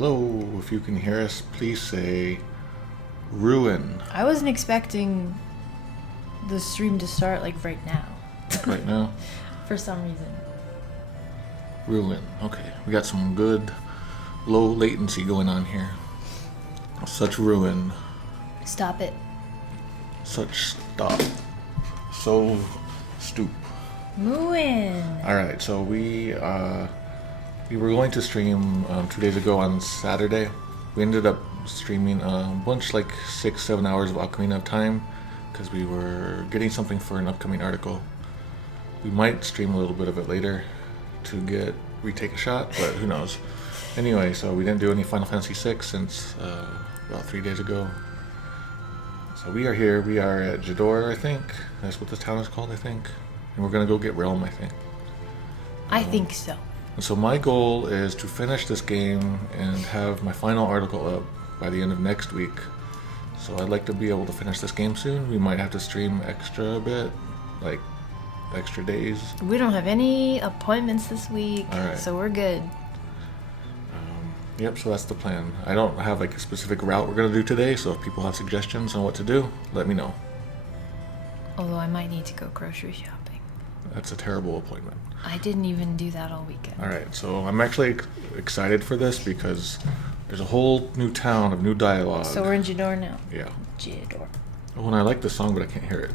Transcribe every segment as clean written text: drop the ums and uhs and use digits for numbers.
Hello, if you can hear us, please say ruin. I wasn't expecting the stream to start like right now. Right now? For some reason. Ruin. Okay, we got some good low latency going on here. Such ruin. Stop it. Such stop. So stoop. Mooin. Alright, so we were going to stream 2 days ago on Saturday. We ended up streaming a bunch, like 6-7 hours of Ocarina of Time, because we were getting something for an upcoming article. We might stream a little bit of it later to retake a shot, but who knows. Anyway, so we didn't do any Final Fantasy VI since about 3 days ago. So we are here. We are at Jador, I think. That's what this town is called, I think. And we're going to go get Relm, I think. I think so. And so my goal is to finish this game and have my final article up by the end of next week. So I'd like to be able to finish this game soon. We might have to stream extra a bit, like extra days. We don't have any appointments this week, Alright. so we're good. Yep, so that's the plan. I don't have like a specific route we're going to do today, so if people have suggestions on what to do, let me know. Although I might need to go grocery shopping. That's a terrible appointment. I didn't even do that all weekend. Alright, so I'm actually excited for this because there's a whole new town of new dialogue. So we're in Jador now? Yeah. Jador. Oh, and I like the song, but I can't hear it.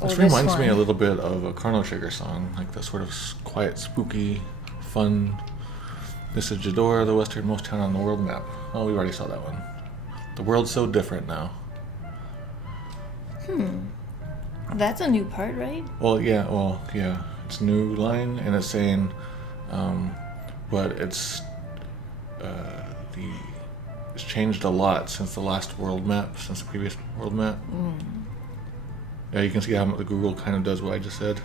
This this reminds me one. a little bit of a Chrono Trigger song, like that sort of quiet, spooky, fun. This is Jador, the westernmost town on the world map. Oh, we already saw that one. The world's so different now. That's a new part, right? Well, yeah. It's a new line, and it's saying, but it's it's changed a lot since the last world map, since the previous world map. Yeah, you can see how the Google kind of does what I just said.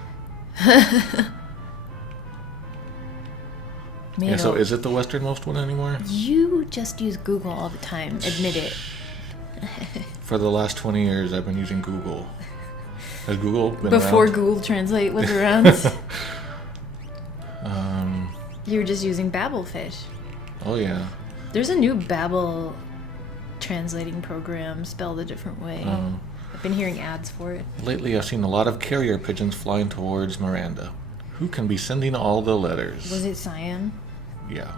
Yeah, so is it the westernmost one anymore? You just use Google all the time. Admit it. For the last 20 years, I've been using Google. Has Google been Before around? Google Translate was around. You were just using Babelfish. Oh, yeah. There's a new Babel translating program spelled a different way. I've been hearing ads for it. Lately, I've seen a lot of carrier pigeons flying towards Miranda. Who can be sending all the letters? Was it Cyan? Yeah.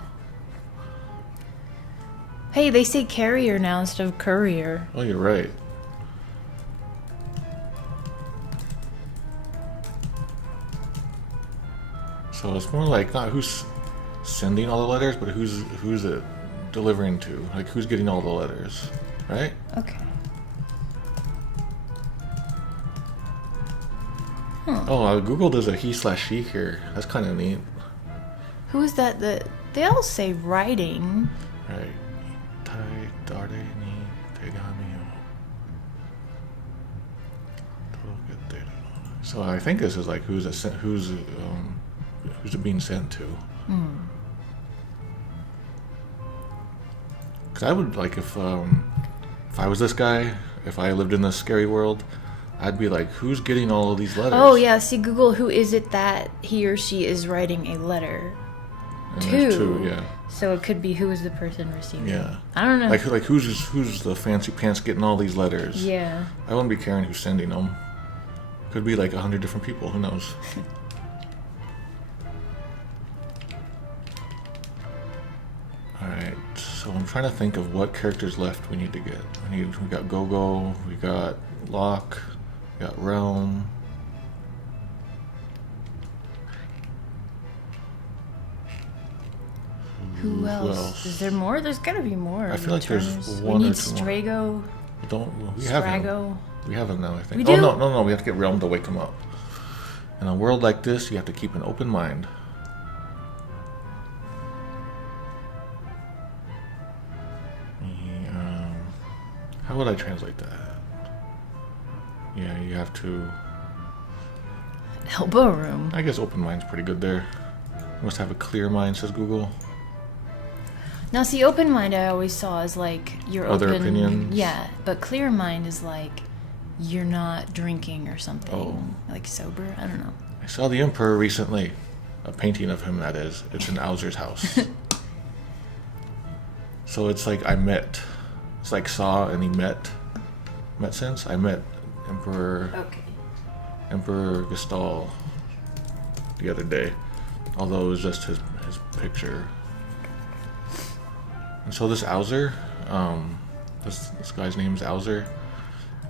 Hey, they say carrier now instead of courier. Oh, you're right. So it's more like not who's sending all the letters, but who's it delivering to? Like who's getting all the letters, right? Okay. Oh, Google does a he/she here. That's kind of neat. Who is that? They all say writing. Right. Tai dare ni tegami o. So I think this is like who's it being sent to. Because I would like if I was this guy, if I lived in this scary world, I'd be like, who's getting all of these letters? Oh yeah, see Google, who is it that he or she is writing a letter And to? there's two, yeah. So it could be who is the person receiving. Yeah. I don't know. Like who's the fancy pants getting all these letters? Yeah. I wouldn't be caring who's sending them. Could be like 100 different people. Who knows? All right. So I'm trying to think of what characters left we need to get. We got Gogo. We got Locke. We got Relm. Who else? Is there more? There's gotta be more. I feel like there's returners. one We or need two more. Strago. We have him. Strago. We have him now, I think. We do? No. We have to get Relm to wake him up. In a world like this, you have to keep an open mind. How would I translate that? Yeah, you have to... Elbow room. I guess open mind's pretty good there. You must have a clear mind, says Google. Now, see, open mind I always saw as like your Other open, opinions? Yeah, but clear mind is like you're not drinking or something, Oh. like sober. I don't know. I saw the Emperor recently. A painting of him, that is. It's in Owser's house. So it's like I met. It's like saw and he met. Met since I met Emperor. Okay. Emperor Gestal the other day, although it was just his picture. And so this Auser, this guy's name is Auser.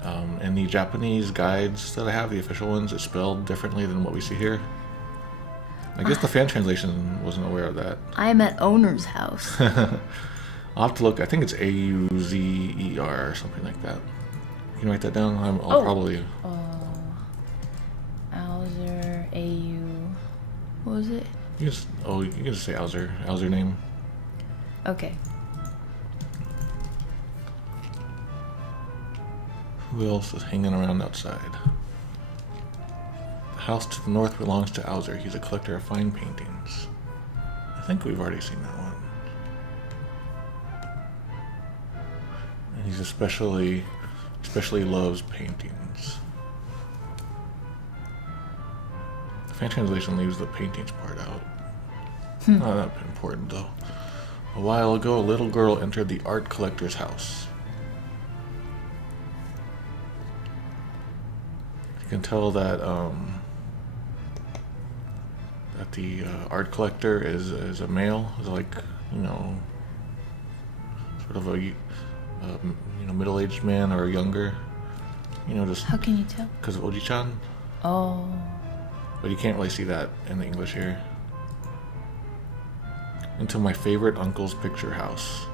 And the Japanese guides that I have, the official ones, it's spelled differently than what we see here. I guess the fan translation wasn't aware of that. I am at owner's house. I'll have to look. I think it's Auzer or something like that. You can write that down. I'll probably. Auser, AU. What was it? You can just say Auser. Auser name. Okay. Who else is hanging around outside? The house to the north belongs to Auser. He's a collector of fine paintings. I think we've already seen that one. And he's especially loves paintings. The fan translation leaves the paintings part out. Not that important though. A while ago, a little girl entered the art collector's house. You can tell that that the art collector is a male, is like, you know, sort of a middle-aged man or younger. You know, just how can you tell? Because of Oji-chan. Oh. But you can't really see that in the English here. Into my favorite uncle's picture house.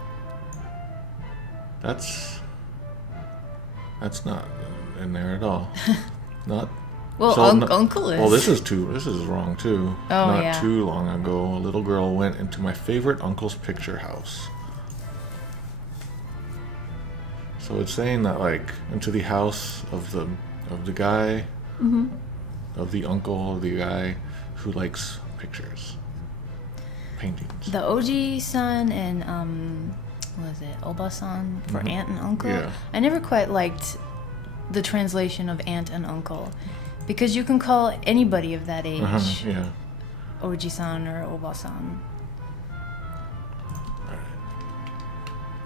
That's not in there at all. Not. Well, so uncle is. Well, this is wrong too. Oh, Not yeah. too long ago, a little girl went into my favorite uncle's picture house. So it's saying that, like, into the house of the guy, of the uncle of the guy who likes pictures, paintings. The Oji-san and what was it, Oba-san for aunt and uncle? Yeah. I never quite liked the translation of aunt and uncle, because you can call anybody of that age Yeah. Oji-san or Oba-san.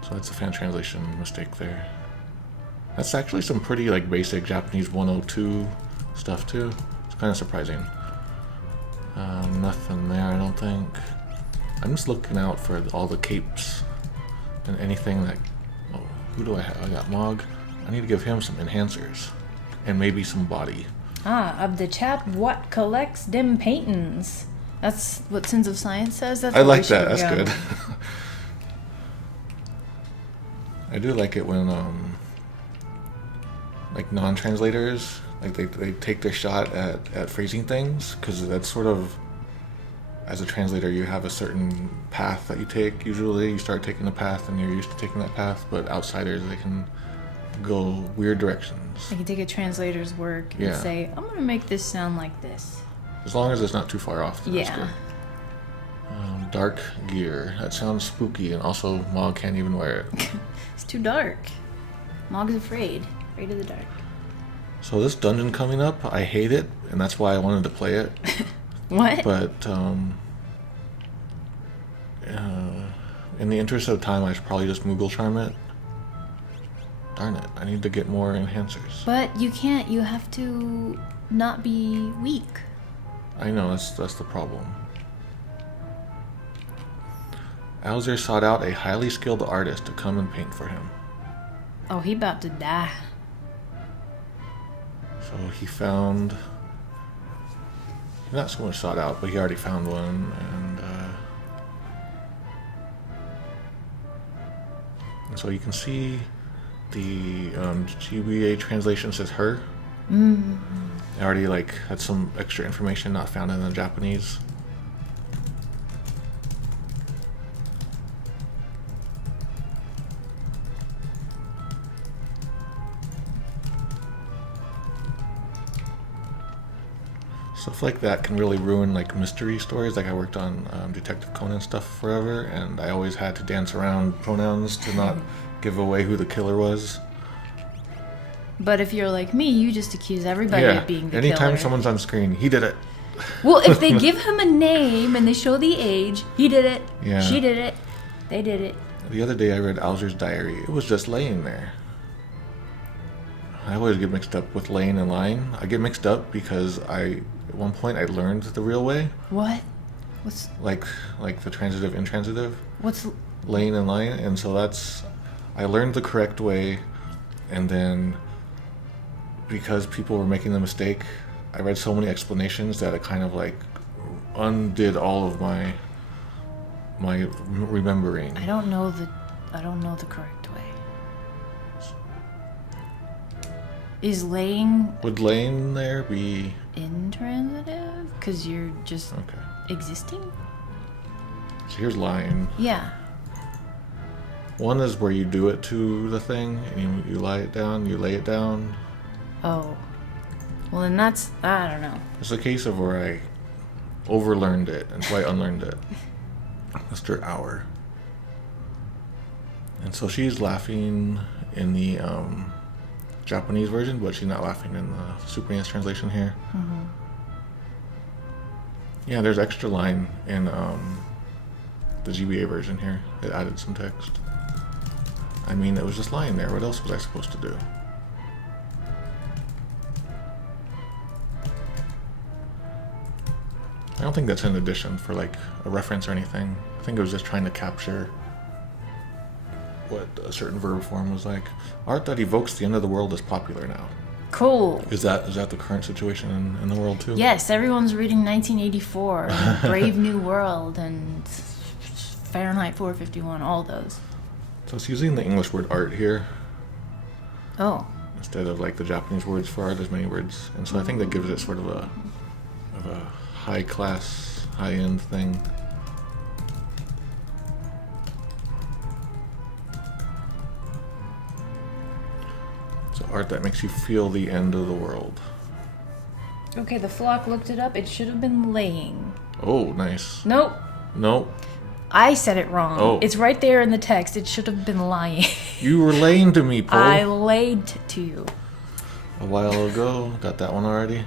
So that's a fan translation mistake there. That's actually some pretty, like, basic Japanese 102 stuff too. It's kind of surprising. Nothing there, I don't think. I'm just looking out for all the capes and anything that. Oh, who do I have? I got Mog. I need to give him some enhancers and maybe some body. Of the chap what collects them paintings. That's what Sins of Science says. That's I what we like should that. That's go. good. I do like it when like non-translators, like they take their shot at phrasing things, because that's sort of, as a translator, you have a certain path that you take. Usually you start taking a path and you're used to taking that path, but outsiders, they can go weird directions. I can take a translator's work and say, I'm gonna make this sound like this. As long as it's not too far off. That's good. Dark gear. That sounds spooky, and also Mog can't even wear it. It's too dark. Mog's afraid of the dark. So this dungeon coming up, I hate it, and that's why I wanted to play it. What? But in the interest of time, I should probably just Moogle Charm it. Darn it, I need to get more enhancers. But you can't. You have to not be weak. I know, that's the problem. Auser sought out a highly skilled artist to come and paint for him. Oh, he about to die. So he found... Not so much sought out, but he already found one, and so you can see the GBA translation says her. I already had some extra information not found in the Japanese. Stuff like that can really ruin mystery stories. Like I worked on Detective Conan stuff forever, and I always had to dance around pronouns to not give away who the killer was. But if you're like me, you just accuse everybody of being the killer. Anytime someone's on screen, he did it. Well, if they give him a name and they show the age, he did it, Yeah. she did it, they did it. The other day I read Alger's diary. It was just laying there. I always get mixed up with laying and lying. I get mixed up because at one point I learned the real way. What? What's like the transitive, intransitive? What's laying and lying? And so I learned the correct way, and then because people were making the mistake, I read so many explanations that it kind of like undid all of my remembering. I don't know the correct way. Would laying there be intransitive? Because you're just existing? So here's lying. Yeah. One is where you do it to the thing and you lay it down. Oh. Well, then that's, I don't know. It's a case of where I overlearned it, and so I unlearned it. Mr. Hour. And so she's laughing in the Japanese version, but she's not laughing in the Super NES translation here. Mm-hmm. Yeah, there's extra line in the GBA version here. It added some text. I mean, it was just lying there. What else was I supposed to do? I don't think that's an addition for like a reference or anything. I think it was just trying to capture what a certain verb form was like. Art that evokes the end of the world is popular now. Cool. Is that the current situation in the world too? Yes, everyone's reading 1984, and Brave New World, and Fahrenheit 451, all those. So it's using the English word art here. Oh. Instead of like the Japanese words for art, there's many words. And so I think that gives it sort of a high class, high end thing. So art that makes you feel the end of the world. Okay, the flock looked it up. It should have been laying. Oh, nice. Nope. Nope. I said it wrong. Oh. It's right there in the text. It should have been lying. You were laying to me, Paul. I laid to you. A while ago. Got that one already.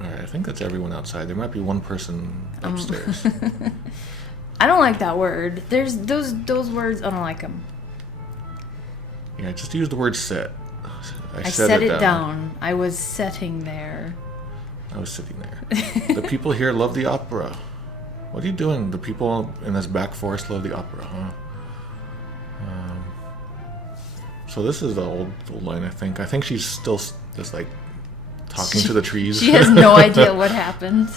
Alright, I think that's everyone outside. There might be one person upstairs. I don't like that word. There's those words, I don't like them. Yeah, just use the word set. I set it down. I was setting there. I was sitting there. The people here love the opera. What are you doing? The people in this back forest love the opera, huh? So this is the old line, I think. I think she's still just like talking to the trees. She has no idea what happened.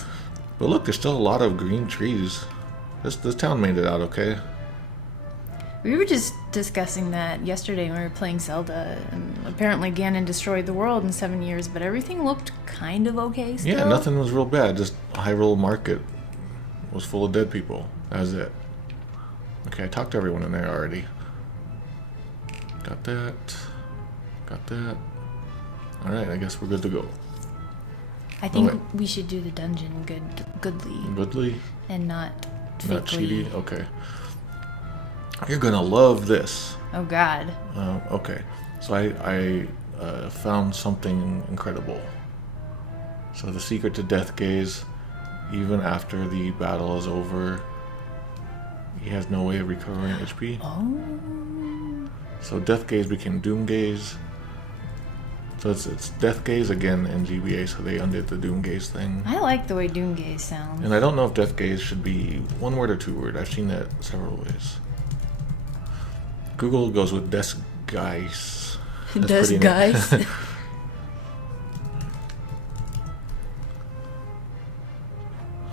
But look, there's still a lot of green trees. This town made it out okay. We were just discussing that yesterday when we were playing Zelda, and apparently Ganon destroyed the world in 7 years, but everything looked kind of okay still. Yeah, nothing was real bad. Just Hyrule Market was full of dead people. That was it. Okay, I talked to everyone in there already. Got that. Got that. Alright, I guess we're good to go. I think we should do the dungeon goodly. Goodly? And not fakely. Not cheaty? Okay. You're gonna love this. Oh God. Okay. So I found something incredible. So the secret to Death Gaze, even after the battle is over, he has no way of recovering HP. Oh. So Death Gaze became Doom Gaze. So it's Death Gaze again in GBA, so they undid the Doom Gaze thing. I like the way Doom Gaze sounds. And I don't know if Death Gaze should be one word or two word. I've seen that several ways. Google goes with Des Geis. Des Geis?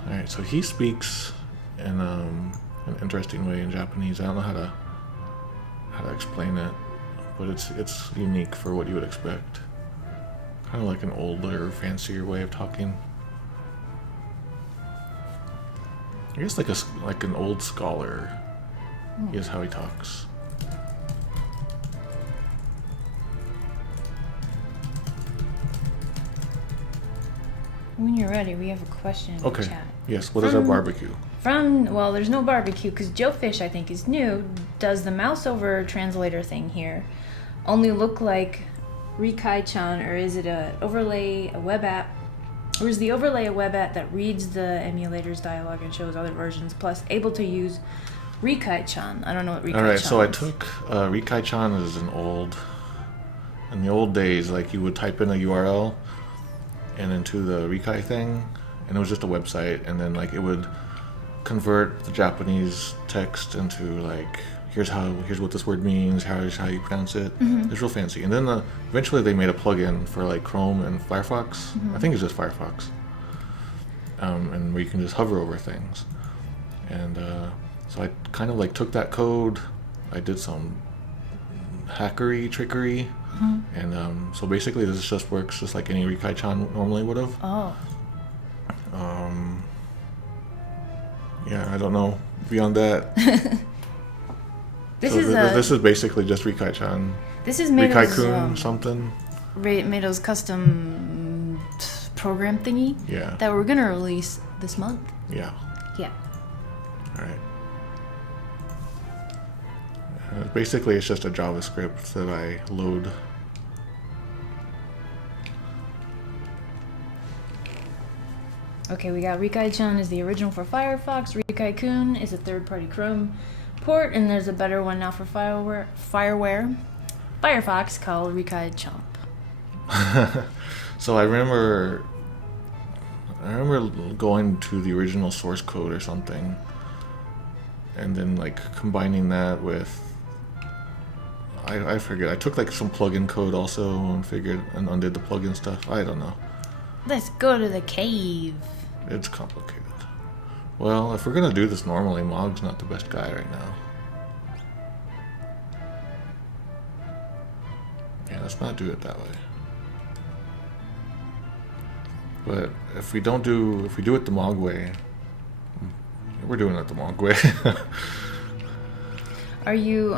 Alright, so he speaks in an interesting way in Japanese. I don't know how to explain it, but it's unique for what you would expect. Kind of like an older, fancier way of talking. I guess like an old scholar is how he talks. When you're ready, we have a question in the chat. Yes, what is our barbecue? Well, there's no barbecue because Joe Fish, I think, is new. Does the mouse over translator thing here only look like Rikai-chan, or is it a overlay, a web app Or is the overlay a web app that reads the emulator's dialogue and shows other versions, plus able to use Rikai-chan? I don't know what Rikai-chan All right, so I is. took Rikai-chan is in the old days, like you would type in a URL and into the Rikai thing, and it was just a website, and then like it would convert the Japanese text into like here's what this word means, here's how you pronounce it. It's real fancy. And then eventually they made a plugin for like Chrome and Firefox. I think it's just Firefox, and where you can just hover over things. And so I kind of like took that code, I did some trickery, and so basically this just works just like any Rikai-chan normally would have. Oh. Yeah, I don't know beyond that. This is basically just Rikai-chan. This is Mado's, Rikai-kun something. Mado's custom program thingy. Yeah. That we're gonna release this month. Yeah. Yeah. All right. Basically, it's just a JavaScript that I load. Okay, we got Rikai-chan is the original for Firefox. Rikai-kun is a third-party Chrome port, and there's a better one now for Firefox called Rikai-chan. So I remember going to the original source code or something, and then like combining that with I forget. I took like some plugin code also and undid the plugin stuff. I don't know. Let's go to the cave. It's complicated. Well, if we're gonna do this normally, Mog's not the best guy right now. Yeah, let's not do it that way. But if we do it the Mog way, we're doing it the Mog way. Are you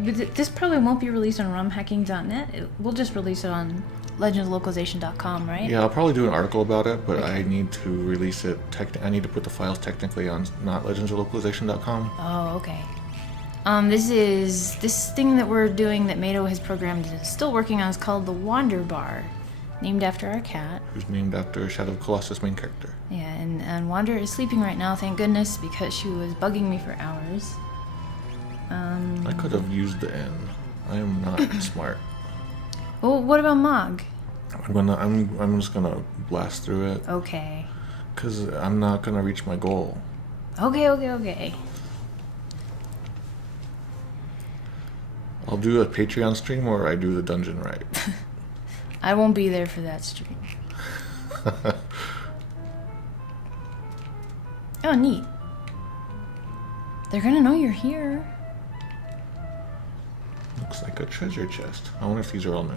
this probably won't be released on rumhacking.net. We'll just release it on legendslocalization.com, right? Yeah, I'll probably do an article about it, but I need to release it. I need to put the files technically on not legendslocalization.com. Oh, okay. This thing that we're doing that Mado has programmed and is still working on is called the Wander Bar, named after our cat. Who's named after Shadow of Colossus main character. Yeah, and Wander is sleeping right now, thank goodness, because she was bugging me for hours. I could have used the N. I am not smart. Well, what about Mog? I'm just gonna blast through it. Okay. Cause I'm not gonna reach my goal. Okay. I'll do a Patreon stream or I do the dungeon right. I won't be there for that stream. Oh, neat. They're gonna know you're here. Looks like a treasure chest. I wonder if these are all new.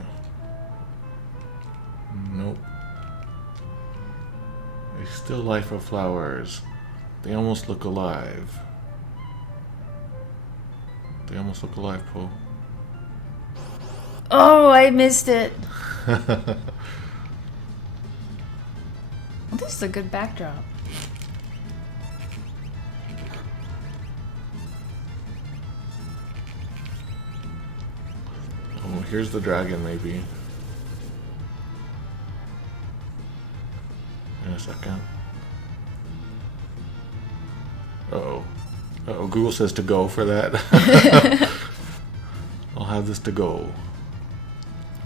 Nope. A still life of flowers. They almost look alive. They almost look alive, Poe. Oh, I missed it. Well, this is a good backdrop. Oh, here's the dragon, maybe. In a second. Uh-oh. Uh-oh, Google says to go for that. I'll have this to go.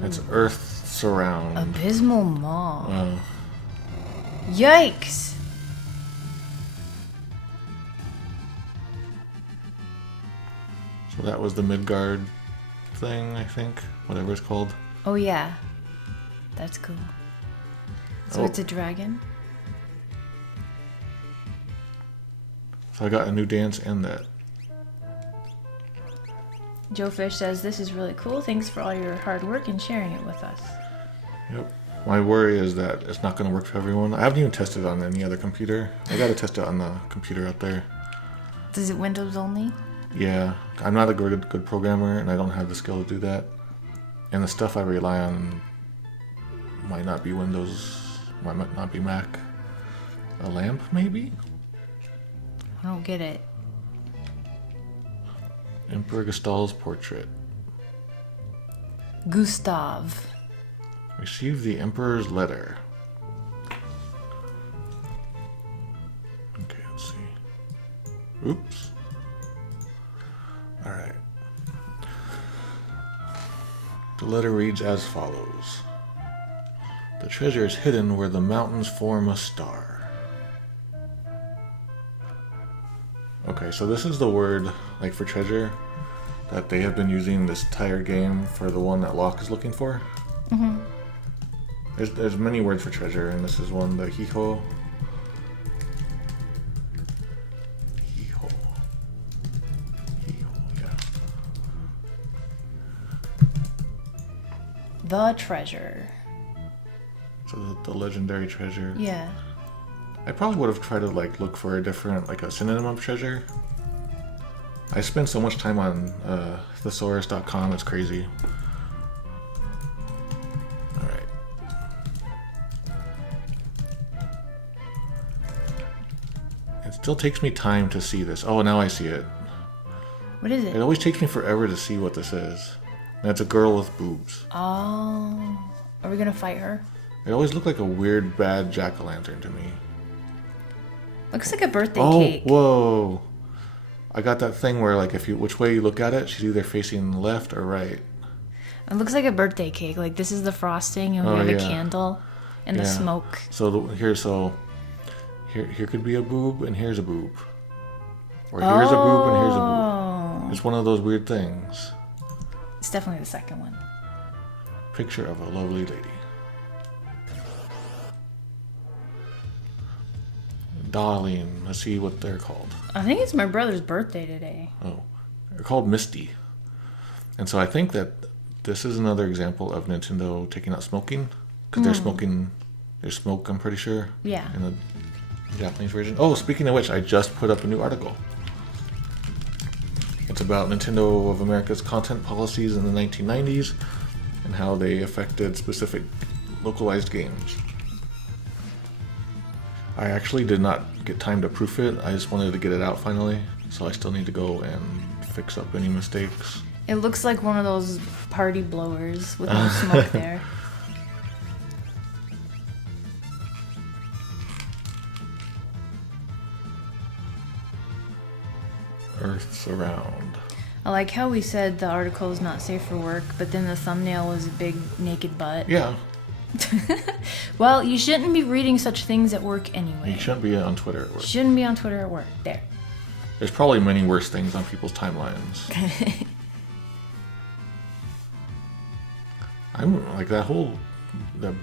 It's Earth Surround. Abysmal Maw. Yikes! So that was the Midgard thing, I think. Whatever it's called. Oh yeah. That's cool. So Oh. it's a dragon? So I got a new dance and that. Joe Fish says, this is really cool. Thanks for all your hard work and sharing it with us. Yep. My worry is that it's not going to work for everyone. I haven't even tested it on any other computer. I got to test it on the computer out there. Is it Windows only? Yeah. I'm not a good programmer, and I don't have the skill to do that. And the stuff I rely on might not be Windows, might not be Mac. A lamp, maybe? I don't get it. Emperor Gestal's portrait. Gustav. Receive the Emperor's letter. Okay, let's see. Oops. Alright. The letter reads as follows. The treasure is hidden where the mountains form a star. Okay, so this is the word, like for treasure, that they have been using this entire game for the one that Locke is looking for. Mm-hmm. There's many words for treasure, and this is one, the hiho. Hiho. Hiho, yeah. The treasure. So the legendary treasure. Yeah. I probably would have tried to like look for a different, like a synonym of treasure. I spend so much time on thesaurus.com, it's crazy. Alright. It still takes me time to see this. Oh, now I see it. What is it? It always takes me forever to see what this is. And it's a girl with boobs. Oh. Are we gonna fight her? It always looked like a weird, bad jack-o'-lantern to me. Looks like a birthday Oh, cake. whoa. I got that thing where, like, which way you look at it, she's either facing left or right. It looks like a birthday cake. Like, this is the frosting, and we Oh, have yeah. a candle, and the Yeah. smoke. So here could be a boob, and here's a boob. Or here's a boob, and here's a boob. It's one of those weird things. It's definitely the second one. Picture of a lovely lady. Darling. Let's see what they're called. I think it's my brother's birthday today. Oh, they're called Misty. And so I think that this is another example of Nintendo taking out smoking. Because they're smoking, there's smoke, I'm pretty sure. Yeah. In the Japanese version. Oh, speaking of which, I just put up a new article. It's about Nintendo of America's content policies in the 1990s and how they affected specific localized games. I actually did not get time to proof it. I just wanted to get it out finally, so I still need to go and fix up any mistakes. It looks like one of those party blowers with no smoke there. Earth's around. I like how we said the article is not safe for work, but then the thumbnail was a big naked butt. Yeah, Well, you shouldn't be reading such things at work anyway. you shouldn't be on Twitter at work. Shouldn't be on Twitter at work. There. There's probably many worse things on people's timelines. I'm like that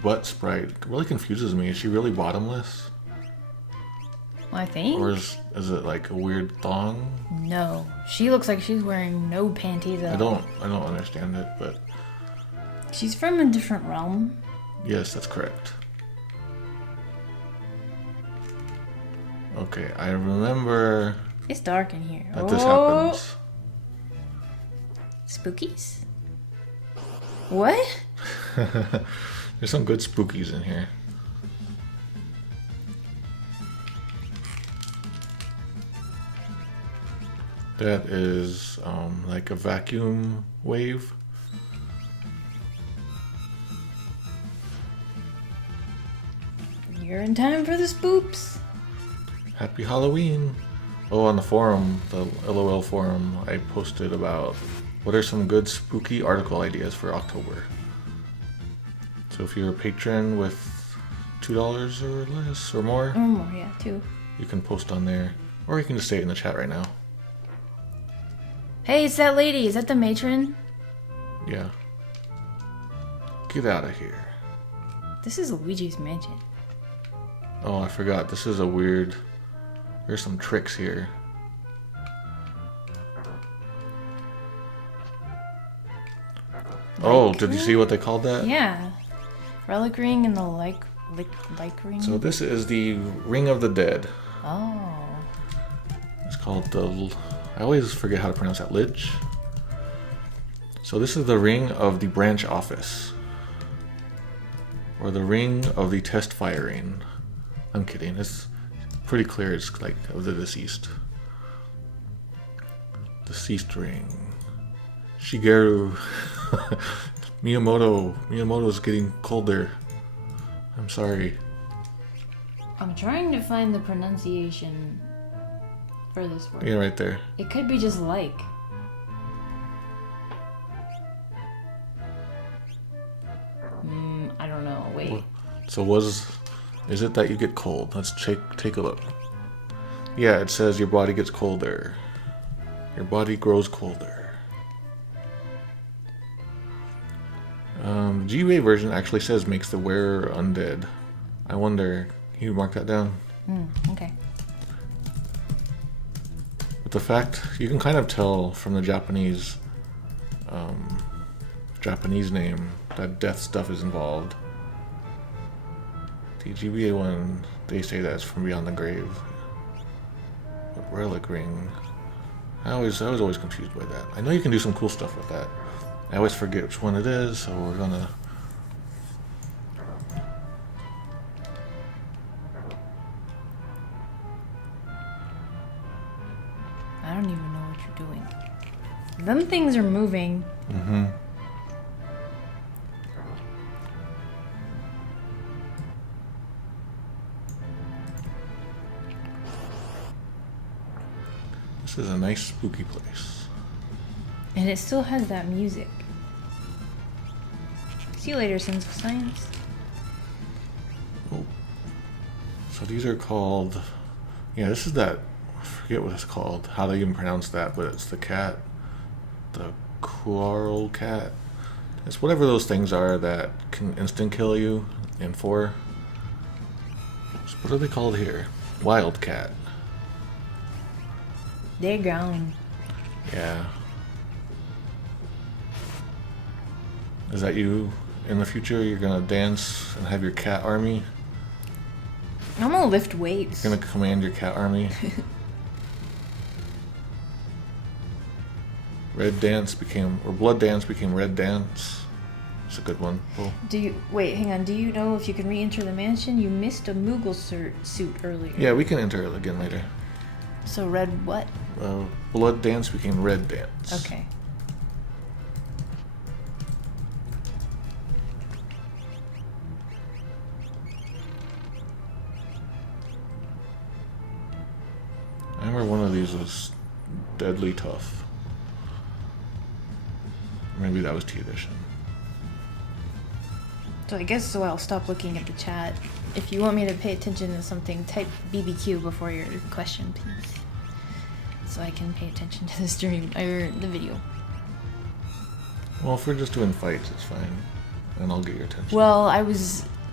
butt sprite really confuses me. Is she really bottomless? Well, I think. Or is it like a weird thong? No. She looks like she's wearing no panties at all. I don't understand it, but She's from a different realm. yes, that's correct. Okay, I remember It's dark in here. that this happens. Spookies? What? There's some good spookies in here. That is like a vacuum wave. You're in time for the spoops. Happy Halloween! Oh, on the forum, the LOL forum, I posted about what are some good spooky article ideas for October. So if you're a patron with $2 or less or more, Or more, yeah, too. you can post on there. Or you can just say it in the chat right now. Hey, it's that lady. Is that the matron? Yeah. Get out of here. This is Luigi's Mansion. Oh, I forgot. This is a weird... There's some tricks here. Oh, did you see what they called that? Yeah. Relic ring and the like ring. So this is the Ring of the Dead. Oh. It's called the... I always forget how to pronounce that. Lich? So this is the Ring of the Branch Office. Or the Ring of the Test Firing. I'm kidding. It's pretty clear it's like of the deceased. Deceased ring. Shigeru Miyamoto's getting colder. I'm sorry. I'm trying to find the pronunciation for this word. Yeah, right there. It could be just like. I don't know. Wait. So is it that you get cold? Let's take a look. Yeah, it says your body gets colder. Your body grows colder. GUA version actually says makes the wearer undead. I wonder, can you mark that down? Okay. But the fact, you can kind of tell from the Japanese name that death stuff is involved. The GBA one, they say that it's from beyond the grave. But relic ring, I was always confused by that. I know you can do some cool stuff with that. I always forget which one it is, so we're gonna. I don't even know what you're doing. Them things are moving. Mm-hmm. This is a nice spooky place. And it still has that music. See you later, Sons of Science. Oh. So these are called... Yeah, this is that... I forget what it's called. How they even pronounce that, but it's the cat. The coral cat. It's whatever those things are that can instant kill you in 4. So what are they called here? Wildcat. They're gone. Yeah. Is that you in the future? You're gonna dance and have your cat army? I'm gonna lift weights. You're gonna command your cat army? Blood dance became red dance. It's a good one. Cool. Wait, hang on. Do you know if you can re-enter the mansion? You missed a Moogle suit earlier. Yeah, we can enter it again later. So red what? Blood dance became red dance. Okay. I remember one of these was deadly tough. Maybe that was T edition. So I guess I'll stop looking at the chat. If you want me to pay attention to something, type BBQ before your question, please. So I can pay attention to the stream, or the video. Well, if we're just doing fights, it's fine. And I'll get your attention. Well,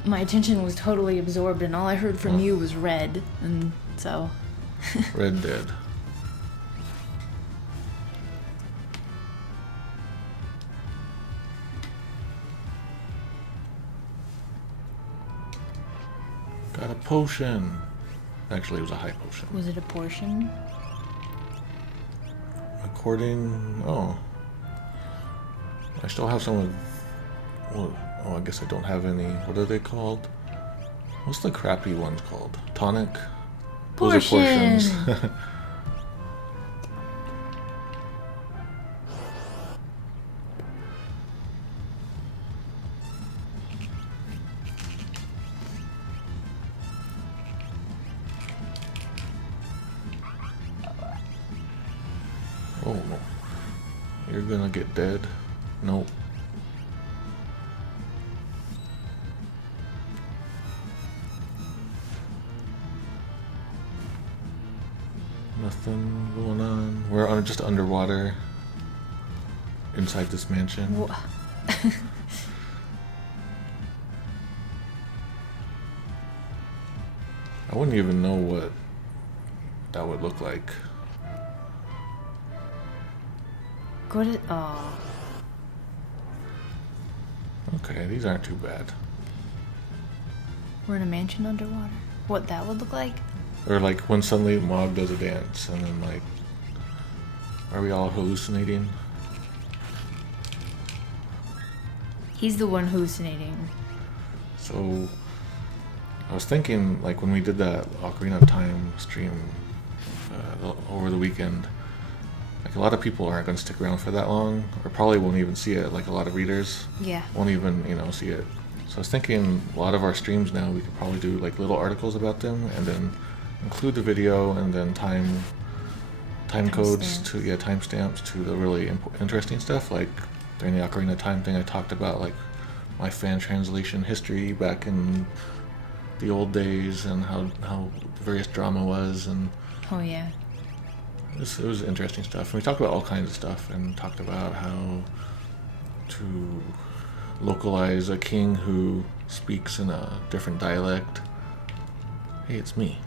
my attention was totally absorbed and all I heard from you was red, and so... Red dead. Got a potion. Actually, it was a high potion. Was it a portion? Oh. I still have some of... Well, I guess I don't have any. What are they called? What's the crappy ones called? Tonic? Those are portions. Oh no. You're gonna get dead. Nope. Nothing going on. We're just underwater inside this mansion. I wouldn't even know what that would look like. Oh. Okay, these aren't too bad. We're in a mansion underwater. What that would look like? Or like when suddenly Mog does a dance and then like, are we all hallucinating? He's the one hallucinating. So I was thinking like when we did that Ocarina of Time stream over the weekend, like a lot of people aren't going to stick around for that long, or probably won't even see it. Like a lot of readers Yeah. won't even, see it. So I was thinking a lot of our streams now, we could probably do like little articles about them, and then include the video, and then time codes to timestamps to the really interesting stuff. Like during the Ocarina of Time thing, I talked about like my fan translation history back in the old days, and how various drama was, and Oh yeah. it was interesting stuff. And we talked about all kinds of stuff, and talked about how to localize a king who speaks in a different dialect. Hey, it's me.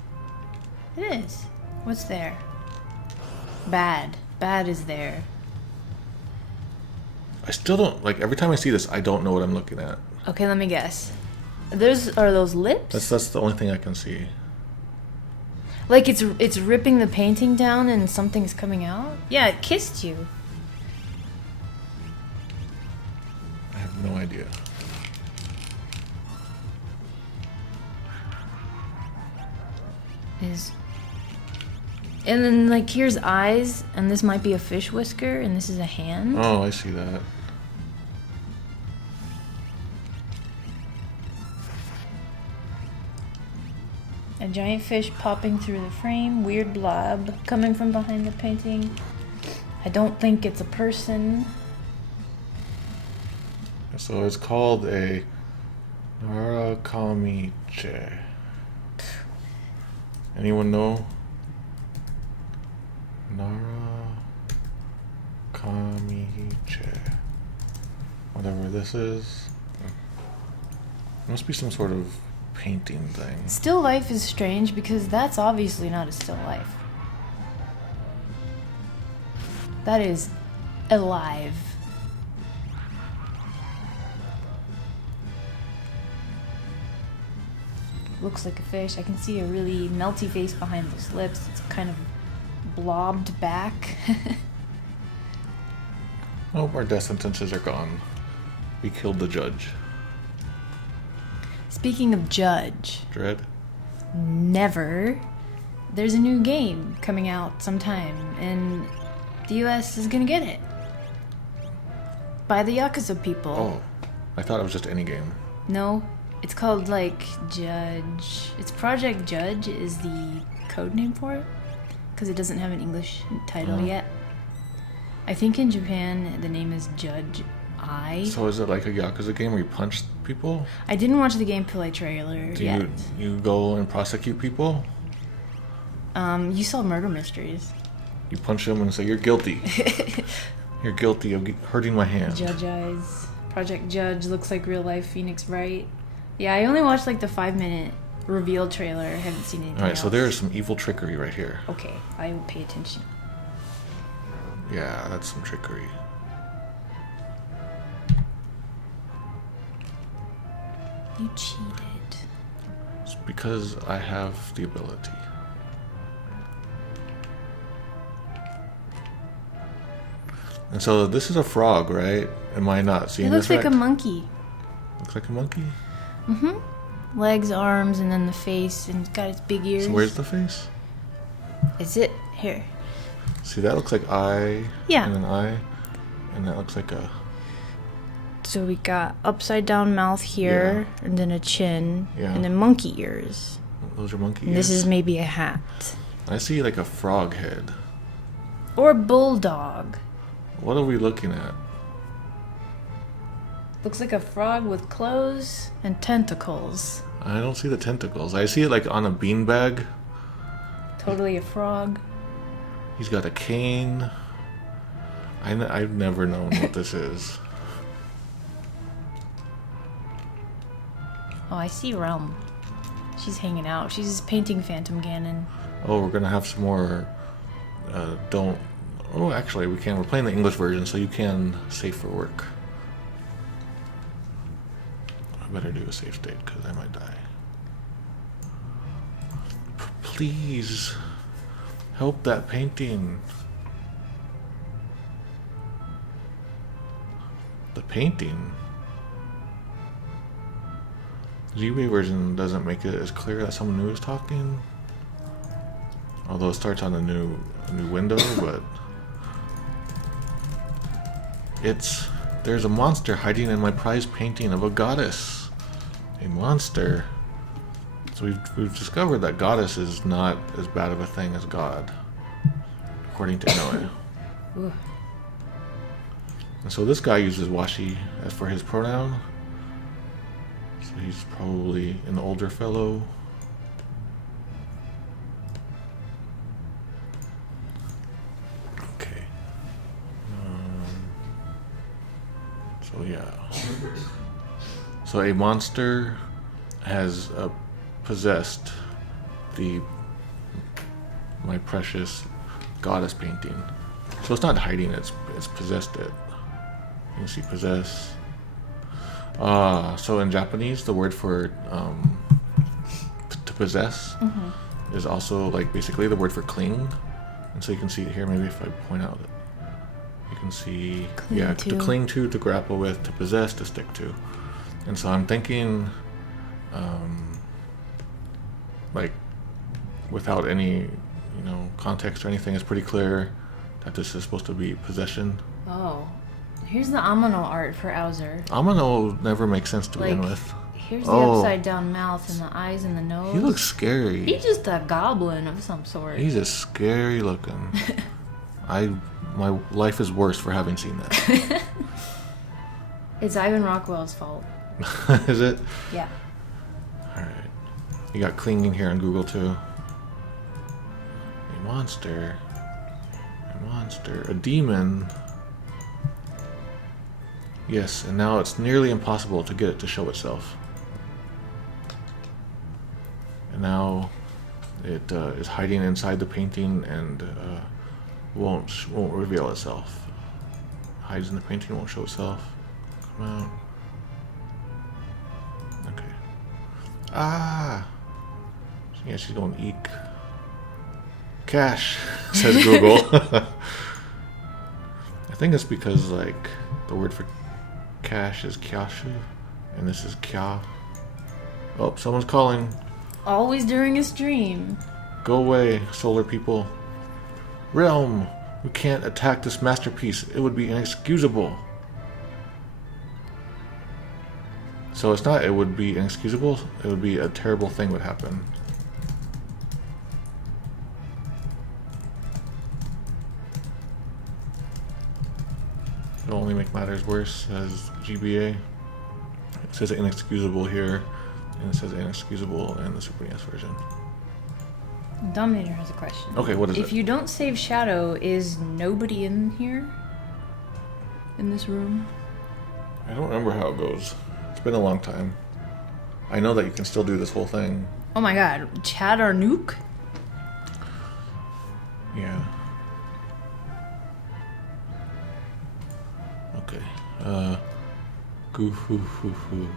It is. What's there? Bad. Bad is there. I still don't, like, every time I see this, I don't know what I'm looking at. Okay, let me guess. Are those lips? That's the only thing I can see. Like it's ripping the painting down and something's coming out? Yeah, it kissed you. I have no idea. And then like here's eyes, and this might be a fish whisker, and this is a hand. Oh, I see that. A giant fish popping through the frame, weird blob coming from behind the painting. I don't think it's a person. So it's called a Narakamiche. Anyone know? Narakamiche. Whatever this is. It must be some sort of painting thing. Still life is strange because that's obviously not a still life. That is alive. Looks like a fish. I can see a really melty face behind those lips. It's kind of blobbed back. Oh, our death sentences are gone. We killed the judge. Speaking of judge, Dread? never. There's a new game coming out sometime, and the US is gonna get it. By the Yakuza people. Oh, I thought it was just any game. No, it's called like Judge. It's Project Judge is the code name for it, because it doesn't have an English title yet. I think in Japan the name is Judge I. So is it like a Yakuza game where you punch people? I didn't watch the gameplay trailer Do yet. you go and prosecute people? You saw Murder Mysteries. You punch them and say, you're guilty. You're guilty of hurting my hand. Judge Eyes. Project Judge looks like real life Phoenix Wright. Yeah, I only watched like the 5-minute reveal trailer. I haven't seen anything Alright, so else. there's some evil trickery right here. Okay, I will pay attention. Yeah, that's some trickery. You cheated. It's because I have the ability. And so this is a frog, right? Am I not seeing It looks this like right? a monkey. Looks like a monkey? Mm-hmm. Legs, arms, and then the face, and it's got its big ears. So where's the face? Is it? Here. See, that looks like eye. Yeah. And an eye. And that looks like a... So we got upside down mouth here, and then a chin, Yeah. and then monkey ears. Those are monkey And ears. this is maybe a hat. I see like a frog head. Or bulldog. What are we looking at? Looks like a frog with clothes and tentacles. I don't see the tentacles. I see it like on a beanbag. Totally a frog. He's got a cane. I've never known what this is. Oh, I see Relm. She's hanging out. She's painting Phantom Ganon. Oh, we're gonna have some more. Don't. Oh, actually, we can. We're playing the English version, so you can save for work. I better do a save state because I might die. Please help that painting. The painting. The GB version doesn't make it as clear that someone new is talking. Although it starts on a new window, but There's a monster hiding in my prize painting of a goddess. A monster. So we've discovered that goddess is not as bad of a thing as god, according to Inoue. Ooh. And so this guy uses washi as for his pronoun. So he's probably an older fellow. Okay. So yeah. So a monster has possessed my precious goddess painting. So it's not hiding; it's possessed it. You can see possess. So in Japanese, the word for to possess is also like basically the word for cling. And so you can see it here. Maybe if I point out, you can see to cling to grapple with, to possess, to stick to. And so I'm thinking, like, without any, context or anything, it's pretty clear that this is supposed to be possession. Oh. Here's the Amano art for Auser. Amano never makes sense to begin with. Here's the upside down mouth and the eyes and the nose. He looks scary. He's just a goblin of some sort. He's just scary looking. My life is worse for having seen that. It's Ivan Rockwell's fault. Is it? Yeah. Alright. You got clinging here on Google too. A monster. A demon. Yes, and now it's nearly impossible to get it to show itself. And now it is hiding inside the painting and won't reveal itself. Hides in the painting, won't show itself. Come out. Okay. Ah! Yeah, she's going eek. Cash, says Google. I think it's because, like, the word for cash is kyashu, and this is kya. Oh, someone's calling. Always during a stream. Go away, solar people. Relm, we can't attack this masterpiece. It would be inexcusable. So it's not, it would be inexcusable, it would be a terrible thing would happen. It'll only make matters worse, says GBA. It says inexcusable here, and it says inexcusable in the Super NES version. Dominator has a question. Okay, what is it? If you don't save Shadow, is nobody in here? In this room? I don't remember how it goes. It's been a long time. I know that you can still do this whole thing. Oh my god, Chad or Nuke? Yeah. Okay. Goo-hoo-hoo-hoo.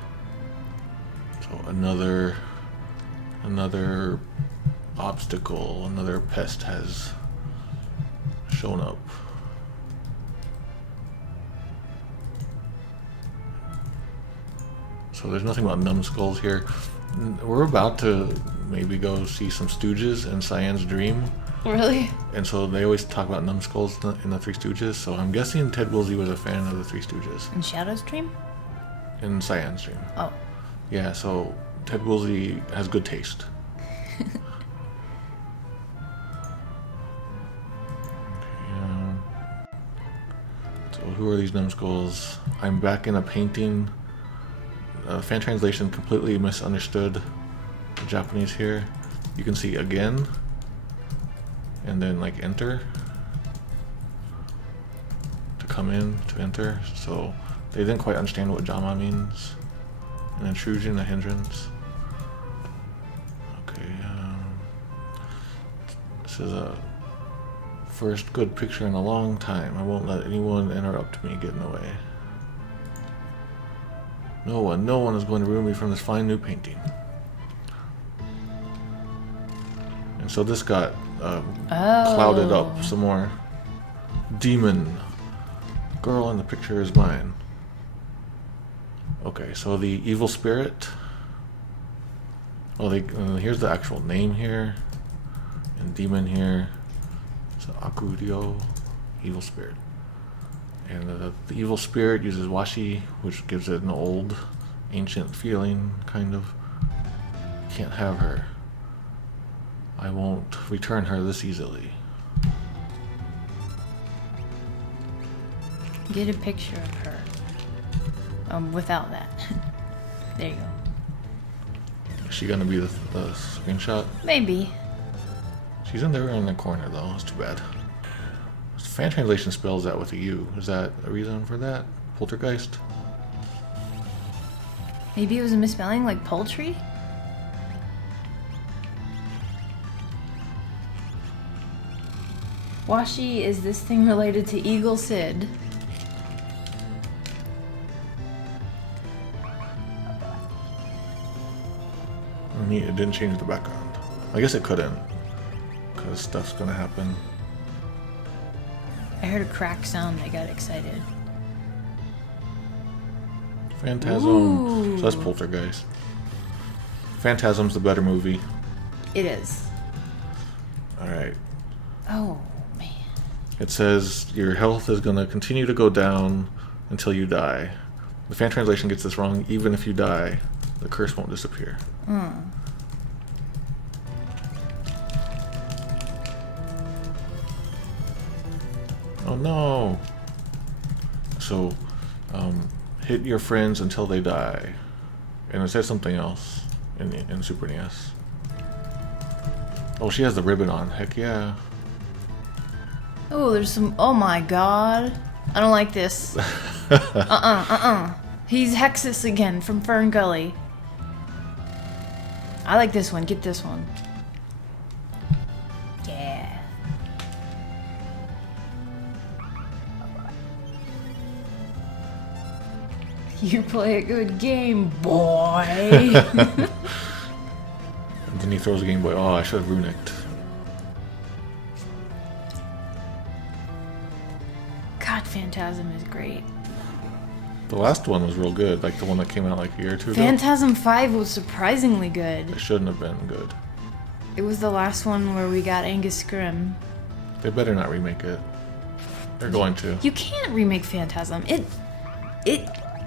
So another obstacle, another pest has shown up. So there's nothing about numbskulls here. We're about to maybe go see some Stooges in Cyan's dream. Really? And so they always talk about numbskulls in the Three Stooges. So I'm guessing Ted Woolsey was a fan of the Three Stooges. In Shadow's dream? In Cyan's dream. Oh. Yeah, so Ted Woolsey has good taste. So who are these numbskulls? I'm back in a painting. Fan translation completely misunderstood the Japanese here. You can see again, and then like enter to come in, to enter. So they didn't quite understand what Jama means. An intrusion, a hindrance. Okay, this is a first good picture in a long time. I won't let anyone interrupt me getting away. No one is going to ruin me from this fine new painting. And so this got clouded up some more. Demon. Girl in the picture is mine. Okay, so the evil spirit. Well, here's the actual name here. And demon here. So Akudio, evil spirit. And the evil spirit uses washi, which gives it an old, ancient feeling, kind of. Can't have her. I won't return her this easily. Get a picture of her. Without that. There you go. Is she gonna be the screenshot? Maybe. She's in there in the corner though. That's too bad. Fan translation spells that with a U. Is that a reason for that? Poltergeist? Maybe it was a misspelling, like poultry? Washi, is this thing related to Eagle Sid? It didn't change the background. I guess it couldn't, because stuff's gonna happen. I heard a crack sound, I got excited. Phantasm. Ooh. So that's Poltergeist. Phantasm's the better movie. It is. Alright. Oh, man. It says your health is gonna continue to go down until you die. The fan translation gets this wrong. Even if you die, the curse won't disappear. Oh no! So, hit your friends until they die. And it says something else in Super NES. Oh, she has the ribbon on. Heck yeah. Oh, there's some. Oh my god. I don't like this. He's Hexus again from Fern Gully. I like this one. Get this one. Yeah. You play a good game, boy. And then he throws a Game Boy. Oh, I should have runicked. God, Phantasm is great. The last one was real good, like the one that came out like a year or two ago. Phantasm 5 was surprisingly good. It shouldn't have been good. It was the last one where we got Angus Scrim. They better not remake it. They're going to. You can't remake Phantasm. It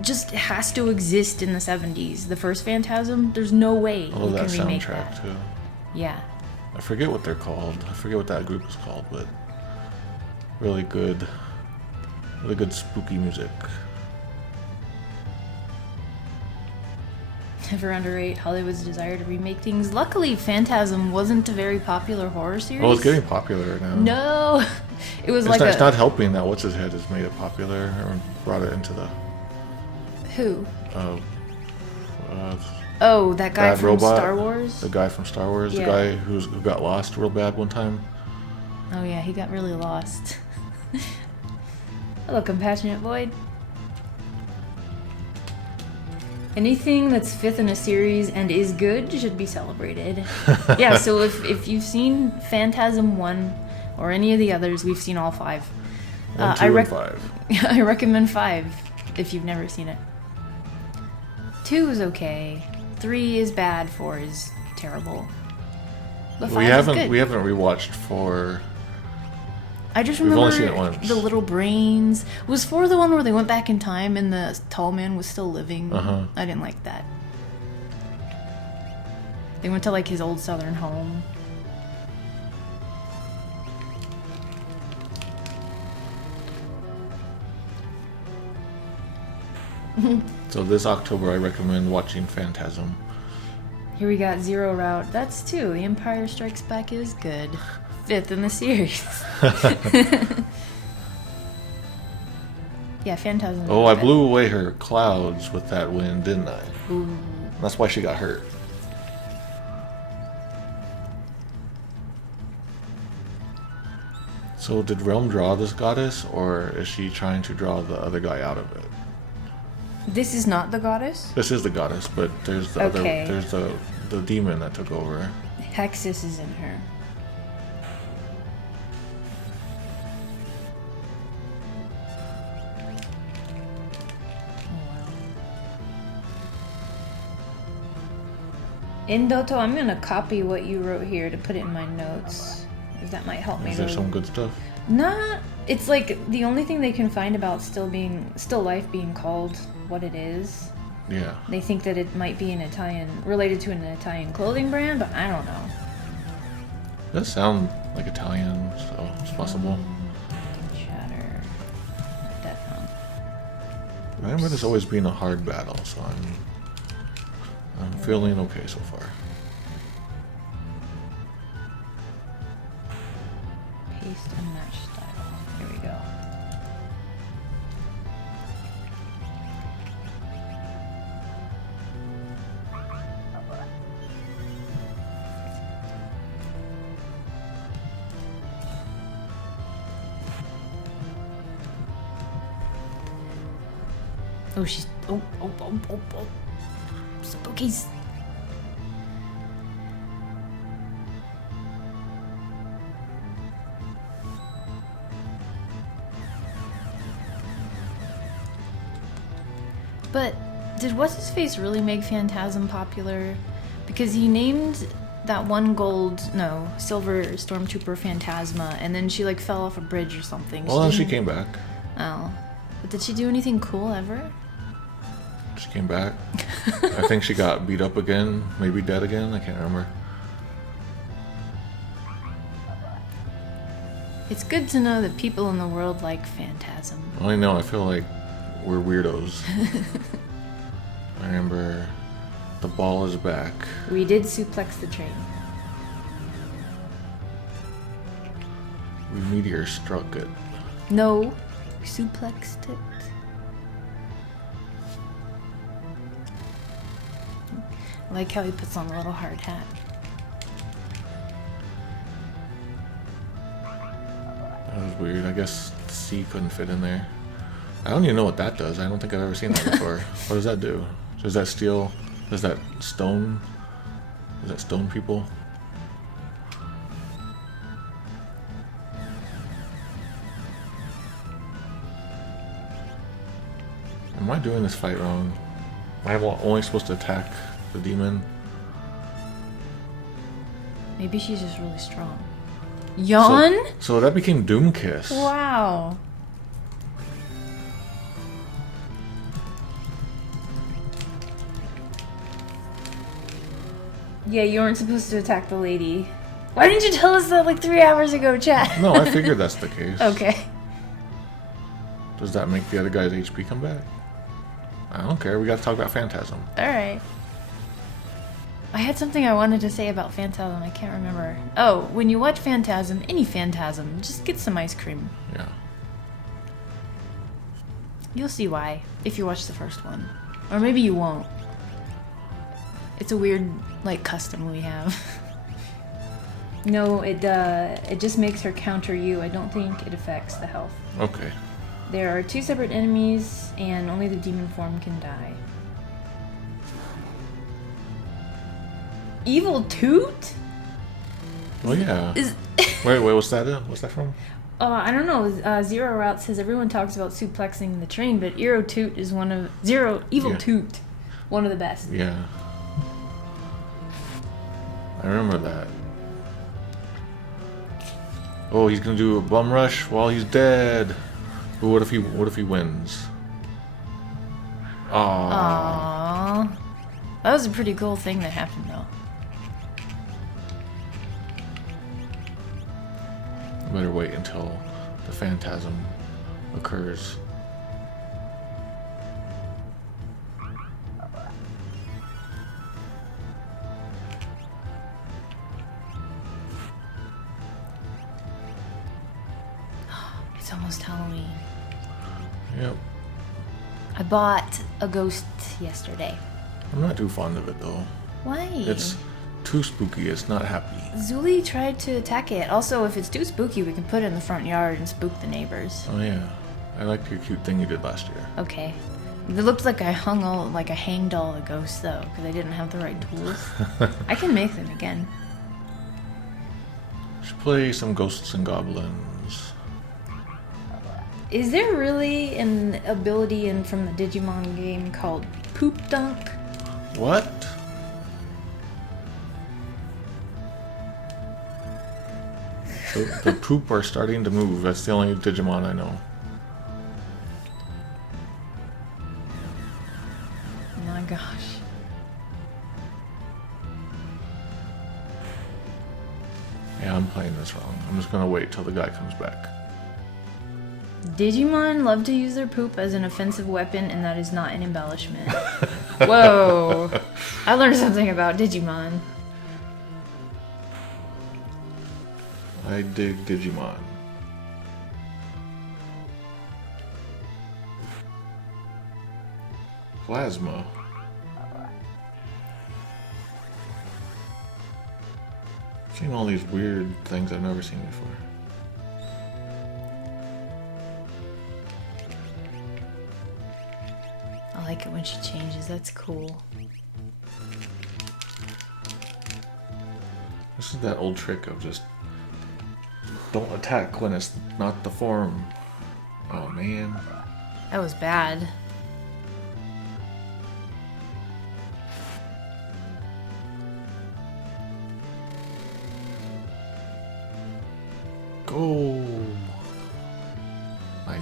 just has to exist in the 70s. The first Phantasm, there's no way Oh, you that can remake soundtrack that. too. Yeah. I forget what they're called. I forget what that group is called, but really good spooky music. Never underrate Hollywood's desire to remake things. Luckily, Phantasm wasn't a very popular horror series. Oh, it's getting popular now. No, it was It's not helping that What's His Head has made it popular or brought it into the Who? uh, Oh, that guy Bad from Robot. Star Wars? The guy from Star Wars, Yeah. the guy who got lost real bad one time. Oh yeah, he got really lost. Hello, Compassionate Void. Anything that's fifth in a series and is good should be celebrated. Yeah, so if you've seen Phantasm 1 or any of the others, we've seen all 5. 1, 2, and 5. I recommend 5 if you've never seen it. 2 is okay. 3 is bad. 4 is terrible. But 5 We is good. haven't rewatched 4. I just We've remember only seen it once. the little brains. Was 4 the one where they went back in time and the tall man was still living? Uh-huh. I didn't like that. They went to like his old southern home. So this October I recommend watching Phantasm. Here we got Zero Route. That's 2. The Empire Strikes Back is good. 5th in the series. Yeah, Phantasm. Oh, I blew away her clouds with that wind, didn't I? Ooh. That's why she got hurt. So did Relm draw this goddess, or is she trying to draw the other guy out of it? This is not the goddess? This is the goddess, but there's the Okay. other, there's the demon that took over. Hexus is in her. In Doto, I'm gonna copy what you wrote here to put it in my notes, because that might help me. Is there some good stuff? Not It's like the only thing they can find about still life being called what it is. Yeah. They think that it might be related to an Italian clothing brand, but I don't know. It does sound like Italian, so it's possible. Shatter. That sound. I remember this always being a hard battle, so I'm feeling okay so far. Paste and match style. Here we go. Oh, she's... Oh. Spookies. But did What's-His-Face really make Phantasm popular? Because he named that one silver stormtrooper Phantasma, and then she like fell off a bridge or something. Well, she came back. Oh. But did she do anything cool ever? She came back. I think she got beat up again, maybe dead again, I can't remember. It's good to know that people in the world like Phantasm. I know, I feel like we're weirdos. I remember the ball is back. We did suplex the train. We meteor struck it. No, we suplexed it. I like how he puts on a little hard hat. That was weird. I guess C couldn't fit in there. I don't even know what that does. I don't think I've ever seen that before. What does that do? Does that steel? Does that stone? Does that stone people? Am I doing this fight wrong? Am I only supposed to attack the demon? Maybe she's just really strong. Yawn? So that became Doomkiss. Wow. Yeah, you weren't supposed to attack the lady. Why didn't you tell us that like 3 hours ago, chat? No, I figured that's the case. Okay. Does that make the other guy's HP come back? I don't care. We got to talk about Phantasm. Alright. I had something I wanted to say about Phantasm. I can't remember. Oh, when you watch Phantasm, any Phantasm, just get some ice cream. Yeah. You'll see why, if you watch the first one. Or maybe you won't. It's a weird, like, custom we have. No, it just makes her counter you. I don't think it affects the health. Okay. There are 2 separate enemies, and only the demon form can die. Evil Toot? Oh yeah. Wait, what's that? What's that from? I don't know. Zero Route says everyone talks about suplexing the train, but Evil Toot is one of Toot, one of the best. Yeah. I remember that. Oh, he's gonna do a bum rush while he's dead. But what if he wins? Aww. That was a pretty cool thing that happened though. I better wait until the Phantasm occurs. It's almost Halloween. Yep. I bought a ghost yesterday. I'm not too fond of it though. Why? It's too spooky. It's not happy. Zuli tried to attack it. Also, if it's too spooky, we can put it in the front yard and spook the neighbors. Oh yeah. I liked your cute thing you did last year. Okay. It looked like I hanged all the ghosts though, because I didn't have the right tools. I can make them again. Should play some Ghosts and Goblins. Is there really an ability from the Digimon game called Poop Dunk? What? The poop are starting to move. That's the only Digimon I know. Oh my gosh. Yeah, I'm playing this wrong. I'm just gonna wait till the guy comes back. Digimon love to use their poop as an offensive weapon, and that is not an embellishment. Whoa. I learned something about Digimon. I dig Digimon. Plasma. Seeing all these weird things I've never seen before. I like it when she changes. That's cool. This is that old trick of just don't attack when it's not the form. Oh man. That was bad. Go! I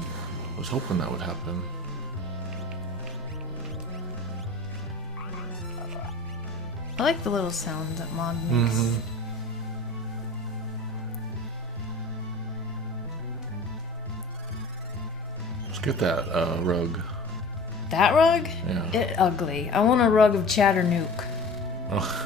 was hoping that would happen. I like the little sound that Mod makes. Mm-hmm. Let's get that rug. That rug? Yeah. It ugly. I want a rug of Chatternuke. Oh.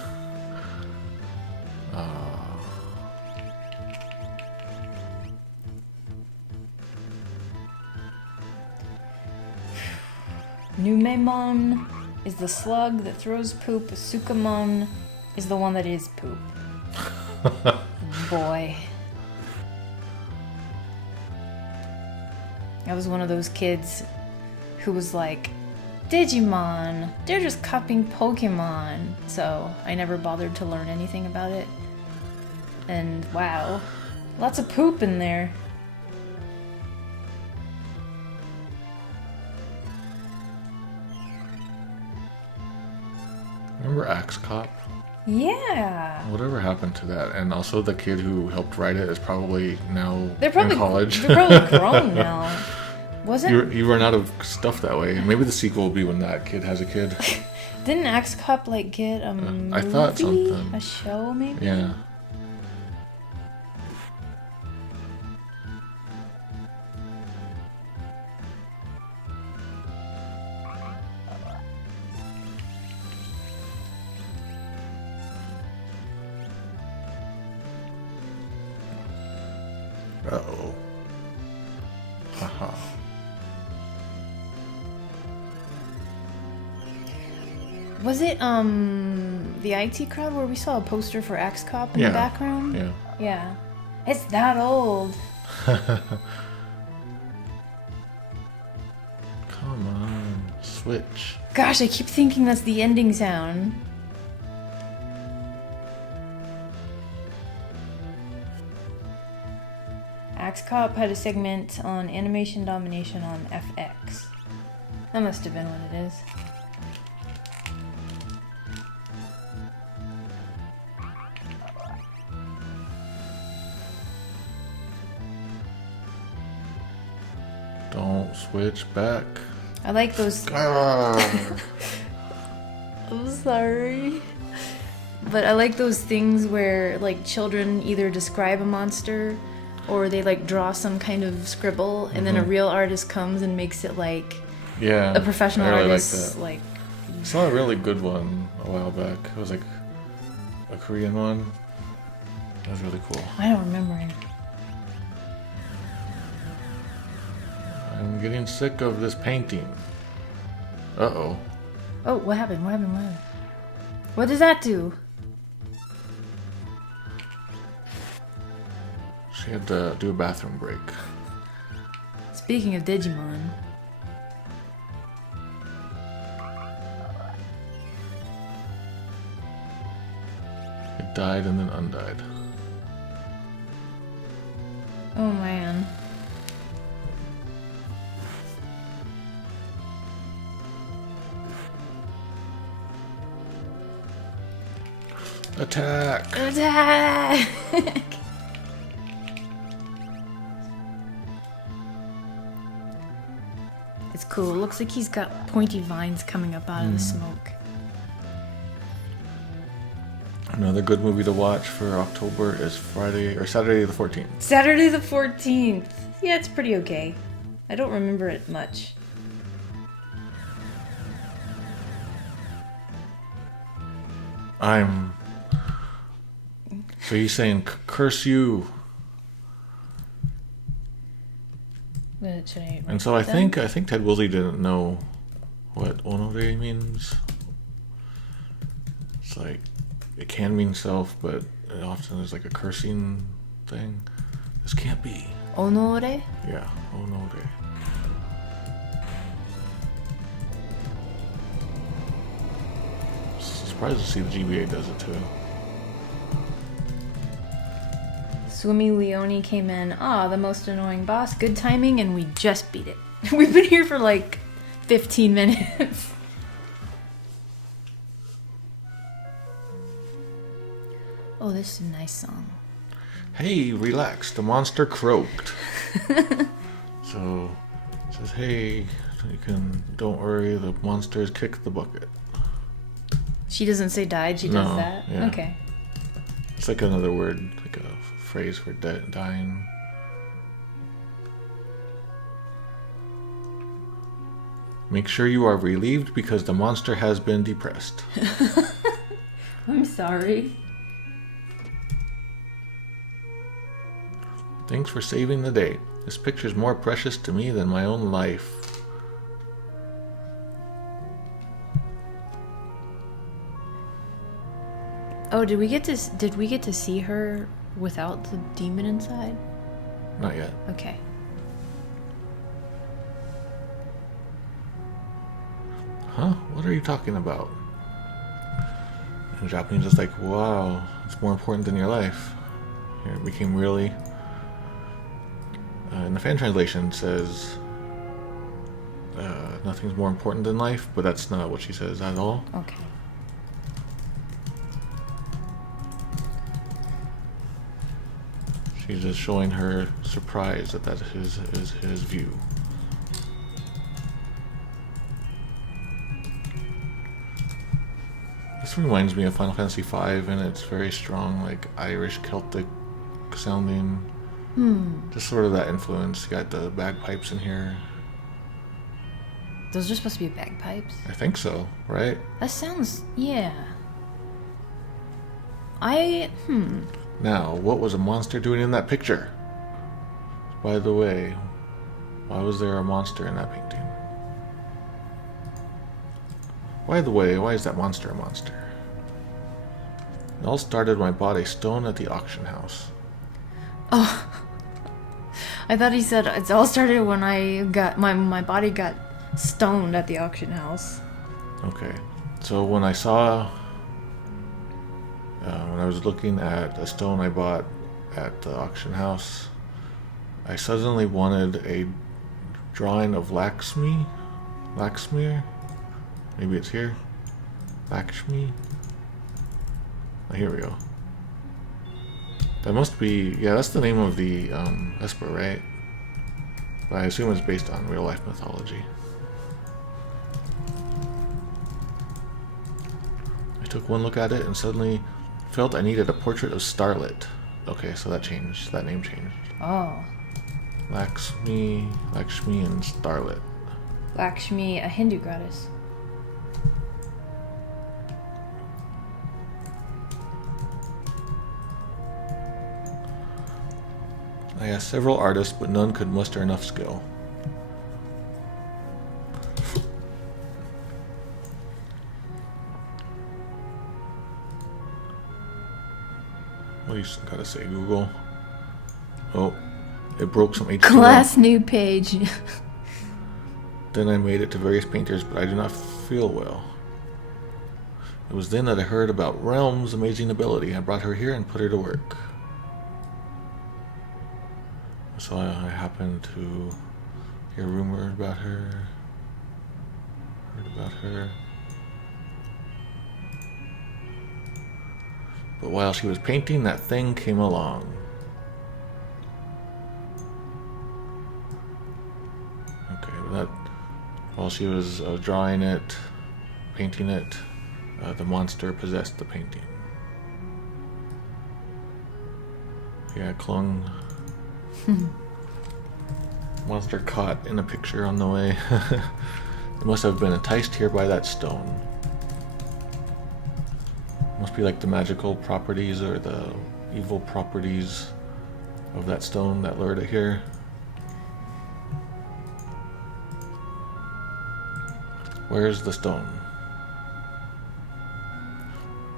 Numemon is the slug that throws poop. Sukamon is the one that is poop. Boy. I was one of those kids who was like, Digimon, they're just copying Pokemon. So I never bothered to learn anything about it. And wow, lots of poop in there. Remember Axe Cop? Yeah. Whatever happened to that? And also the kid who helped write it is probably now They're probably in college. They're probably grown now. Wasn't You run out of stuff that way. Maybe the sequel will be when that kid has a kid. Didn't Axe Cop like get a movie? I thought something. A show maybe? Yeah. Uh-oh. Haha. Was it the IT crowd where we saw a poster for Axe Cop in the background? Yeah. Yeah. It's that old. Come on, switch. Gosh, I keep thinking that's the ending sound. Axe Cop had a segment on animation domination on FX. That must have been what it is. Don't switch back. I like those. Ah. I'm sorry. But I like those things where like children either describe a monster or they like draw some kind of scribble and then a real artist comes and makes it like Yeah. a professional I really artist like that. like I saw a really good one a while back. It was like a Korean one. That was really cool. I don't remember it. I'm getting sick of this painting. Uh-oh. Oh, what happened? What happened? What happened? What does that do? She had to do a bathroom break. Speaking of Digimon. It died and then undied. Oh man. Attack! Attack! cool. It looks like he's got pointy vines coming up out of the smoke. Another good movie to watch for October is Saturday the 14th. Saturday the 14th. Yeah, it's pretty okay. I don't remember it much. So he's saying, curse you. But should I And so I think Ted Woolsey didn't know what onore means. It's like, it can mean self, but it often is like a cursing thing. This can't be. Onore? Yeah, onore. Surprised to see the GBA does it too. Swimmy Leone came in. The most annoying boss. Good timing, and we just beat it. We've been here for like 15 minutes. Oh, this is a nice song. Hey, relax. The monster croaked. So it says, hey, don't worry. The monsters kicked the bucket. She doesn't say died. She does that. Yeah. Okay. It's like another word, like a phrase for dying. Make sure you are relieved because the monster has been depressed. I'm sorry. Thanks for saving the day. This picture's more precious to me than my own life. Oh, did we get to see her without the demon inside? Not yet. Okay. Huh? What are you talking about? And Japanese is like, wow, it's more important than your life. Here it became really... in the fan translation it says, nothing's more important than life, but that's not what she says at all. Okay. She's just showing her surprise that is his view. This reminds me of Final Fantasy V, and it's very strong, like Irish Celtic sounding. Just sort of that influence. You got the bagpipes in here. Those are supposed to be bagpipes? I think so, right? That sounds... yeah. Now, what was a monster doing in that picture? By the way, why was there a monster in that painting? By the way, why is that monster a monster? It all started when I bought a stone at the auction house. Oh. I thought he said it all started when I got... my body got stoned at the auction house. Okay. So when I saw... when I was looking at a stone I bought at the auction house, I suddenly wanted a drawing of Lakshmi. Maybe it's here. Lakshmi. Oh, here we go. That must be... yeah, that's the name of the Esper, right? But I assume it's based on real life mythology. I took one look at it and suddenly felt I needed a portrait of Starlit. Okay, so that changed. That name changed. Oh. Lakshmi and Starlit. Lakshmi, a Hindu goddess. I asked several artists, but none could muster enough skill. What do you gotta say, Google? Oh, it broke some HTML. Class new page. Then I made it to various painters, but I do not feel well. It was then that I heard about Relm's amazing ability. I brought her here and put her to work. So I happened to hear rumor about her. Heard about her. But while she was painting, that thing came along. Okay, that While she was drawing it, painting it, the monster possessed the painting. Yeah, clung. Monster caught in a picture on the way. It must have been enticed here by that stone. Must be like the magical properties or the evil properties of that stone that lured it here. Where's the stone?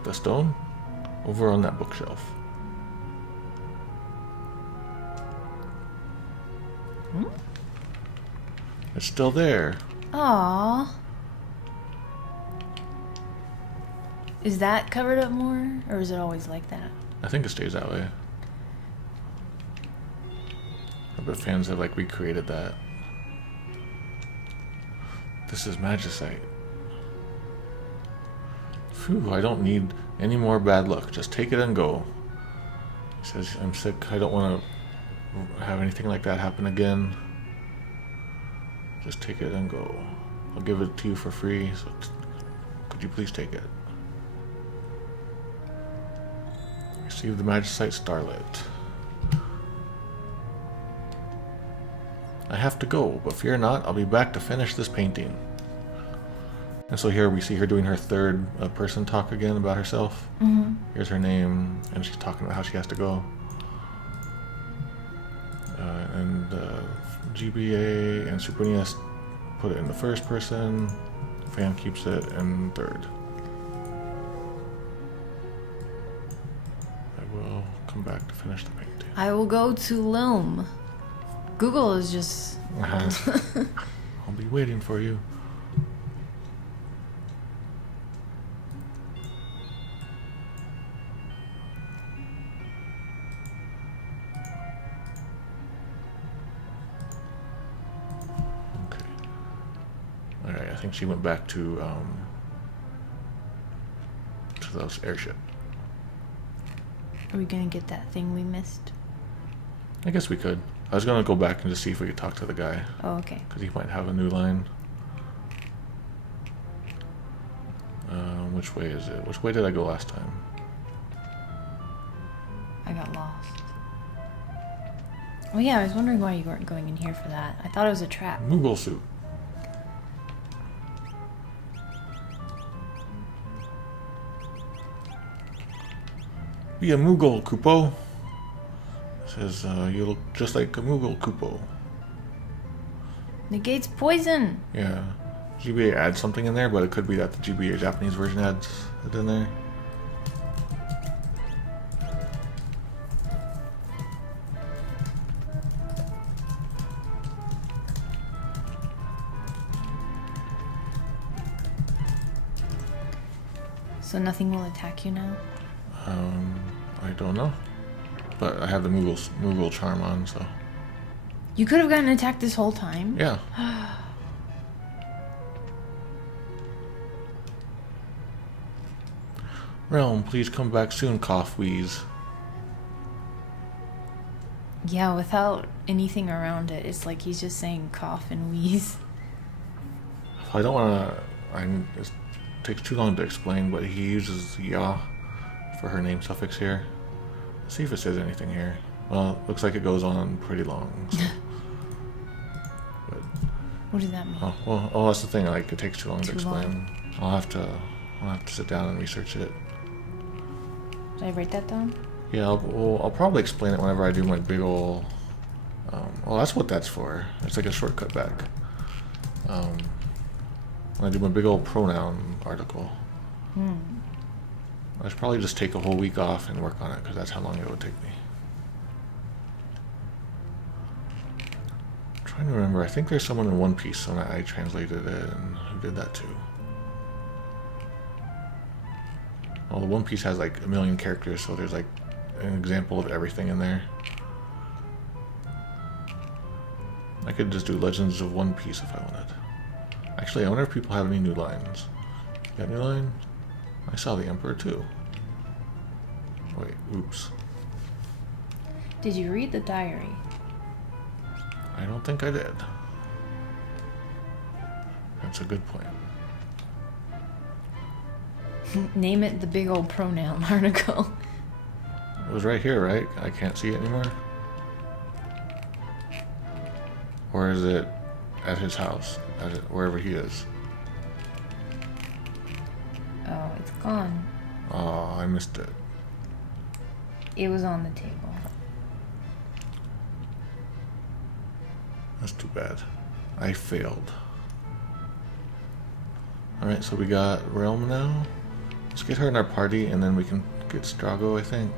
The stone? Over on that bookshelf. Hmm? It's still there. Aww. Is that covered up more, or is it always like that? I think it stays that way. I bet fans have like recreated that. This is magicite. Phew, I don't need any more bad luck. Just take it and go. He says, I'm sick. I don't want to have anything like that happen again. Just take it and go. I'll give it to you for free, so could you please take it? Receive the magicite starlit. I have to go, but fear not, I'll be back to finish this painting. And so here we see her doing her third person talk again about herself. Mm-hmm. Here's her name, and she's talking about how she has to go. And GBA and Super NES put it in the first person. Fan keeps it in third. I will come back to finish the painting. I will go to Relm. Google is just... I'll be waiting for you. Okay. Alright, I think she went back to the airship. Are we gonna get that thing we missed? I guess we could. I was gonna go back and just see if we could talk to the guy. Oh, okay. Because he might have a new line. Which way is it? Which way did I go last time? I got lost. Oh yeah, I was wondering why you weren't going in here for that. I thought it was a trap. Moogle suit. Be a Moogle, Kupo. Says, you look just like a Moogle, Kupo. Negates poison! Yeah. GBA adds something in there, but it could be that the GBA Japanese version adds it in there. So nothing will attack you now? I don't know. But I have the Moogle charm on, so... You could have gotten attacked this whole time? Yeah. Relm, please come back soon, cough, wheeze. Yeah, without anything around it, it's like he's just saying cough and wheeze. I don't want to... It takes too long to explain, but he uses ya for her name suffix here. Let's see if it says anything here. Well, it looks like it goes on pretty long. So. But, what does that mean? Oh, that's the thing. Like, it takes too long to Too explain. long. I'll have to sit down and research it. Did I write that down? Yeah, I'll probably explain it whenever I do my big ol'... well, that's what that's for. It's like a shortcut back. When I do my big old pronoun article. I should probably just take a whole week off and work on it, because that's how long it would take me. I'm trying to remember. I think there's someone in One Piece, so I translated it, and who did that too. Well, the One Piece has like 1 million characters, so there's like an example of everything in there. I could just do Legends of One Piece if I wanted. Actually, I wonder if people have any new lines. Got a new line? I saw the Emperor too. Wait, oops. Did you read the diary? I don't think I did. That's a good point. Name it the big old pronoun article. It was right here, right? I can't see it anymore. Or is it at his house? Wherever he is. Oh, it's gone. Oh, I missed it. It was on the table. That's too bad. I failed. Alright, so we got Relm now. Let's get her in our party and then we can get Strago, I think.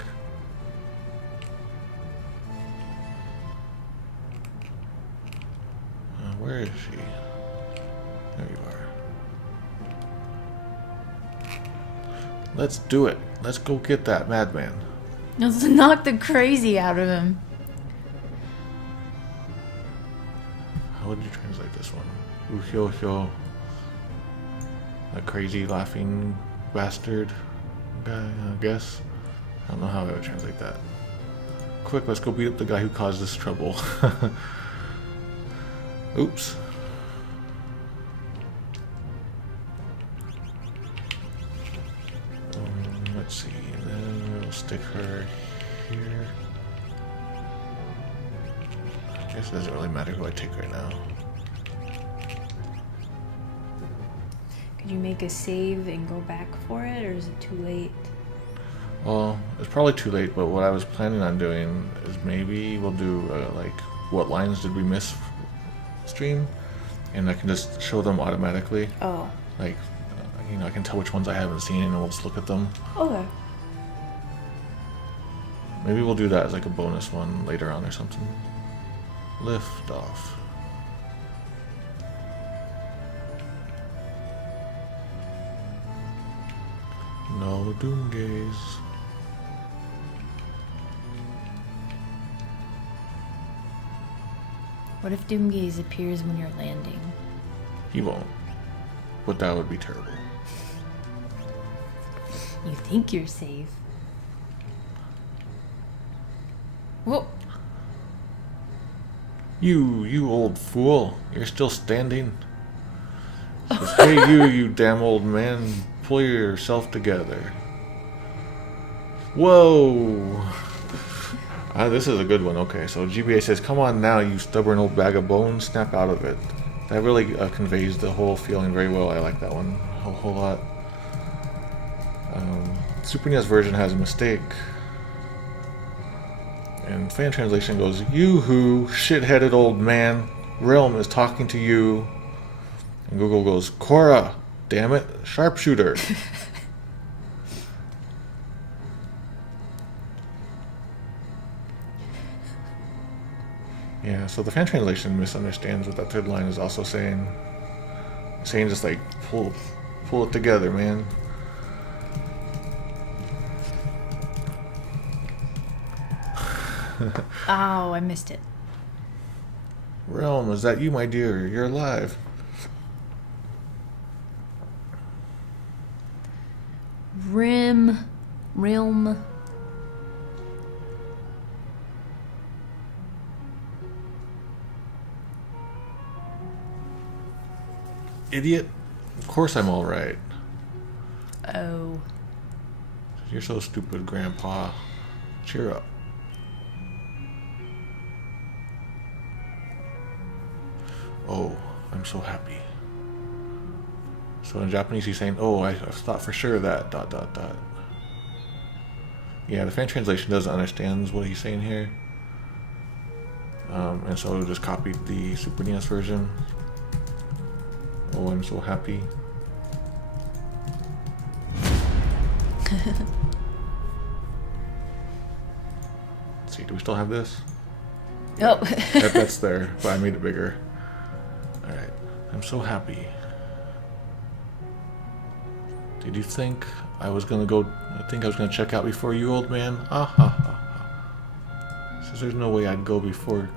Where is she? There you are. Let's do it. Let's go get that madman. Let's knock the crazy out of him. How would you translate this one? Uhyo. A crazy laughing bastard guy, I guess. I don't know how I would translate that. Quick, let's go beat up the guy who caused this trouble. Oops. Let's see, and then we'll stick her here. I guess it doesn't really matter who I take right now. Could you make a save and go back for it, or is it too late? Well, it's probably too late, but what I was planning on doing is maybe we'll do like, what lines did we miss stream, and I can just show them automatically. Oh. Like, you know, I can tell which ones I haven't seen and we'll just look at them. Okay. Maybe we'll do that as like a bonus one later on or something. Lift off. No doom gaze. What if Doomgaze appears when you're landing? He won't. But that would be terrible. You think you're safe. Whoa! You old fool. You're still standing. Says, hey you damn old man. Pull yourself together. Whoa! This is a good one. Okay, so GBA says, come on now, you stubborn old bag of bones. Snap out of it. That really conveys the whole feeling very well. I like that one a whole lot. Super NES version has a mistake. And fan translation goes, yoo-hoo, shit-headed old man. Relm is talking to you. And Gogo goes, Cora, damn it, sharpshooter. Yeah, so the fan translation misunderstands what that third line is also saying. Saying just like, pull it together, man. Oh, I missed it. Relm, is that you, my dear? You're alive. Relm. Idiot. Of course I'm alright. Oh. You're so stupid, Grandpa. Cheer up. Oh, I'm so happy. So in Japanese he's saying, oh, I thought for sure that ... Yeah, the fan translation doesn't understand what he's saying here. And so just copied the Super NES version. Oh, I'm so happy. Let's see, do we still have this? Oh. That's there, but I made it bigger. Alright, I'm so happy. Did you think I was gonna check out before you, old man? Ah ha ha ha. Says there's no way I'd go before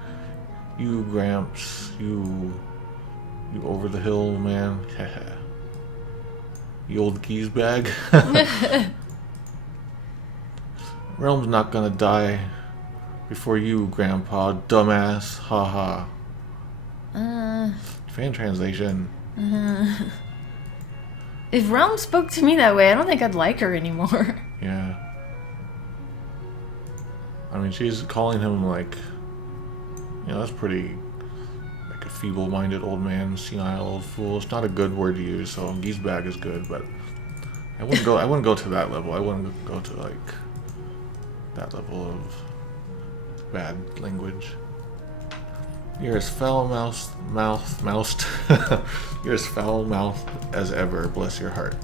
you, Gramps. You over the hill, man. You old keys bag. Relm's not gonna die before you, Grandpa. Dumbass. Ha ha. Fan translation. If Relm spoke to me that way, I don't think I'd like her anymore. Yeah. I mean, she's calling him like, you know, that's pretty, like a feeble-minded old man, senile old fool. It's not a good word to use, so geezebag is good, but I wouldn't go to that level. I wouldn't go to like that level of bad language. You're as foul-mouthed, you're as foul-mouthed as ever. Bless your heart.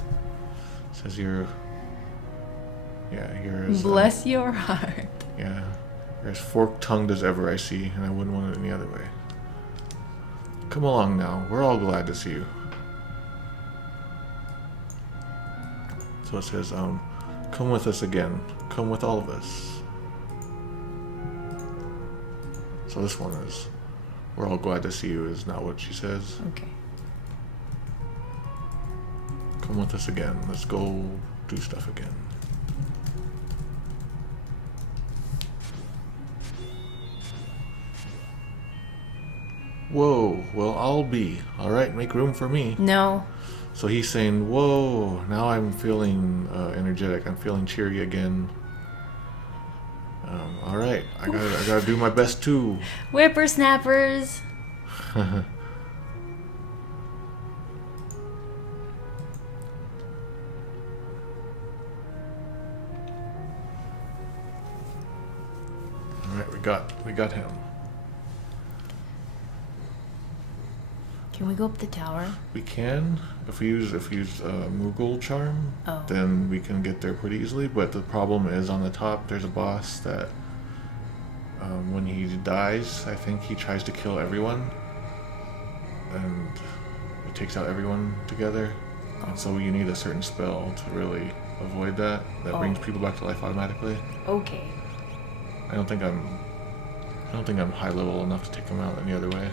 Says you're as Bless your heart. yeah, you're as fork-tongued as ever. I see, and I wouldn't want it any other way. Come along now. We're all glad to see you. So it says, come with us again. Come with all of us. So this one is, we're all glad to see you, is not what she says. Okay. Come with us again. Let's go do stuff again. Whoa, well, I'll be. Alright, make room for me. No. So he's saying, whoa, now I'm feeling energetic. I'm feeling cheery again. Alright, I gotta do my best too. Whippersnappers. Alright, we got him. Can we go up the tower? We can, if we use Moogle charm, then we can get there pretty easily. But the problem is on the top, there's a boss that when he dies, I think he tries to kill everyone, and it takes out everyone together. And so you need a certain spell to really avoid that. That brings people back to life automatically. Okay. I don't think I'm high level enough to take him out any other way.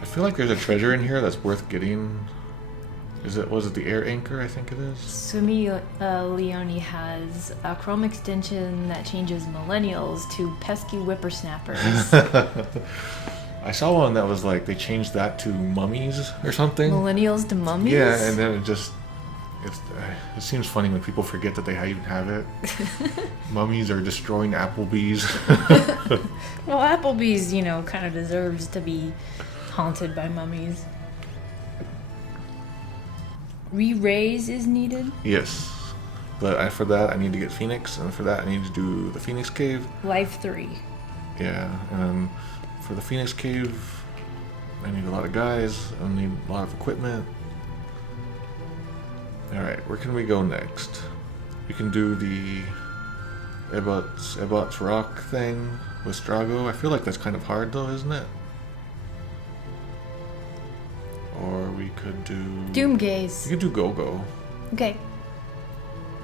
I feel like there's a treasure in here that's worth getting. Was it the air anchor? I think it is. Sumi Leone has a Chrome extension that changes millennials to pesky whippersnappers. I saw one that was like they changed that to mummies or something. Millennials to mummies? Yeah, and then it seems funny when people forget that they even have it. Mummies are destroying Applebee's. Well, Applebee's, kind of deserves to be haunted by mummies. Re-raise is needed? Yes. But for that I need to get Phoenix, and for that I need to do the Phoenix Cave. Life 3. Yeah, and for the Phoenix Cave I need a lot of guys, I need a lot of equipment. Alright, where can we go next? We can do the Ebot's Rock thing with Strago. I feel like that's kind of hard though, isn't it? Or we could do... Doomgaze. We could do Gogo. Okay.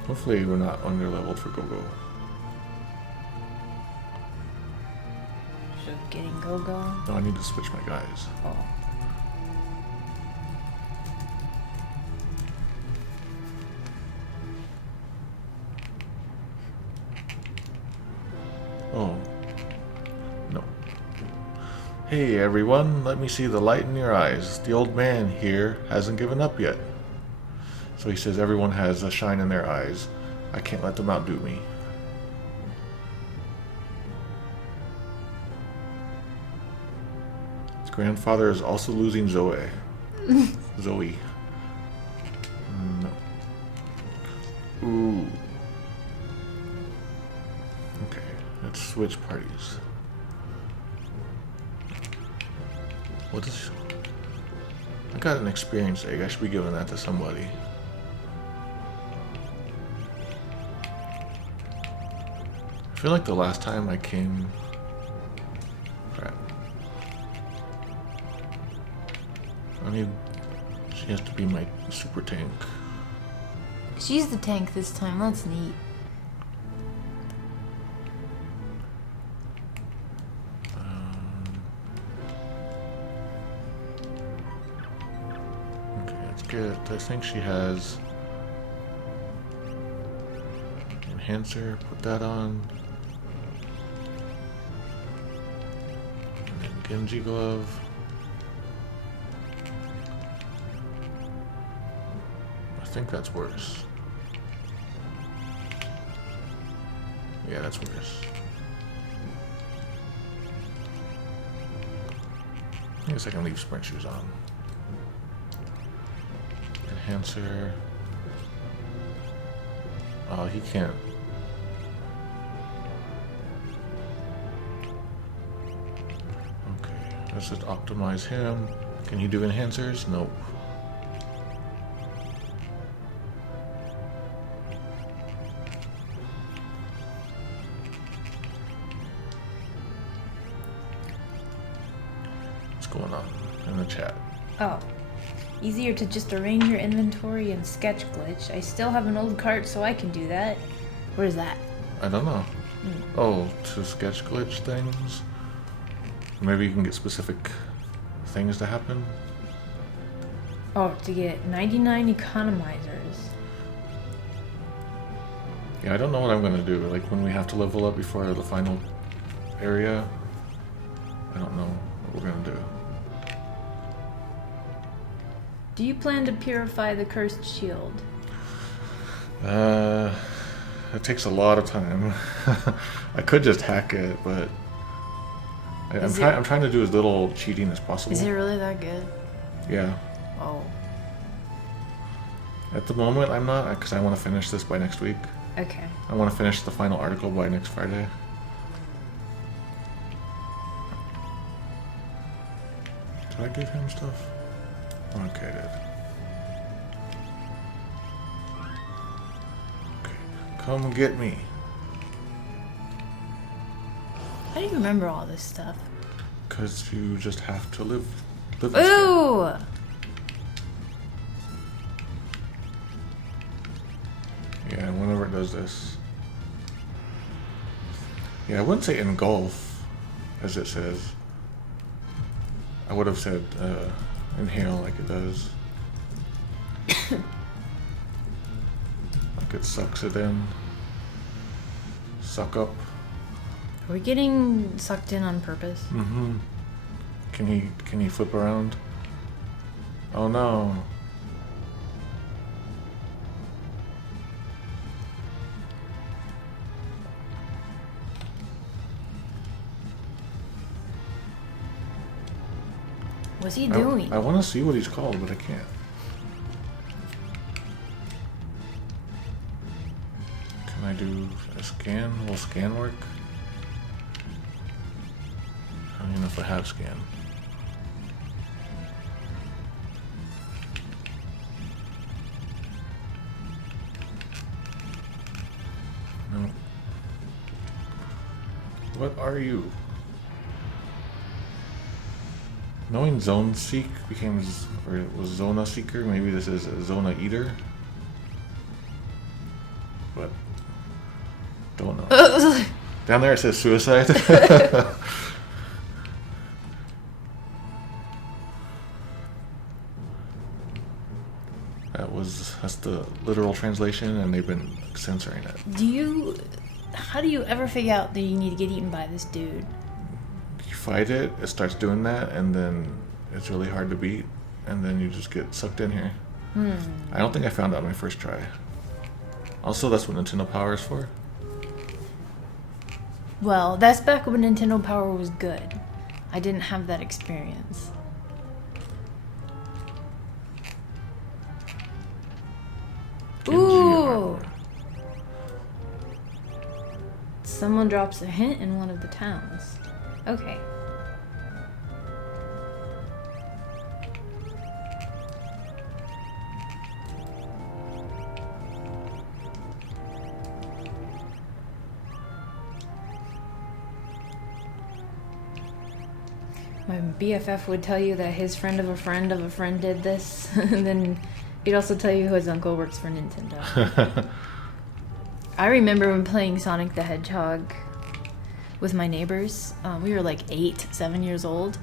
Hopefully we're not under-leveled for Gogo. So getting Gogo. No, I need to switch my guys. Oh. Oh. No. Hey everyone, let me see the light in your eyes. The old man here hasn't given up yet. So he says everyone has a shine in their eyes. I can't let them outdo me. His grandfather is also losing Zoe. Zoe. No. Ooh. Okay, let's switch parties. What is... I got an experience egg. I should be giving that to somebody. I feel like the last time I came... Crap. She has to be my super tank. She's the tank this time. That's neat. I think she has enhancer, put that on, and then Genji glove. think that's worse. Yeah, that's worse. I guess I can leave sprint shoes on. Enhancer. Oh, he can't. Okay, let's just optimize him. Can he do enhancers? Nope. What's going on in the chat? Oh. Easier to just arrange your inventory and sketch glitch. I still have an old cart, so I can do that. What is that? I don't know. Oh, to sketch glitch things? Maybe you can get specific things to happen? Oh, to get 99 economizers. Yeah, I don't know what I'm gonna do. Like when we have to level up before the final area, I don't know what we're gonna do. Do you plan to purify the cursed shield? It takes a lot of time. I could just hack it, but I'm trying to do as little cheating as possible. Is it really that good? Yeah. Oh. At the moment, I'm not, because I want to finish this by next week. Okay. I want to finish the final article by next Friday. Did I give him stuff? Okay, I did. Okay, come get me. How do you remember all this stuff? Because you just have to live this game. Ooh! Yeah, whenever it does this. Yeah, I wouldn't say engulf, as it says. I would have said inhale like it does. Like it sucks it in. Suck up. Are we getting sucked in on purpose? Mm-hmm. Can he flip around? Oh no. What's he doing? I want to see what he's called, but I can't. Can I do a scan? Will scan work? I don't even know if I have scan. No. What are you? Knowing Zone Seek became, or it was Zona Seeker, maybe this is a Zona Eater. But, don't know. Down there it says suicide. That's the literal translation, and they've been censoring it. How do you ever figure out that you need to get eaten by this dude? You fight it, it starts doing that, and then it's really hard to beat, and then you just get sucked in here. I don't think I found out on my first try. Also, that's what Nintendo Power is for. Well, that's back when Nintendo Power was good. I didn't have that experience. Ooh! Someone drops a hint in one of the towns. Okay. My BFF would tell you that his friend of a friend of a friend did this, and then he'd also tell you his uncle works for Nintendo. I remember when playing Sonic the Hedgehog with my neighbors. We were like 8, 7 years old.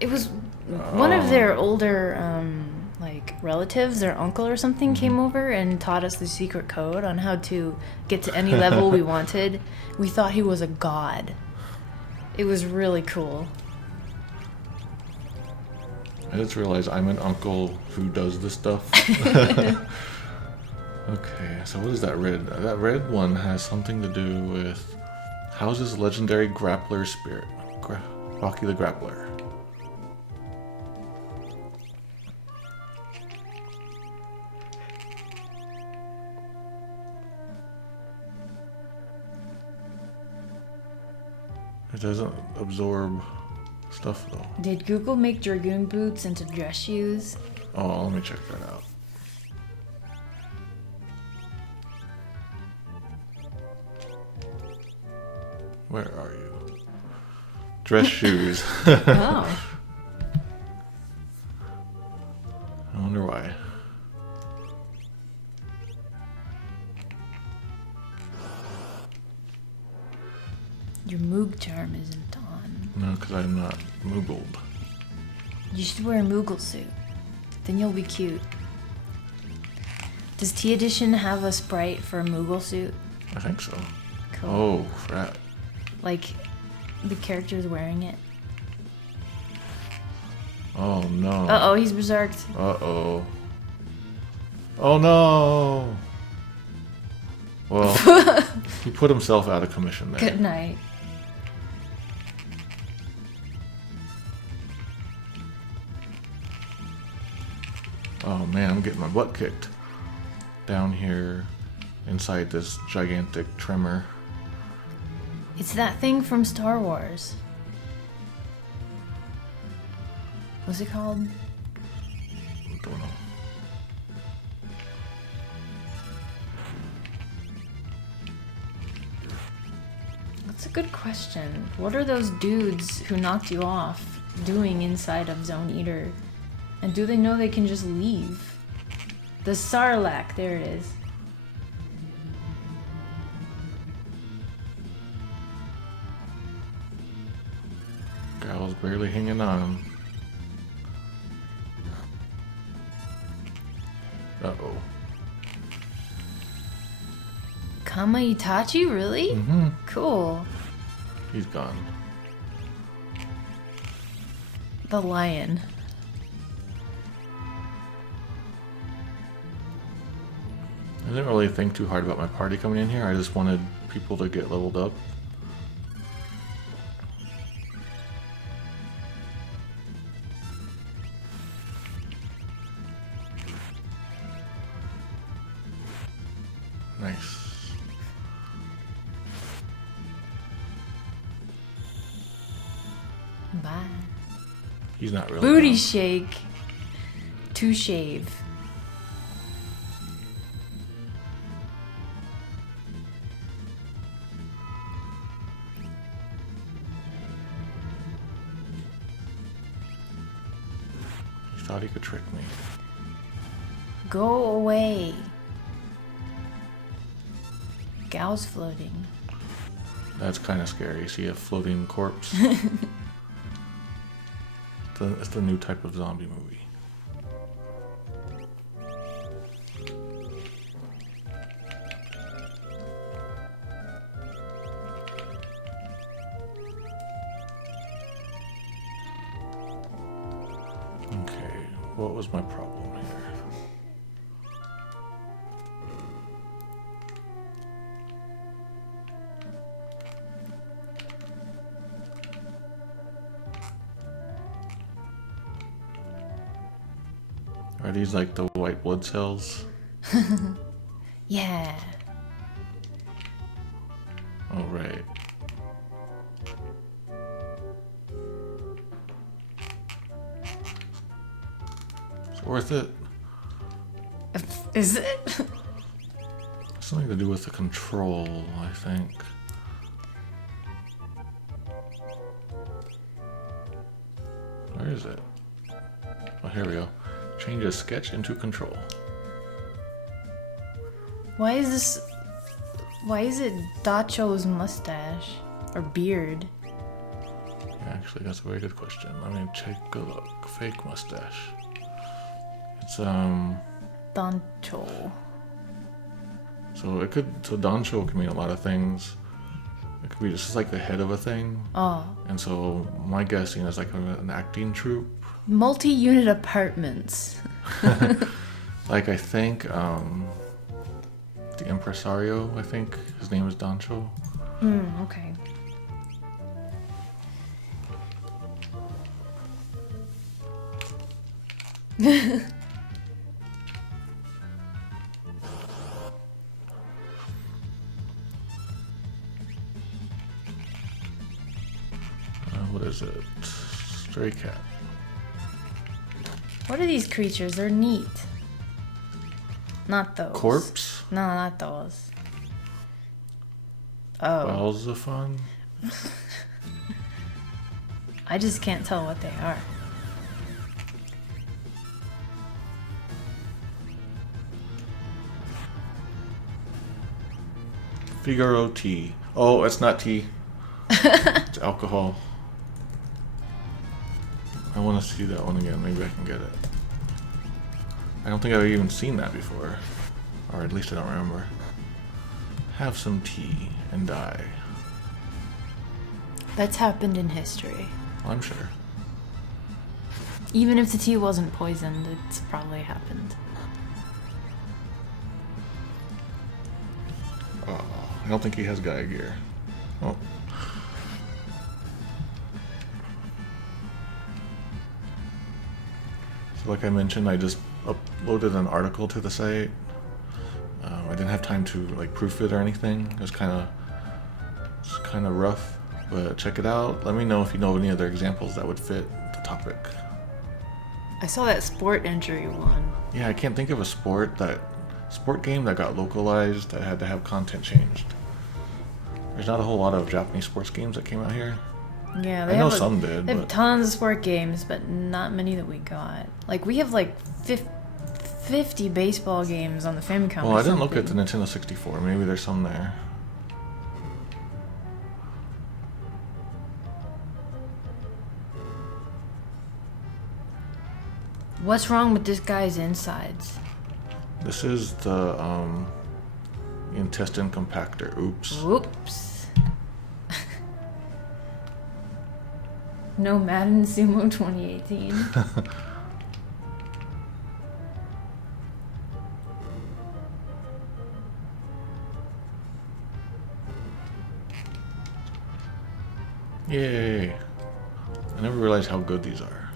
It was one of their older like relatives, their uncle or something, came over and taught us the secret code on how to get to any level we wanted. We thought he was a god. It was really cool. I just realized I'm an uncle who does this stuff. Okay, so what is that red? That red one has something to do with houses legendary grappler spirit. Rocky the Grappler. It doesn't absorb stuff though. Did Google make dragoon boots into dress shoes? Oh, let me check that out. Where are you? Dress shoes. Oh. I wonder why. Your Moog charm isn't on. No, because I'm not Moogled. You should wear a Moogle suit. Then you'll be cute. Does T Edition have a sprite for a Moogle suit? I think so. Cool. Oh, crap. Like, the character's wearing it. Oh, no. Uh-oh, he's berserked. Uh-oh. Oh, no. Well, he put himself out of commission there. Good night. Oh, man, I'm getting my butt kicked. Down here, inside this gigantic tremor. It's that thing from Star Wars. What's it called? Don't know. That's a good question. What are those dudes who knocked you off doing inside of Zone Eater? And do they know they can just leave? The Sarlacc, there it is. Gal's barely hanging on. Uh-oh. Kama Itachi, really? Mm-hmm. Cool. He's gone. The lion. I didn't really think too hard about my party coming in here. I just wanted people to get leveled up. Nice. Bye. He's not really Booty gone. shake. To shave. He thought he could trick me. Go away. Gal's floating. That's kind of scary. See a floating corpse? It's the new type of zombie movie. Okay, what was my problem here? Are these like the white blood cells? Yeah. Oh, right. It's worth it. Is it? Something to do with the control, I think. Where is it? Oh, here we go. Change a sketch into control. Why is this... Why is it Dacho's mustache? Or beard? Yeah, actually, that's a very good question. Let me take a look. Fake mustache. It's, Dancho. So it could... So Dancho can mean a lot of things. It could be just like the head of a thing. Oh. And so my guessing is like an acting troupe. Multi-unit apartments. Like I think the impresario, I think his name is Dancho. Okay. What is it? Stray cat. What are these creatures? They're neat. Not those. Corpse? No, not those. Oh. Balzaphon? I just can't tell what they are. Figaro tea. Oh, it's not tea. It's alcohol. I want to see that one again. Maybe I can get it. I don't think I've even seen that before. Or at least I don't remember. Have some tea and die. That's happened in history. Well, I'm sure. Even if the tea wasn't poisoned, it's probably happened. Oh, I don't think he has Gaia gear. Oh. So like I mentioned, I just uploaded an article to the site. I didn't have time to like proof it or anything. It was kind of rough, but check it out. Let me know if you know any other examples that would fit the topic. I saw that sport injury one. Yeah, I can't think of a sport game that got localized that had to have content changed. There's not a whole lot of Japanese sports games that came out here. Yeah, I know some did. They have but tons of sport games, but not many that we got. Like, we have like 50 baseball games on the Famicom. Well, I didn't look at the Nintendo 64. Maybe there's some there. What's wrong with this guy's insides? This is the intestine compactor. Oops. Whoops. No Madden Sumo 2018. Yay. I never realized how good these are.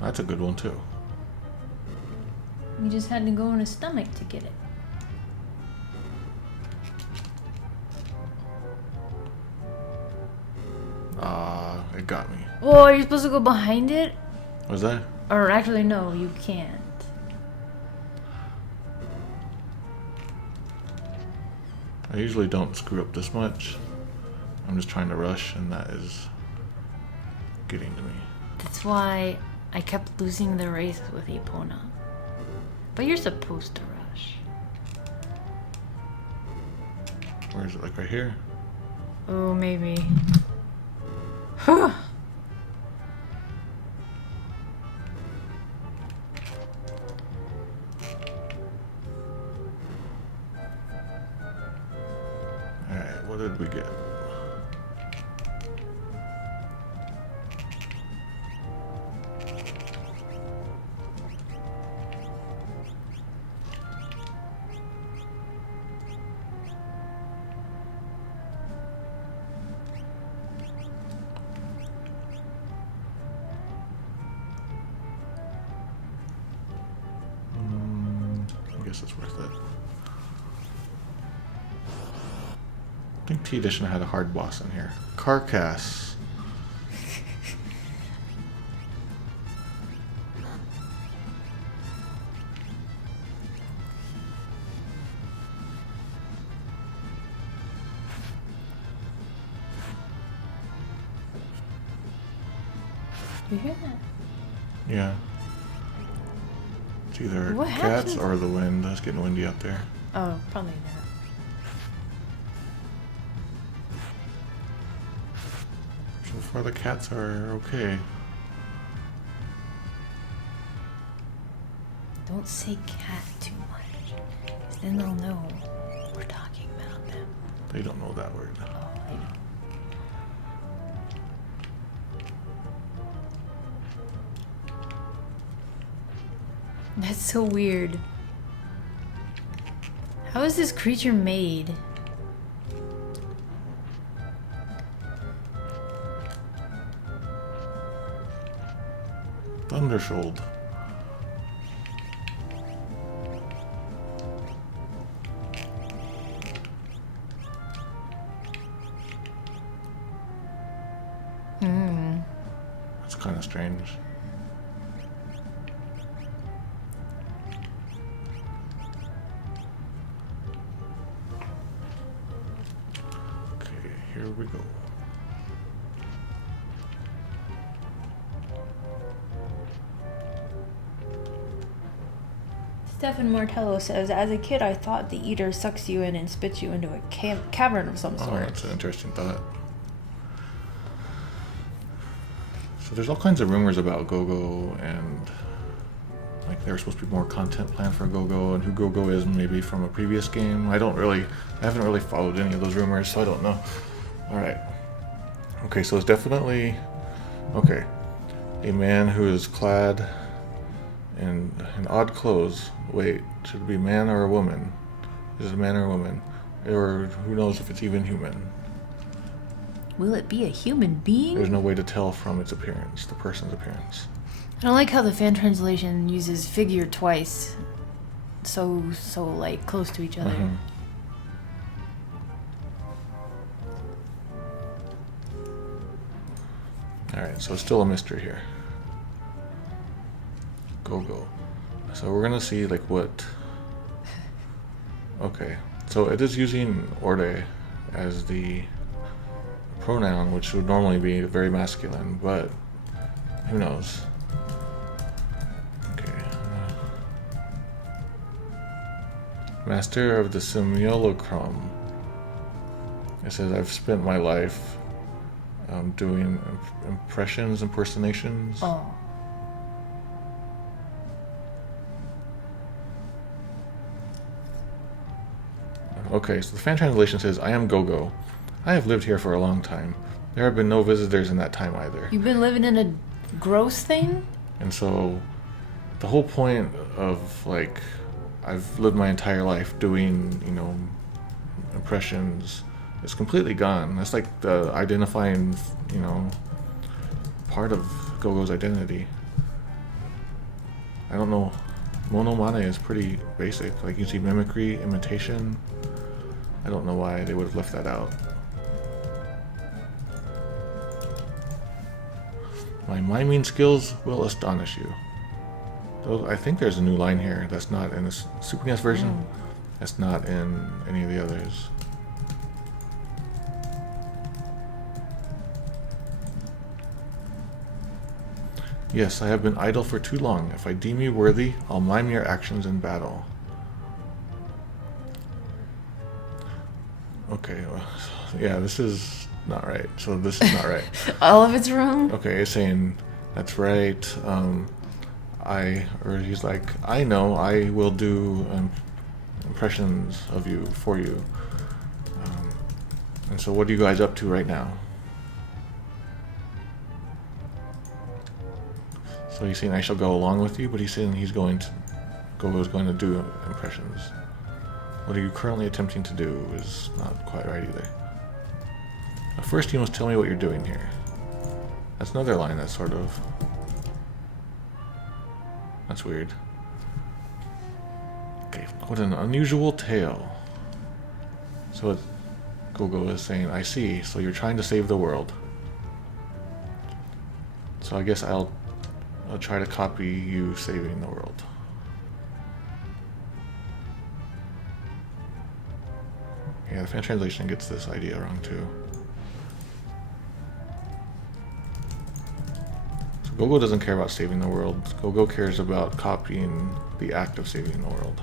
That's a good one too. We just had to go in his stomach to get it. It got me. Oh, are you supposed to go behind it? Was that? Or actually, no, you can't. I usually don't screw up this much. I'm just trying to rush, and that is getting to me. That's why I kept losing the race with Epona. But you're supposed to rush. Where is it? Like right here? Oh, maybe. Whew. Alright, what did we get? I guess it's worth it. I think T Edition had a hard boss in here. Carcass. You hear that? Yeah. It's either What cats happened? or the wind. It's getting windy out there. Oh, probably that. So far the cats are okay. Don't say cat too much, 'cause then they'll know we're talking about them. They don't know that word. Oh, I know. That's so weird. How is this creature made? Thundershold. That's kind of strange. Okay, here we go. Stefan Martello says, as a kid, I thought the eater sucks you in and spits you into a cavern of some Oh, sort. that's an interesting thought. So there's all kinds of rumors about Gogo, and like there's supposed to be more content planned for Gogo, and who Gogo is maybe from a previous game. I haven't really followed any of those rumors, so I don't know. All right. Okay, so it's definitely okay. A man who is clad in odd clothes. Wait, should it be a man or a woman? Is it a man or a woman? Or who knows if it's even human? Will it be a human being? There's no way to tell from its appearance, the person's appearance. I don't like how the fan translation uses figure twice. So like close to each other. Mm-hmm. Alright, so it's still a mystery here. Gogo. So we're gonna see like what... Okay, so it is using orde as the pronoun, which would normally be very masculine, but who knows? Okay. Master of the simulacrum. It says, I've spent my life doing impressions, impersonations. Oh. Okay, so the fan translation says, I am Gogo. I have lived here for a long time. There have been no visitors in that time either. You've been living in a gross thing? And so the whole point of like, I've lived my entire life doing, impressions is completely gone. That's like the identifying, part of Gogo's identity. I don't know. Monomane is pretty basic. Like you see mimicry, imitation. I don't know why they would have left that out. My miming skills will astonish you. Though I think there's a new line here that's not in the Super NES version. That's not in any of the others. Yes, I have been idle for too long. If I deem you worthy, I'll mime your actions in battle. Okay, well, yeah, this is not right. So this is not right. All of it's wrong? Okay, it's saying, that's right. He's like, I know, I will do impressions of you, for you. And so what are you guys up to right now? So he's saying I shall go along with you, but he's saying Gogo's going to do impressions. What are you currently attempting to do is not quite right either. Now first you must tell me what you're doing here. That's another line that's sort of... That's weird. Okay, what an unusual tale. So Gogo is saying, I see, so you're trying to save the world. So I guess I'll try to copy you saving the world. Yeah, the fan translation gets this idea wrong too. So Gogo doesn't care about saving the world. Gogo cares about copying the act of saving the world.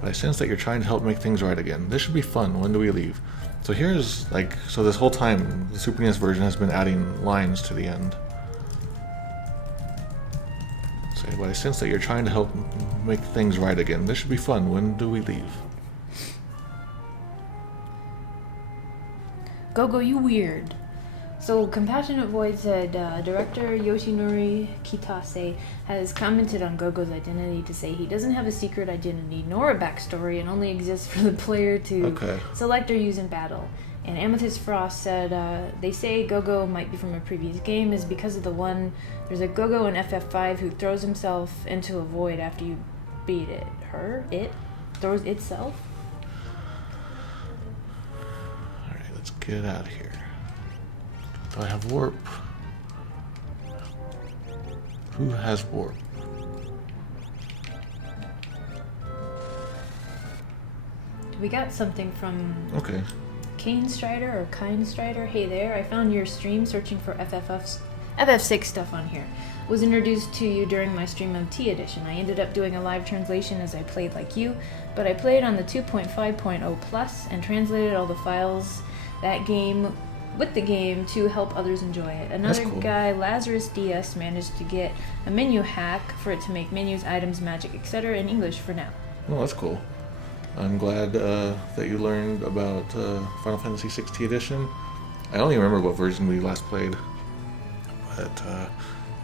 But I sense that you're trying to help make things right again. This should be fun. When do we leave? So here's like, so this whole time, the Super NES version has been adding lines to the end. So, but I sense that you're trying to help make things right again. This should be fun. When do we leave? Gogo, you weird. So Compassionate Void said director Yoshinori Kitase has commented on Gogo's identity to say he doesn't have a secret identity nor a backstory and only exists for the player to select or use in battle. And Amethyst Frost said they say Gogo might be from a previous game is because of the one there's a Gogo in FF5 who throws himself into a void after you beat it. It throws itself. Alright, let's get out of here. Do I have warp? Who has warp? We got something from Okay. Kane Strider or Kine Strider. Hey there, I found your stream searching for FF6 stuff on here. Was introduced to you during my stream of T Edition. I ended up doing a live translation as I played like you, but I played on the 2.5.0 Plus and translated all the files that game with the game to help others enjoy it. Another guy, Lazarus DS, managed to get a menu hack for it to make menus, items, magic, etc. in English for now. Oh, that's cool. I'm glad that you learned about Final Fantasy 6 Edition. I don't even remember what version we last played, but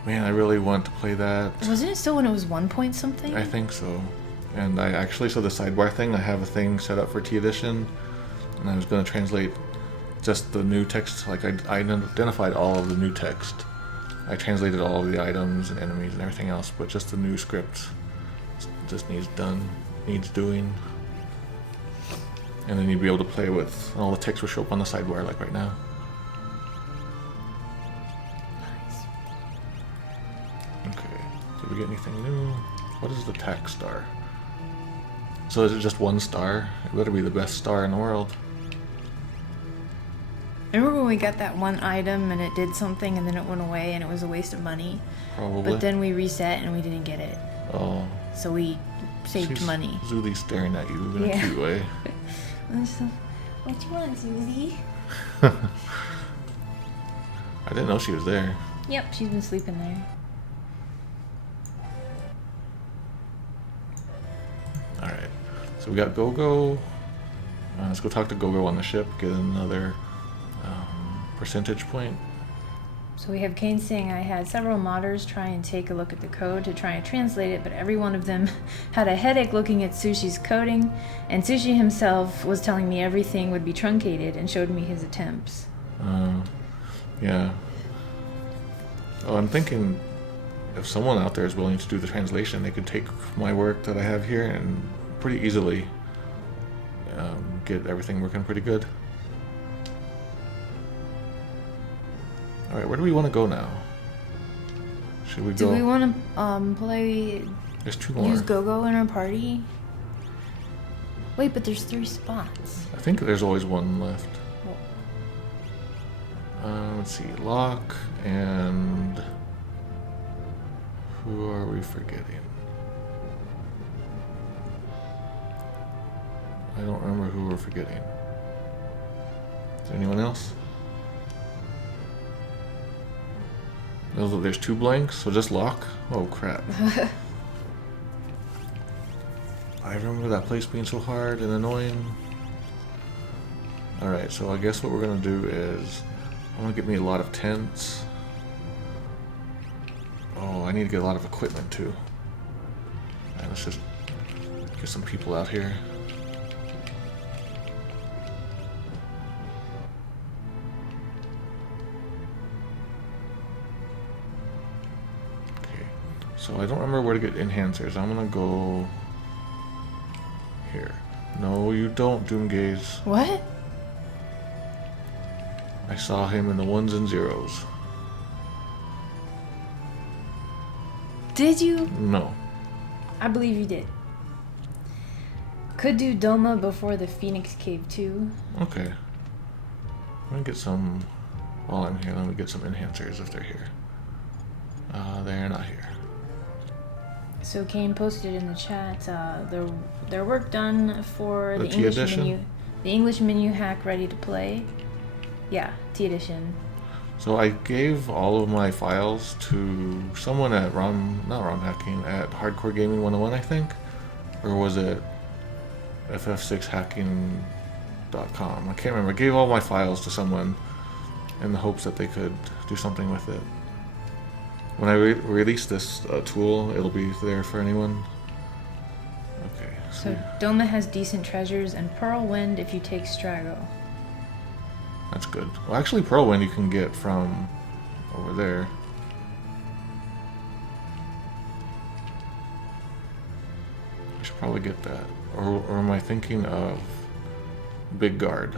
man, I really want to play that. Wasn't it still when it was 1 point something? I think so. And I actually saw the sidebar thing. I have a thing set up for T Edition, and I was going to translate just the new text. Like I identified all of the new text. I translated all of the items and enemies and everything else, but just the new script just needs doing. And then you'd be able to play with all the text will show up on the sidebar like right now. Nice. Okay, did we get anything new? What is the tax star? So is it just one star? It better be the best star in the world. Remember when we got that one item and it did something and then it went away and it was a waste of money? Probably. But then we reset and we didn't get it. Oh. So we saved money. Zuli's staring at you in a cute way. What you want, Zuli? I didn't know she was there. Yep, she's been sleeping there. Alright, so we got Gogo. Let's go talk to Gogo on the ship, get another percentage point. So we have Kane saying I had several modders try and take a look at the code to try and translate it, but every one of them had a headache looking at Sushi's coding, and Sushi himself was telling me everything would be truncated and showed me his attempts. Yeah. Oh, I'm thinking if someone out there is willing to do the translation, they could take my work that I have here and pretty easily get everything working pretty good. Alright, where do we want to go now? Should we go? Do we want to play... There's two more. Use Gogo in our party? Wait, but there's 3 spots. I think there's always one left. Well, Let's see, Locke and... Who are we forgetting? I don't remember who we're forgetting. Is there anyone else? There's 2 blanks, so just Locke? Oh crap. I remember that place being so hard and annoying. Alright, so I guess what we're gonna do is I want to get me a lot of tents. Oh, I need to get a lot of equipment too. Alright, let's just get some people out here. Okay, so I don't remember where to get enhancers. I'm gonna go here. No, you don't, Doomgaze. what? I saw him in the 1s and 0s. Did you? No. I believe you did. Could do Doma before the Phoenix Cave too. Okay. I'm gonna get some, while I'm here, let me get some enhancers if they're here. They're not here. So Kane posted in the chat their work done for The the T English edition? menu. The English menu hack ready to play. Yeah, T edition. So I gave all of my files to someone at not ROM hacking, at Hardcore Gaming 101, I think? Or was it FF6hacking.com? I can't remember. I gave all my files to someone, in the hopes that they could do something with it. When I release this tool, it'll be there for anyone. Okay. So Doma has decent treasures and Pearl Wind if you take Strago. That's good. Well, actually, Pearl Wind you can get from over there. I should probably get that. Or am I thinking of Big Guard?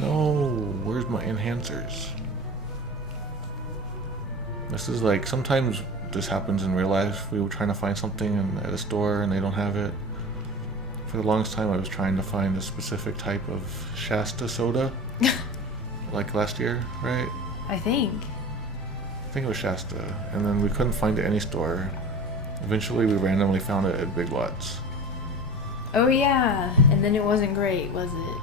No, where's my enhancers? This is like, sometimes this happens in real life. We were trying to find something at a store and they don't have it. For the longest time I was trying to find a specific type of Shasta soda. Like last year, right? I think it was Shasta. And then we couldn't find it at any store. Eventually we randomly found it at Big Lots. Oh yeah, and then it wasn't great, was it?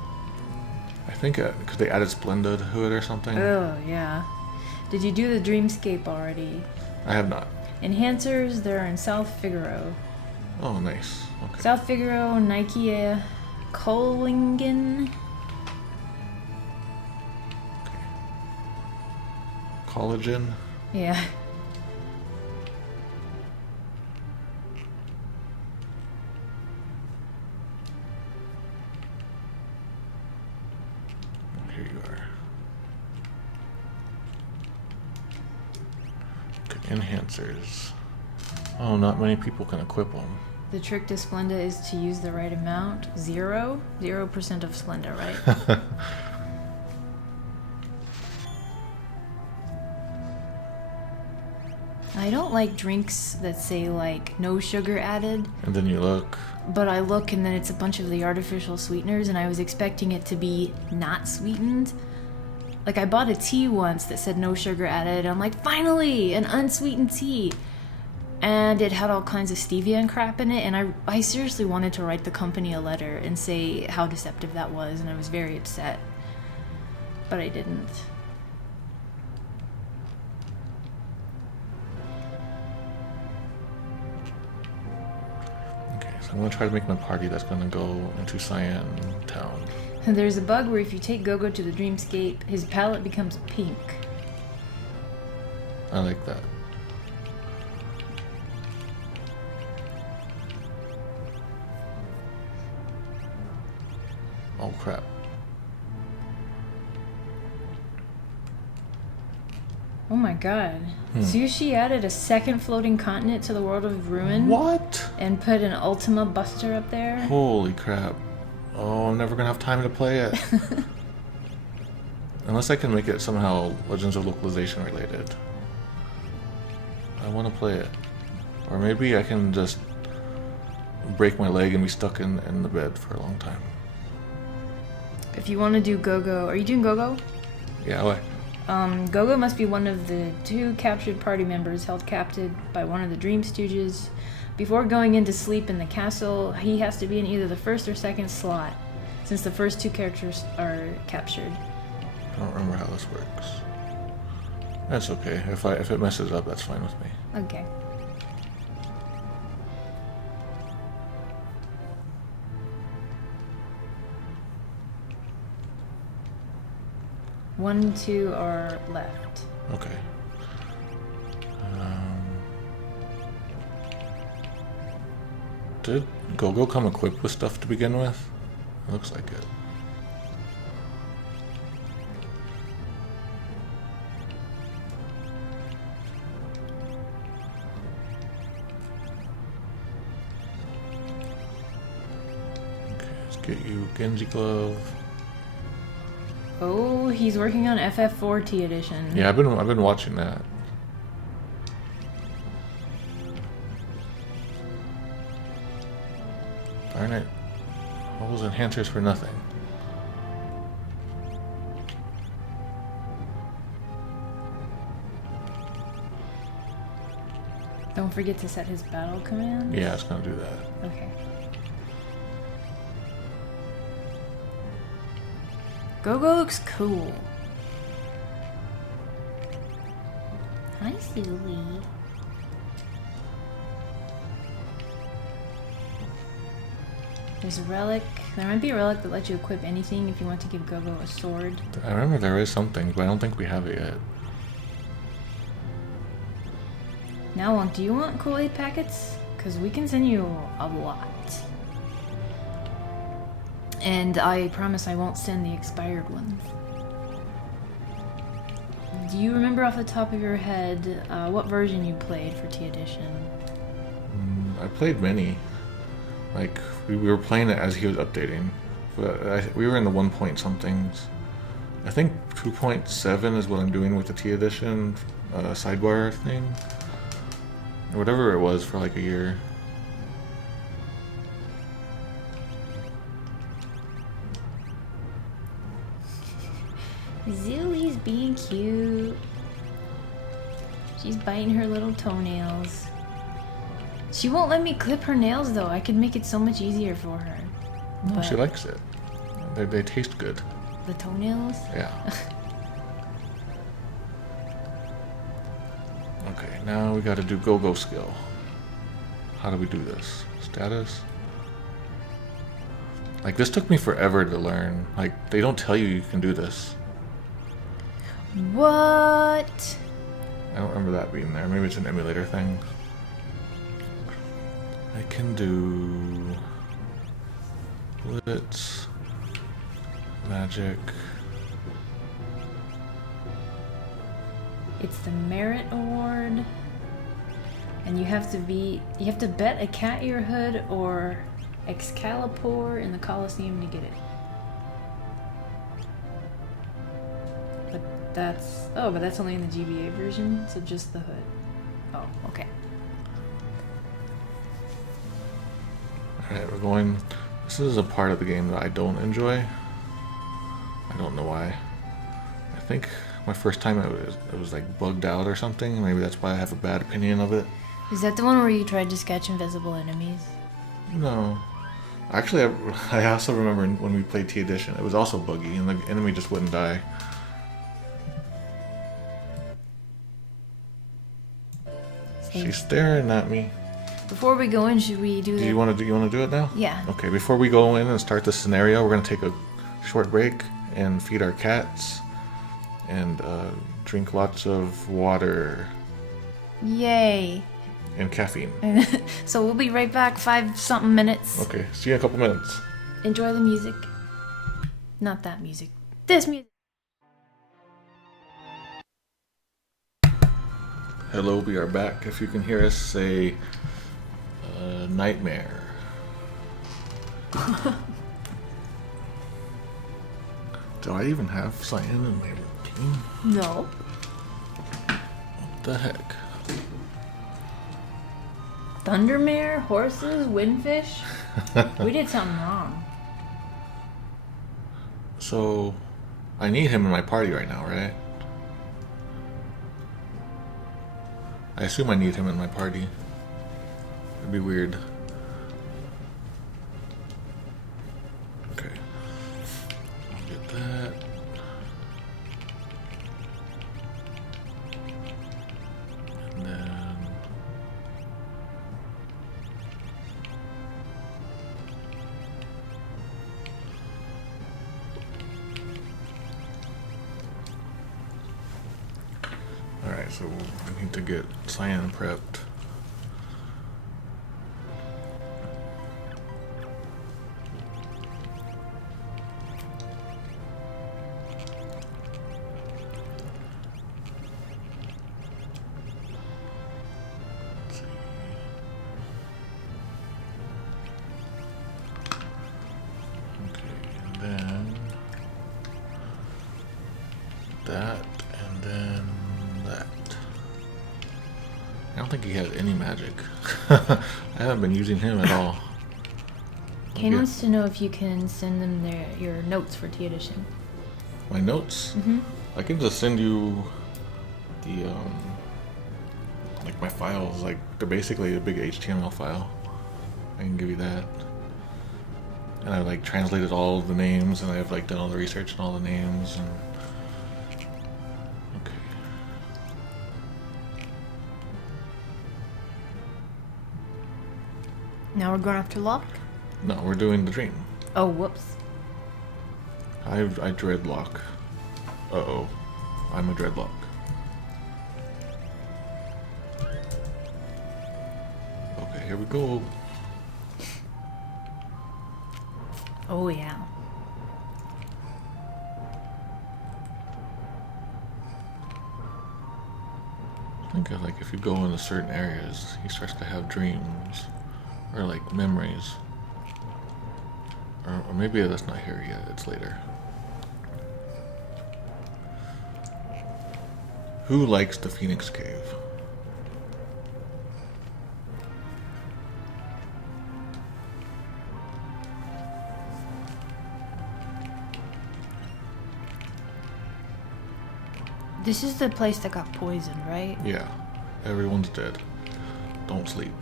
I think because they added Splenda to it or something. Oh yeah. Did you do the dreamscape already? I have not. Enhancers, they're in South Figaro. Oh, nice. Okay. South Figaro, Nike, Kohlingen. Okay. Collagen. Yeah. Here you are. Okay, enhancers. Oh, not many people can equip them. The trick to Splenda is to use the right amount. 0% of Splenda, right? I don't like drinks that say like no sugar added. And then you look. But I look and then it's a bunch of the artificial sweeteners and I was expecting it to be not sweetened. Like I bought a tea once that said no sugar added. I'm like, finally, an unsweetened tea. And it had all kinds of stevia and crap in it. And I seriously wanted to write the company a letter and say how deceptive that was. And I was very upset. But I didn't. Okay, so I'm going to try to make my party that's going to go into Cyan town. And there's a bug where if you take Gogo to the dreamscape, his palette becomes pink. I like that. Oh crap. Oh my god. Sushi added a second floating continent to the world of Ruin. What? And put an Ultima Buster up there. Holy crap. Oh, I'm never gonna have time to play it. Unless I can make it somehow Legends of Localization related. I want to play it. Or maybe I can just break my leg and be stuck in the bed for a long time. If you want to do Gogo, are you doing Gogo? Yeah, why? Gogo must be one of the 2 captured party members held captive by one of the Dream Stooges. Before going into sleep in the castle, he has to be in either the first or second slot, since the first 2 characters are captured. I don't remember how this works. That's okay. If it messes up, that's fine with me. Okay. One, 2 are left. Okay. Did Gogo come equipped with stuff to begin with? It looks like it. Okay, let's get you Genji Glove. Oh, he's working on FF4T edition. Yeah, I've been watching that. Darn it. All those enhancers for nothing. Don't forget to set his battle command. Yeah, it's gonna do that. Okay. Gogo looks cool. Hi, Sulie. There's a relic. There might be a relic that lets you equip anything if you want to give Gogo a sword. I remember there is something, but I don't think we have it yet. Now, do you want Kool-Aid packets? Because we can send you a lot. And I promise I won't send the expired ones. Do you remember off the top of your head what version you played for T Edition? I played many. Like, we were playing it as he was updating. But we were in the 1 point somethings. I think 2.7 is what I'm doing with the T Edition sidebar thing. Or whatever it was for like a year. Zulie's being cute. She's biting her little toenails. She won't let me clip her nails though. I could make it so much easier for her. No, But she likes it. They taste good. the toenails? Yeah. Okay, now we gotta do Gogo skill. How do we do this? Status? Like, this took me forever to learn. Like, they don't tell you can do this. What? I don't remember that being there. Maybe it's an emulator thing. I can do blitz, magic. It's the merit award. And you have to bet a cat ear hood or Excalibur in the Coliseum to get it. But that's only in the GBA version, so just the hood. Oh, okay. Alright, we're going. This is a part of the game that I don't enjoy. I don't know why. I think my first time it was like bugged out or something. Maybe that's why I have a bad opinion of it. Is that the one where you tried to sketch invisible enemies? No. Actually, I also remember when we played T Edition, it was also buggy and the enemy just wouldn't die. She's staring at me. Before we go in, should we do Do you want to do it now? Yeah. Okay, before we go in and start the scenario, we're going to take a short break and feed our cats and drink lots of water Yay. and caffeine. So we'll be right back, 5-something minutes. Okay, see you in a couple minutes. Enjoy the music. Not that music. This music. Hello, we are back. If you can hear us say nightmare. Do I even have Cyan in my team? No. What the heck? Thundermare, horses, windfish. We did something wrong. So, I need him in my party right now, right? I assume I need him in my party. It'd be weird. Okay. I'll get that. And then... Alright, so I need to get Cyan prepped. That, and then that. I don't think he has any magic. I haven't been using him at all. Kane wants to know if you can send them your notes for T Edition. My notes? Mm-hmm. I can just send you the, like my files, like they're basically a big HTML file. I can give you that. And I like translated all the names and I've like done all the research on all the names and Now we're going after Locke? No, we're doing the dream. Oh, whoops. I dreadlock. Uh-oh. I'm a dreadlock. Okay, here we go. Oh, yeah. I think like if you go into certain areas, he starts to have dreams. Or like memories. Or maybe that's not here yet, it's later. Who likes the Phoenix Cave? This is the place that got poisoned, right? Yeah, everyone's dead. Don't sleep.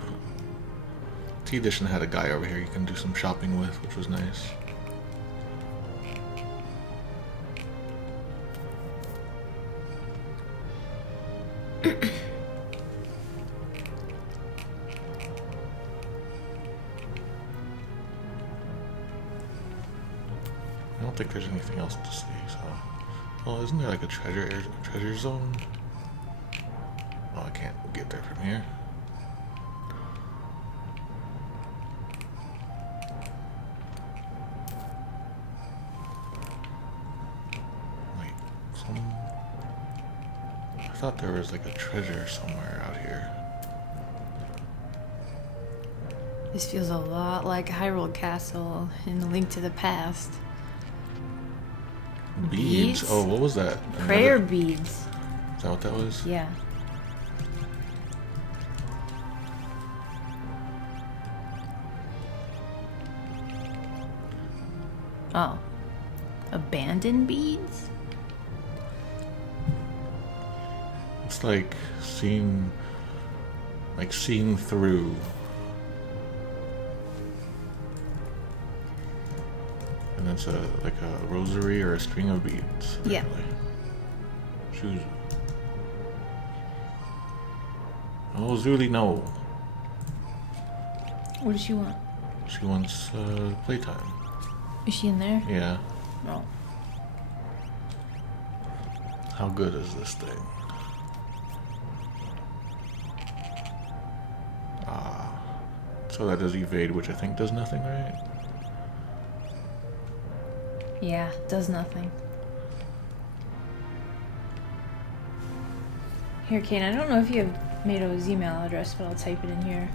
T Edition had a guy over here you can do some shopping with, which was nice. I don't think there's anything else to see, so... Oh, isn't there like a treasure zone? Oh, I can't get there from here. Wait, I thought there was like a treasure somewhere out here. This feels a lot like Hyrule Castle in A Link to the Past. Beads? Oh, what was that? Prayer beads. Is that what that was? Yeah. Oh. Abandoned beads? It's like seeing through. And it's like a rosary or a string of beads. Yeah. Shoes. Oh, Zuli, no. What does she want? She wants playtime. Is she in there? Yeah. No. How good is this thing? Ah. So that does evade, which I think does nothing, right? Yeah, does nothing. Here, Kane, I don't know if you have Mado's email address, but I'll type it in here.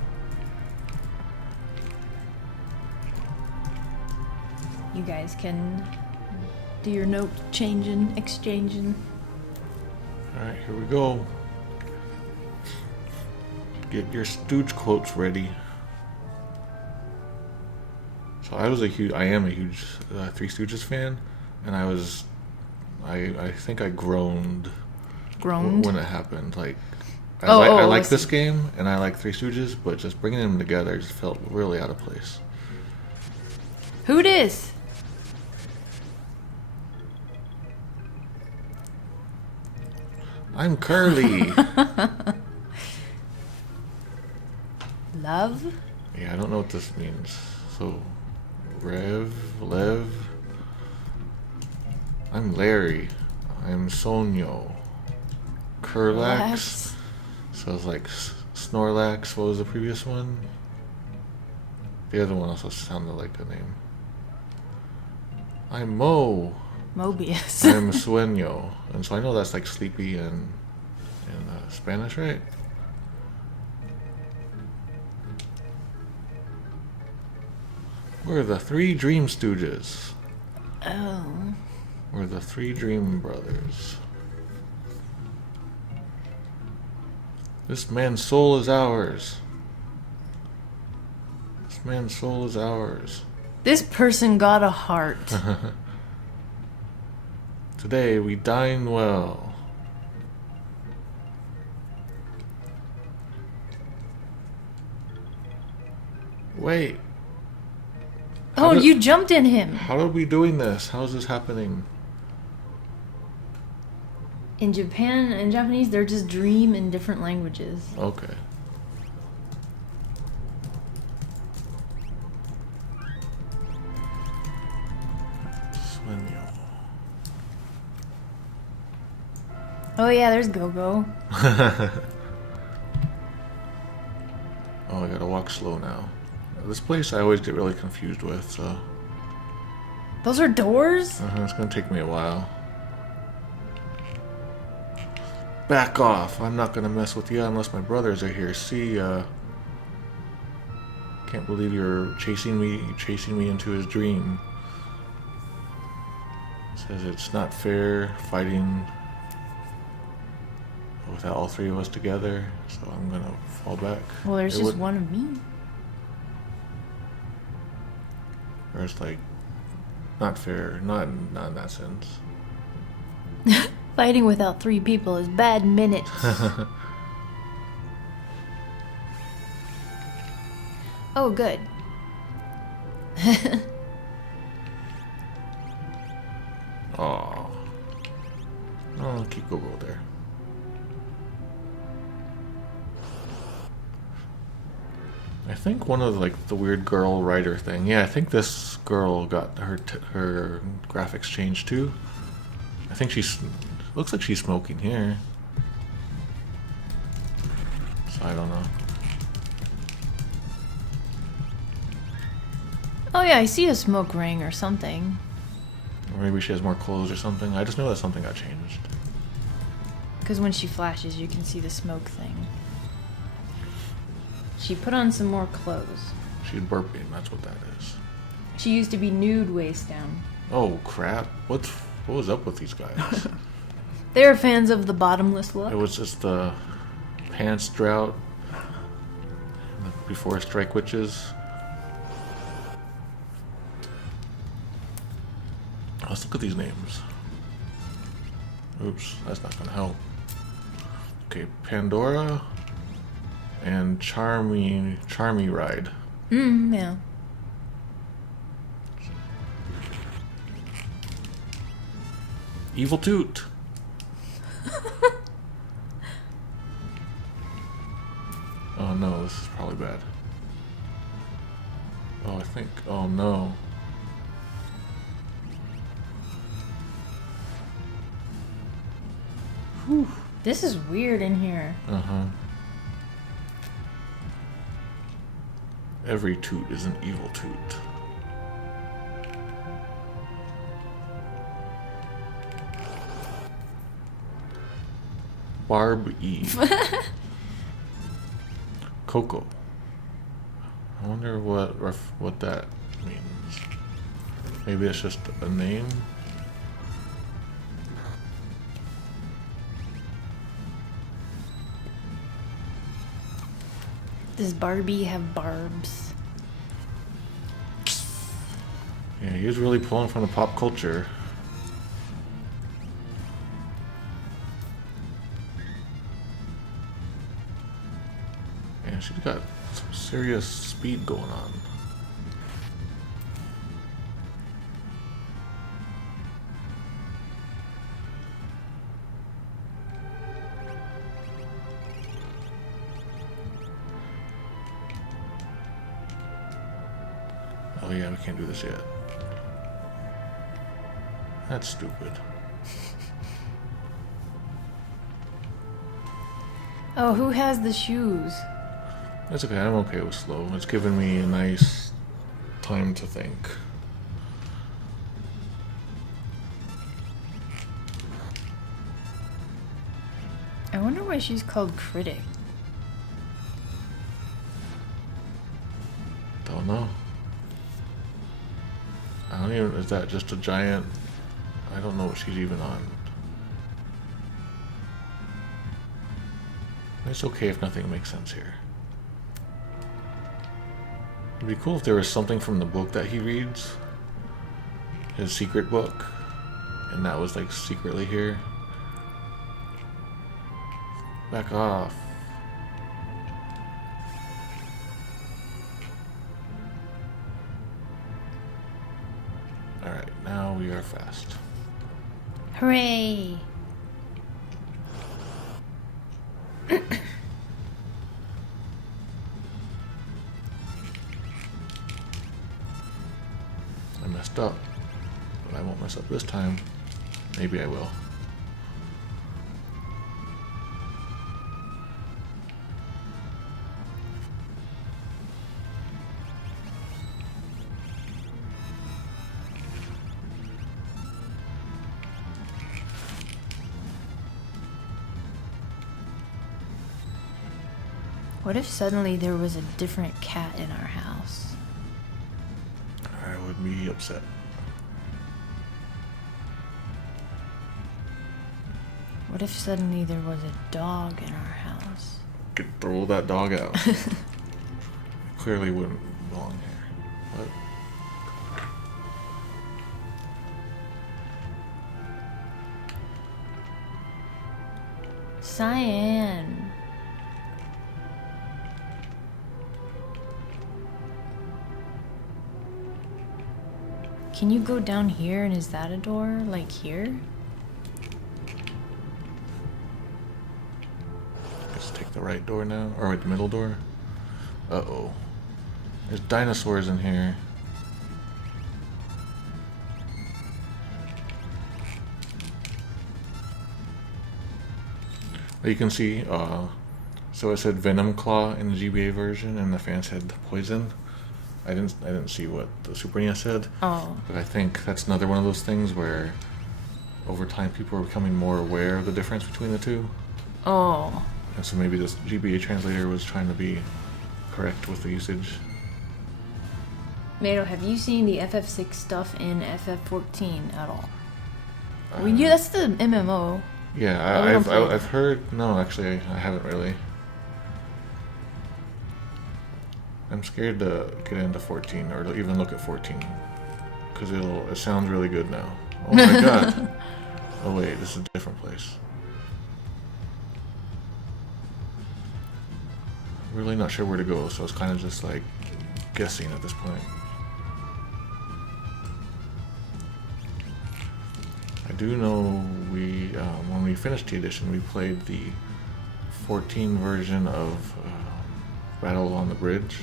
You guys can do your note changing, exchanging. Alright, here we go. Get your Stooge quotes ready. So I am a huge Three Stooges fan, and I think I groaned when it happened. Like, I like this game, and I like Three Stooges, but just bringing them together just felt really out of place. Who dis? I'm Curly. Love? Yeah, I don't know what this means. So, Lev. I'm Larry. I'm Sonyo. Kurlax. So it's like Snorlax. What was the previous one? The other one also sounded like a name. I'm Mo. Mobius. I'm Sueño. And so I know that's like sleepy in Spanish, right? We're the three Dream Stooges. Oh. We're the three Dream Brothers. This man's soul is ours. This man's soul is ours. This person got a heart. Today we dine well. Wait. You jumped in him. How are we doing this? How is this happening? In Japan and Japanese, they're just dream in different languages. Okay. menu. Oh yeah, there's Gogo. Oh, I gotta walk slow now. This place I always get really confused with, so... Those are doors? It's gonna take me a while. Back off! I'm not gonna mess with you unless my brothers are here. See, can't believe you're chasing me into his dream. Says it's not fair fighting without all three of us together, so I'm gonna fall back. Well, there's just one of me. Or it's like, not fair, not in that sense. Fighting without 3 people is bad minutes. Oh, good. Aww. I'll keep Gogo there. I think one of like the weird girl writer thing. Yeah, I think this girl got her graphics changed too. I think looks like she's smoking here. So I don't know. Oh yeah, I see a smoke ring or something. Or maybe she has more clothes or something. I just know that something got changed. Because when she flashes, you can see the smoke thing. She put on some more clothes. She's burping, that's what that is. She used to be nude waist down. Oh crap. What was up with these guys? They're fans of the bottomless look. It was just the pants drought before strike witches. Let's look at these names. Oops, that's not gonna help. Okay, Pandora and Charmy Ride. Yeah. Evil Toot. Oh no, this is probably bad. Oh, I think. Oh no. Whew. This is weird in here. Every toot is an evil toot. Barb Eve. Coco. I wonder what that means. Maybe it's just a name. Does Barbie have barbs? Yeah, he was really pulling from the pop culture. Yeah, she's got some serious speed going on. Oh yeah, we can't do this yet. That's stupid. Oh, who has the shoes? That's okay, I'm okay with slow. It's giving me a nice time to think. I wonder why she's called Critic. Don't know. I don't even, is that just a giant? I don't know what she's even on. It's okay if nothing makes sense here. It'd be cool if there was something from the book that he reads. His secret book. And that was like secretly here. Back off. Alright, now we are fast. Hooray! I messed up. But I won't mess up this time. Maybe I will. What if suddenly there was a different cat in our house? I would be upset. What if suddenly there was a dog in our house? Could throw that dog out. Clearly wouldn't belong here. What? Cyan. Can you go down here and is that a door? Like here? Let's take the right door now. Or wait, the middle door. Uh-oh. There's dinosaurs in here. You can see, so it said Venom Claw in the GBA version, and the fan said Poison. I didn't see what the Super NES said. Oh. But I think that's another one of those things where, over time, people are becoming more aware of the difference between the two. Oh. And so maybe this GBA translator was trying to be correct with the usage. Mado, have you seen the FF6 stuff in FF14 at all? That's the MMO. Yeah, I've heard. No, actually, I haven't really. I'm scared to get into 14 or to even look at 14 because it sounds really good now. Oh my god! Oh wait, this is a different place. I'm really not sure where to go, so it's kind of just like guessing at this point. I do know when we finished the edition, we played the 14 version of Battle on the Bridge,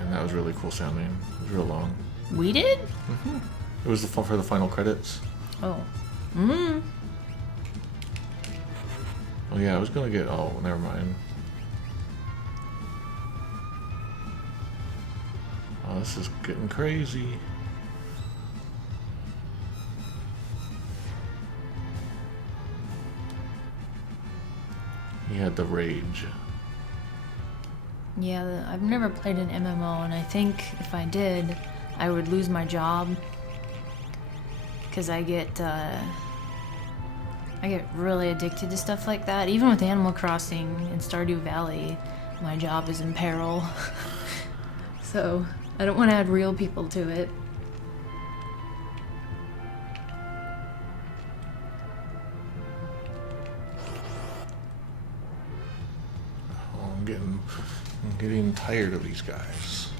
and that was really cool sounding. It was real long. We did? Mm-hmm. It was for the final credits. Oh. Mm-hmm. Oh yeah, I was gonna get. Oh, never mind. Oh, this is getting crazy. He had the rage. Yeah, I've never played an MMO, and I think if I did, I would lose my job. Because I get really addicted to stuff like that. Even with Animal Crossing and Stardew Valley, my job is in peril. So, I don't want to add real people to it. I'm getting tired of these guys.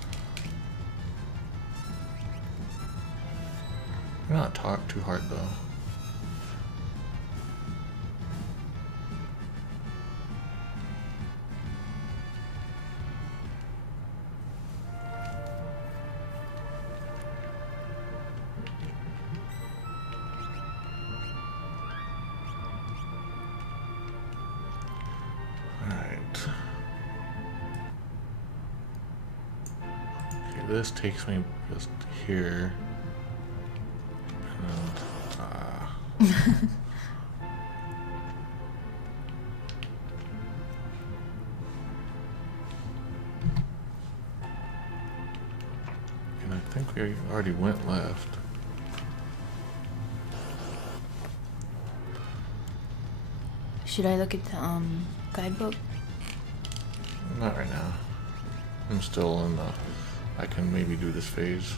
Not talk too hard though. This takes me just here. And, and I think we already went left. Should I look at the guidebook? Not right now. I'm still in the... I can maybe do this phase.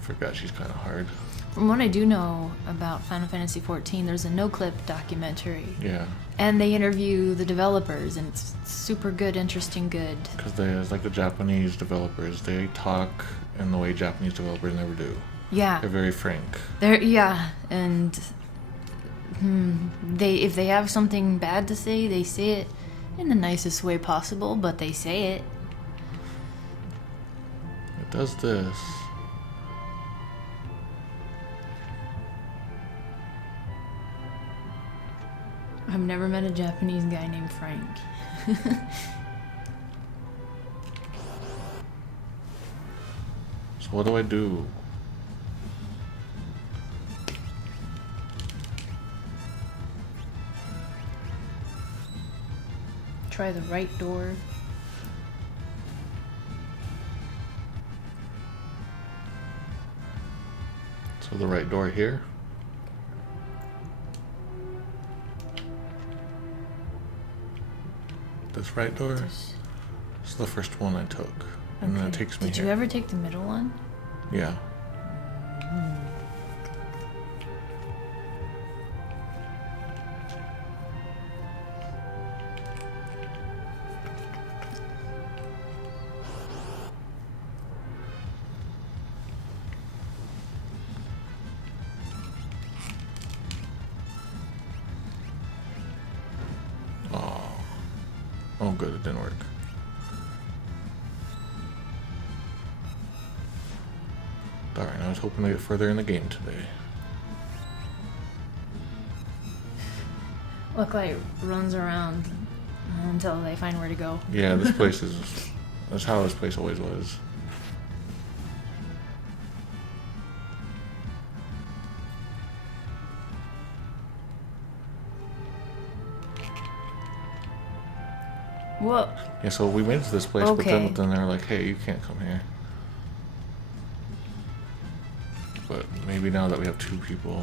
Forgot she's kind of hard. From what I do know about Final Fantasy XIV, there's a no-clip documentary. Yeah. And they interview the developers, and it's super good, interesting, good. Because there's like the Japanese developers, they talk in the way Japanese developers never do. Yeah. They're very frank. Yeah, and if they have something bad to say, they say it in the nicest way possible, but they say it. It does this. I've never met a Japanese guy named Frank. So what do I do? Try the right door. So the right door here? This right door? This is the first one I took. And then it takes me Did here. you ever take the middle one? Yeah. Oh, good, it didn't work. Darn, I was hoping to get further in the game today. Look like runs around until they find where to go. Yeah, this place is... That's how this place always was. Whoa. Yeah, so we made it to this place, Okay. but then they're like, hey, you can't come here. But maybe now that we have 2 people...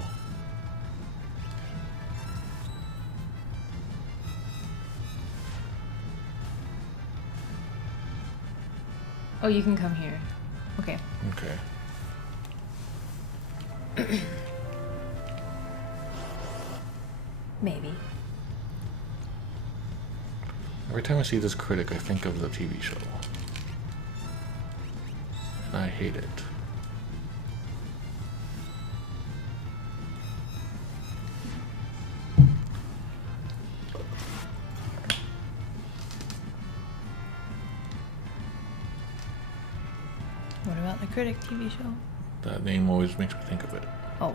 Oh, you can come here. Okay. Okay. Maybe. Every time I see this critic, I think of the TV show. And I hate it. What about the Critic TV show? That name always makes me think of it. Oh.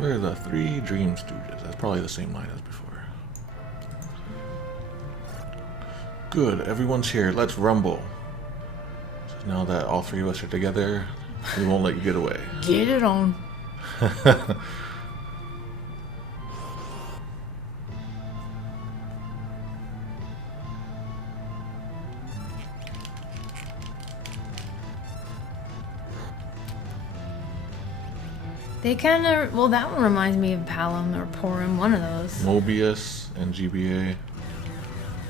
We're the 3 Dream Stooges. That's probably the same line as before. Good, everyone's here. Let's rumble. So now that all 3 of us are together, we won't let you get away. Get it on. They kind of, well, that one reminds me of Palom or Porum, one of those. Mobius and GBA,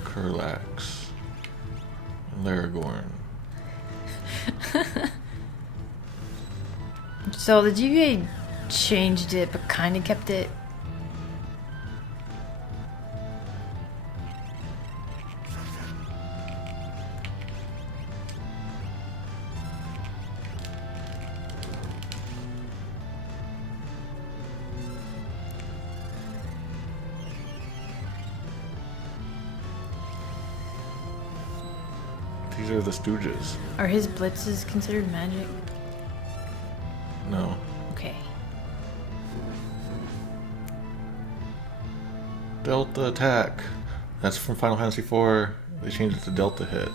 Kurlax, and Laragorn. So the GBA changed it, but kind of kept it. These are the Stooges. Are his blitzes considered magic? No. Okay. Delta attack. That's from Final Fantasy IV. They changed it to Delta hit.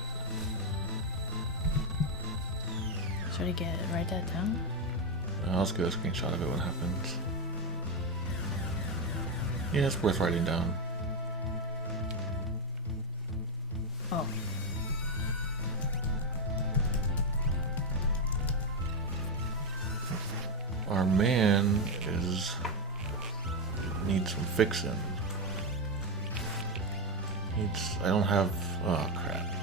Should I write that down? I'll just get a screenshot of it when it happens. Yeah, it's worth writing down. Oh. Our man needs some fixing. I don't have, oh crap.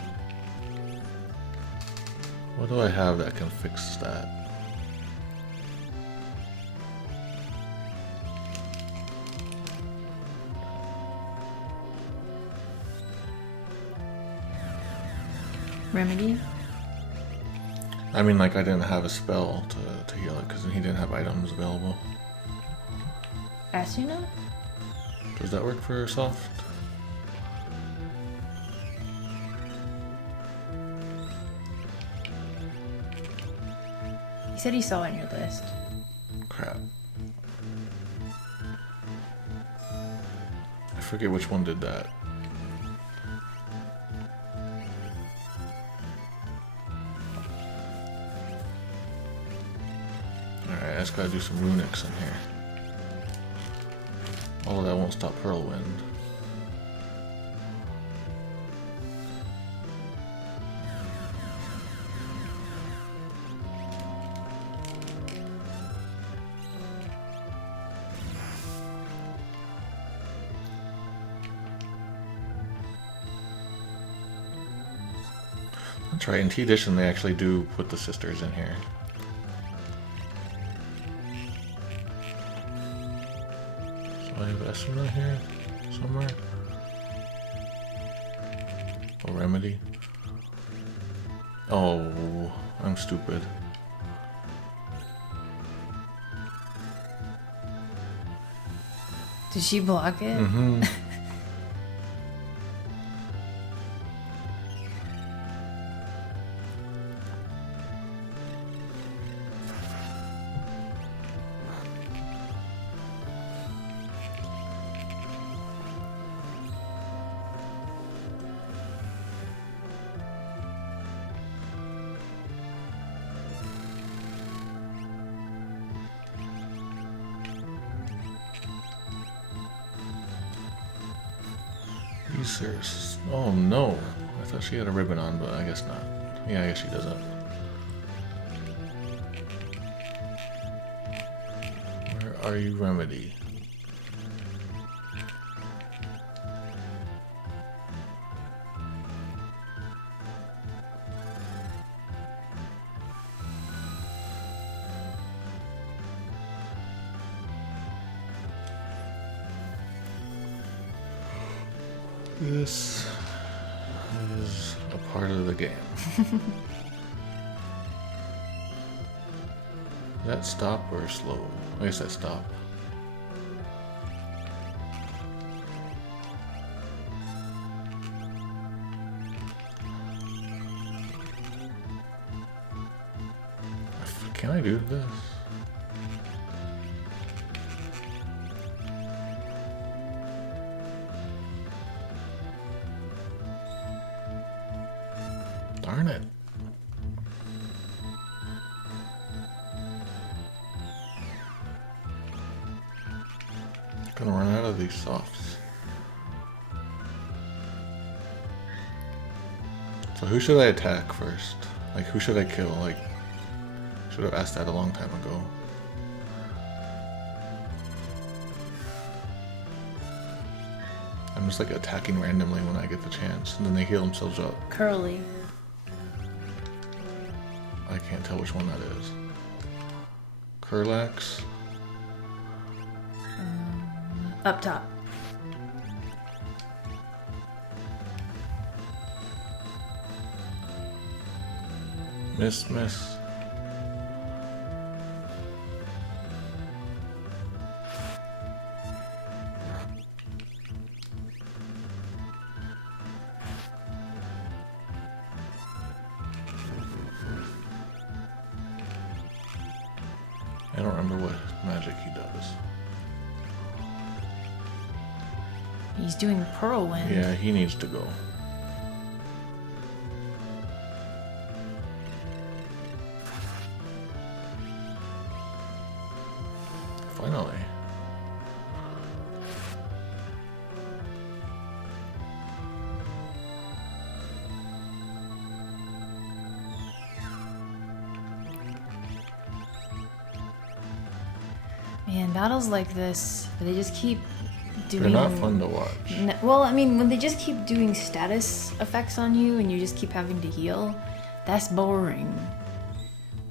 What do I have that can fix that? Remedy? I mean, like, I didn't have a spell to heal it, because he didn't have items available. Asuna? Does that work for soft? He said he saw it on your list. Crap. I forget which one did that. Alright, I just gotta do some runics in here. Although that won't stop Whirlwind. That's right, in T Edition they actually do put the sisters in here. So I have Esuna here somewhere. Oh, Remedy. Oh, I'm stupid. Did she block it? Mm-hmm. Oh no, I thought she had a ribbon on, but I guess not. Yeah, I guess she doesn't. Where are you, Remedy? This is a part of the game. Is that stop or slow? I guess that's stop. Can I do this? Darn it. Gonna run out of these softs. So who should I attack first? Like, who should I kill? Like, should have asked that a long time ago. I'm just like attacking randomly when I get the chance, and then they heal themselves up. Curly. I can't tell which one that is. Kurlax. Up top. Miss. I don't remember what magic he does. He's doing Whirlwind. Yeah, he needs to go. Finally. Man, battles like this, where they just keep doing... They're not fun to watch. Well, I mean, when they just keep doing status effects on you and you just keep having to heal, that's boring.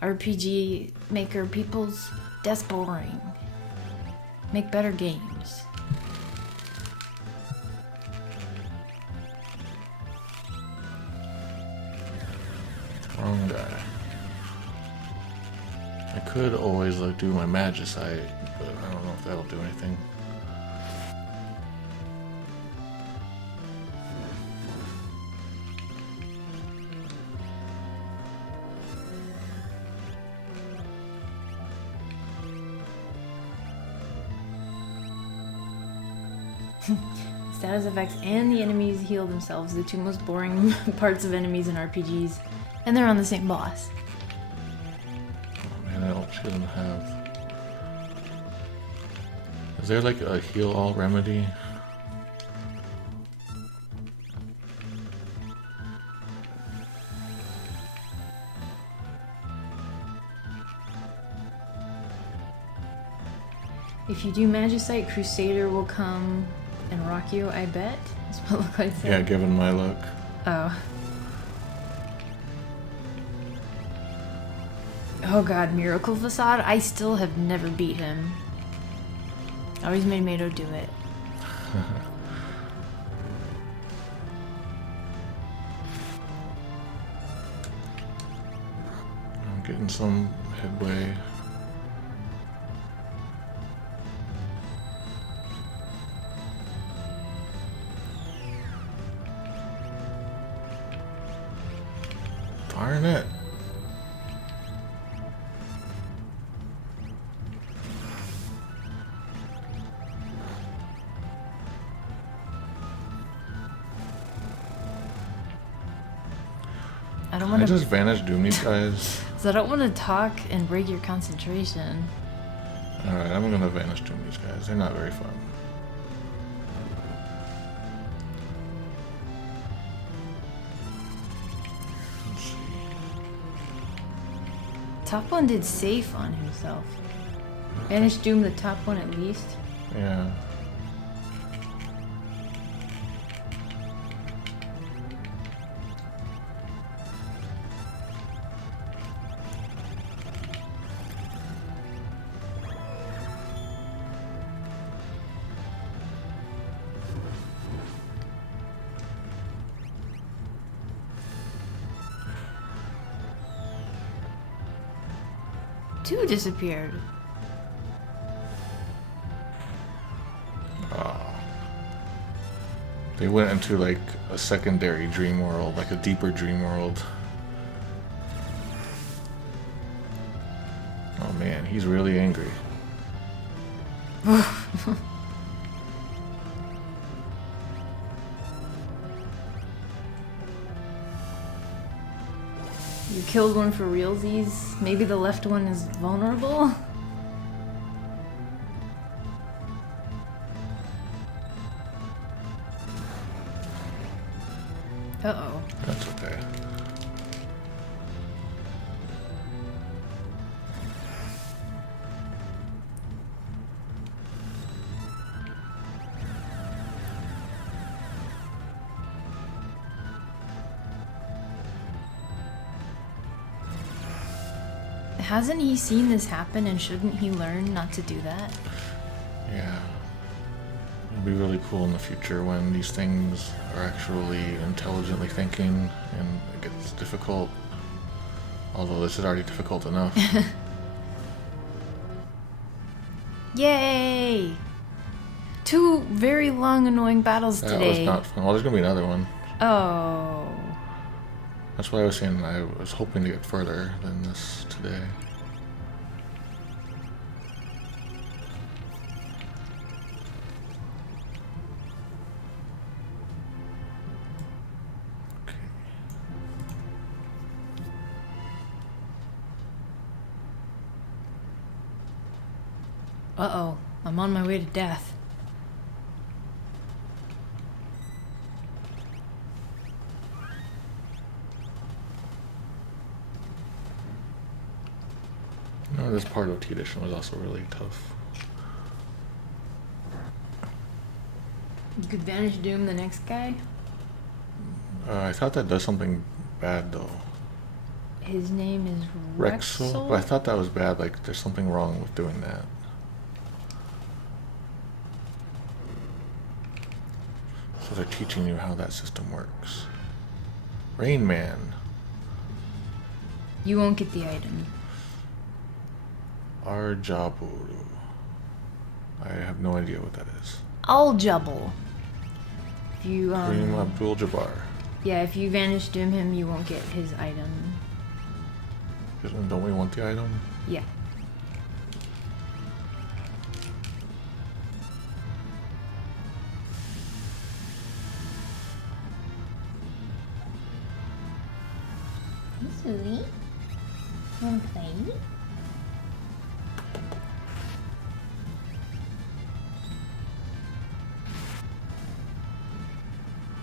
RPG maker peoples, that's boring. Make better games. Wrong guy. could always like do my magicite, but I don't know if that'll do anything. Status effects and the enemies heal themselves, the two most boring parts of enemies in RPGs. And they're on the same boss. Oh man, I hope she doesn't have... Is there like a heal all remedy? If you do magicite, Crusader will come and rock you, I bet. That's what it looks like. Yeah, given my luck. Oh. Oh god, Miracle Facade? I still have never beat him. I always made Mado do it. I'm getting some headway. Darn it. I don't want to just vanish doom these guys. So I don't want to talk and break your concentration. Alright, I'm gonna vanish doom these guys. They're not very fun. Let's see. Top one did safe on himself. Vanish Doom the top one at least. Yeah. Two disappeared. They went into like a secondary dream world, like a deeper dream world. Oh man, he's really angry. You killed one for realsies. Maybe the left one is vulnerable? Uh-oh. That's okay. Hasn't he seen this happen and shouldn't he learn not to do that? Yeah. It'll be really cool in the future when these things are actually intelligently thinking and it gets difficult. Although this is already difficult enough. Yay! Two very long, annoying battles That today. was not fun. Well, there's gonna be another one. Oh. That's why I was saying I was hoping to get further than this today. Okay. Uh-oh. I'm on my way to death. No, this part of T Edition was also really tough. You could Vanish Doom the next guy? I thought that does something bad though. His name is Rexel? But I thought that was bad, like there's something wrong with doing that. So they're teaching you how that system works. Rain Man. You won't get the item. Arjaburu. I have no idea what that is. Al Jubble. If you Kareem Abdul-Jabbar. yeah, if you vanish doom him, you won't get his item. Don't we want the item? Yeah. Hey, Susie. Wanna play?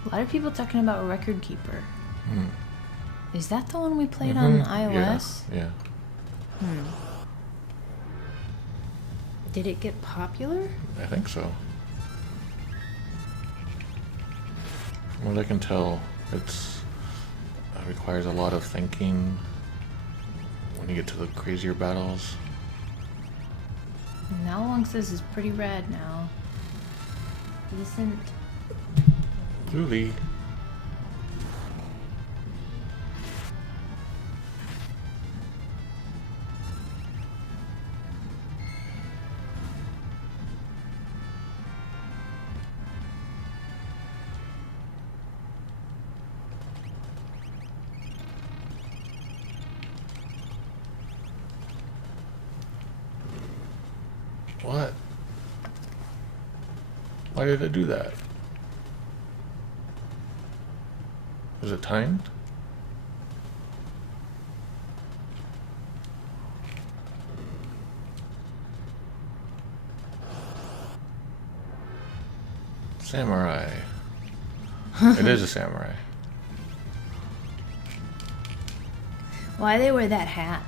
A lot of people talking about Record Keeper. Is that the one we played on iOS? Yeah. Did it get popular? I think so. From what I can tell, it requires a lot of thinking when you get to the crazier battles. Now Long says is pretty rad now. Decent. Really? What? Why did I do that? Was it timed? Samurai. It is a samurai. Why they wear that hat?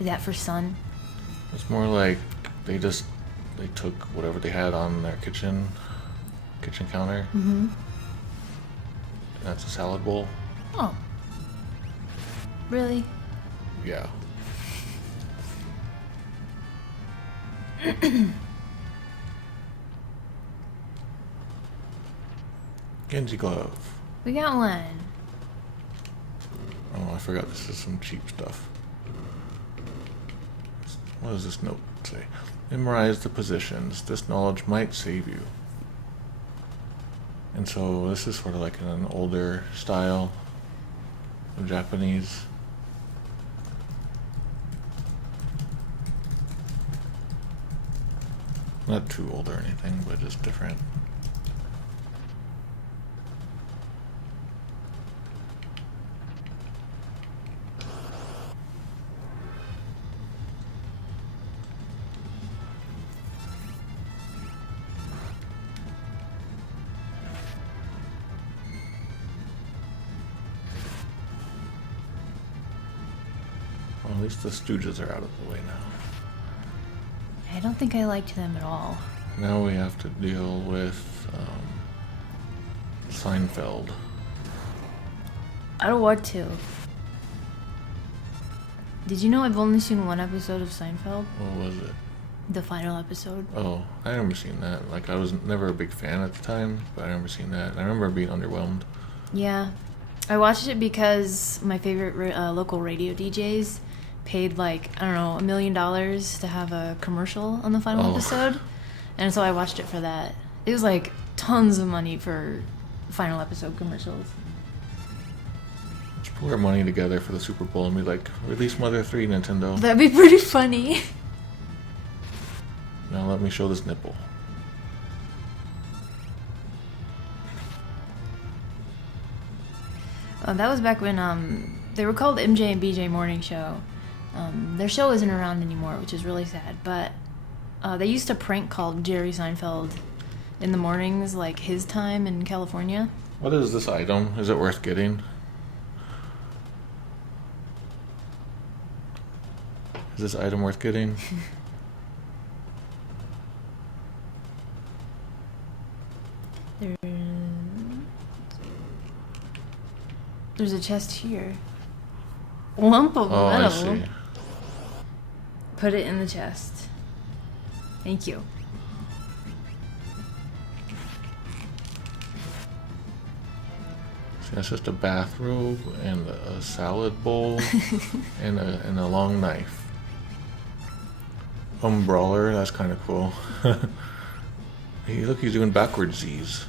Is that for sun? It's more like they took whatever they had on their kitchen counter. That's a salad bowl. Oh. Really? Yeah. Genji glove. We got one. Oh, I forgot this is some cheap stuff. What does this note say? Memorize the positions. This knowledge might save you. And so this is sort of like an older style of Japanese. Not too old or anything, but just different. Well, at least the Stooges are out of the way now. I don't think I liked them at all. Now we have to deal with Seinfeld. I don't want to. Did you know I've only seen one episode of Seinfeld? What was it? The final episode. Oh, I remember seeing that. Like, I was never a big fan at the time, but I remember seeing that. I remember being underwhelmed. Yeah. I watched it because my favorite local radio DJs paid like, I don't know, $1 million to have a commercial on the final episode. And so I watched it for that. It was like tons of money for final episode commercials. Let's pull our money together for the Super Bowl and be like, release Mother 3, Nintendo. That'd be pretty funny. Now let me show this nipple. That was back when they were called MJ and BJ Morning Show. Their show isn't around anymore, which is really sad. But they used to prank call Jerry Seinfeld in the mornings, like his time in California. What is this item? Is it worth getting? Is this item worth getting? There's a chest here. Lump of metal. I see. Put it in the chest. Thank you. See, that's just a bathrobe and a salad bowl and a long knife. Brawler, that's kind of cool. Hey, look, he's doing backwards Z's.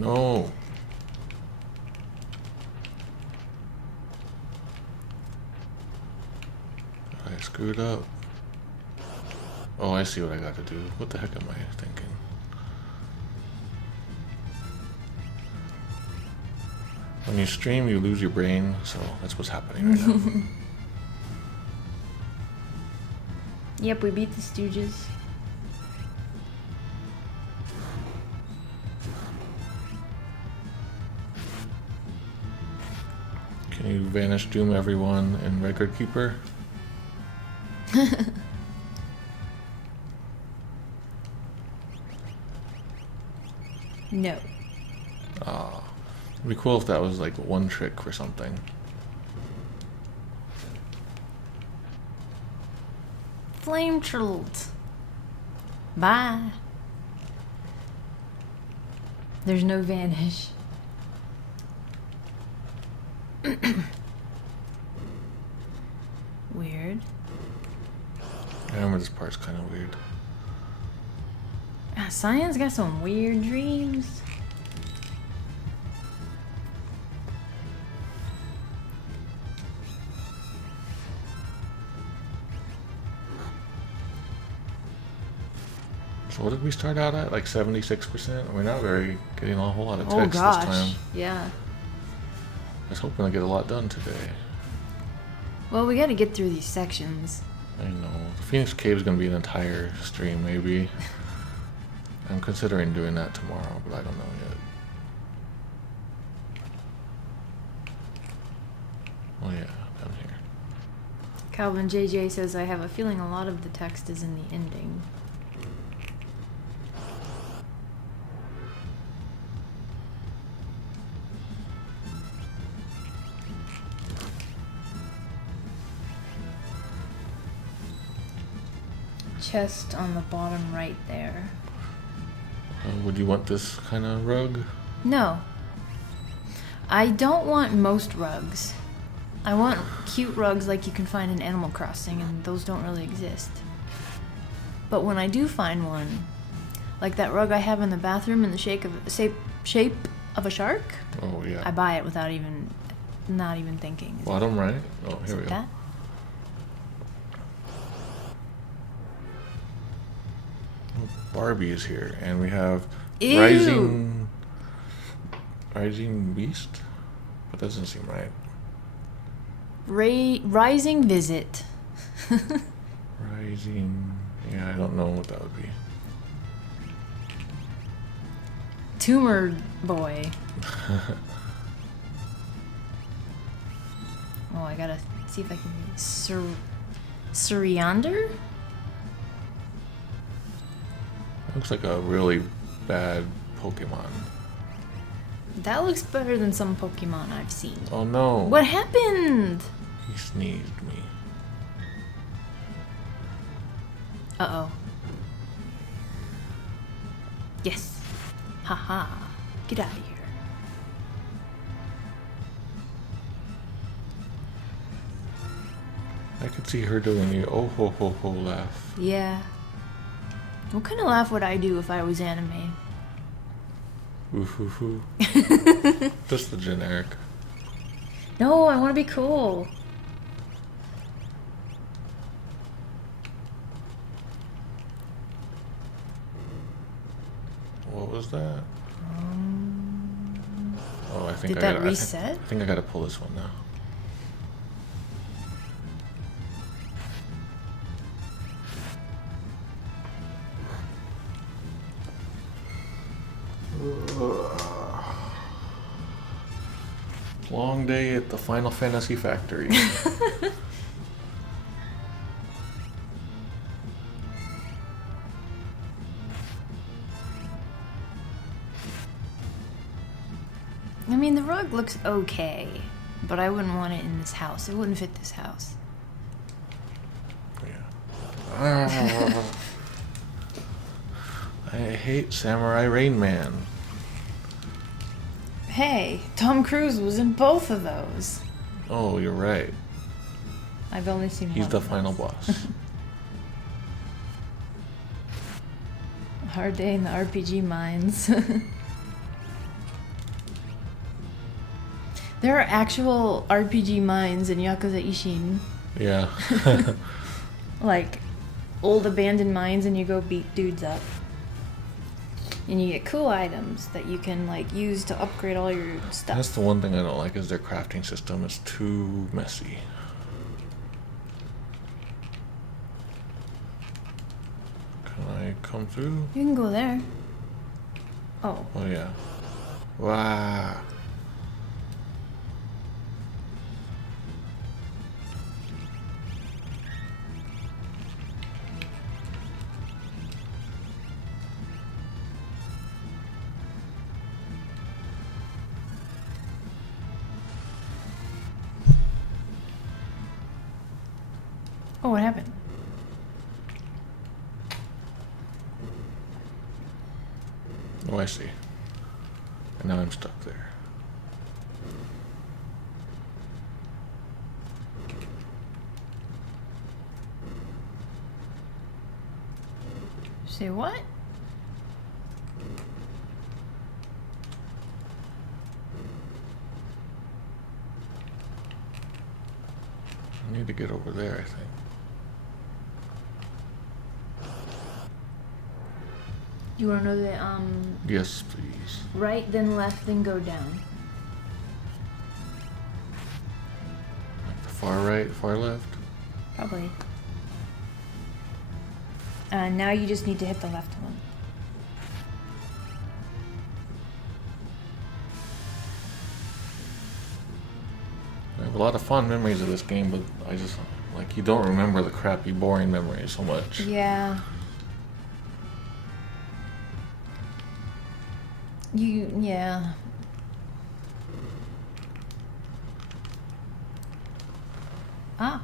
No. I screwed up. Oh, I see what I got to do. What the heck am I thinking? When you stream, you lose your brain, so that's what's happening right now. Yep, we beat the Stooges. Can you vanish doom everyone in Record Keeper? No. Ah, it'd be cool if that was like one trick for something. Flame turtled. Bye. There's no vanish. Weird. I remember this part's kind of weird. Cyan's got some weird dreams. So what did we start out at? Like 76%? We're not getting a whole lot of Oh text gosh. this time. Yeah. I was hoping to get a lot done today. Well, we gotta get through these sections. I know. The Phoenix Cave is going to be an entire stream, maybe. I'm considering doing that tomorrow, but I don't know yet. Oh yeah, down here. Calvin JJ says, I have a feeling a lot of the text is in the ending. Chest on the bottom right there. Would you want this kind of rug? No. I don't want most rugs. I want cute rugs like you can find in Animal Crossing, and those don't really exist. But when I do find one, like that rug I have in the bathroom in the shape of a shark, Oh yeah. I buy it without not even thinking. Bottom right? Oh, Is here we it go. that? Barbie is here, and we have Ew. Rising Beast? That doesn't seem right. Rising Visit. Rising... Yeah, I don't know what that would be. Tumor Boy. Oh, I gotta see if I can... Suriander? Looks like a really bad Pokemon. That looks better than some Pokemon I've seen. Oh no. What happened? He sneezed me. Uh-oh. Yes. Haha. Get out of here. I could see her doing the oh ho ho ho laugh. Yeah. What kind of laugh would I do if I was anime? Oof oof oof. Just the generic. No, I want to be cool. What was that? Oh, I think Did that reset? I think I gotta pull this one now. Long day at the Final Fantasy factory. I mean, the rug looks okay, but I wouldn't want it in this house. It wouldn't fit this house. I hate Samurai Rain Man. Hey, Tom Cruise was in both of those. Oh, you're right. I've only seen He's one the of final those. boss. Hard day in the RPG mines. There are actual RPG mines in Yakuza Ishin. Yeah. Like, old abandoned mines, and you go beat dudes up. And you get cool items that you can, like, use to upgrade all your stuff. That's the one thing I don't like is their crafting system. It's too messy. Can I come through? You can go there. Oh. Oh yeah. Wow. Oh, what happened? Oh, I see. And now I'm stuck there. Say what? I need to get over there, I think. You wanna know the, Yes, please. right, then left, then go down. Like the far right, far left? Probably. Now you just need to hit the left one. I have a lot of fond memories of this game, but I just, like, you don't remember the crappy, boring memories so much. Yeah. Yeah. Ah.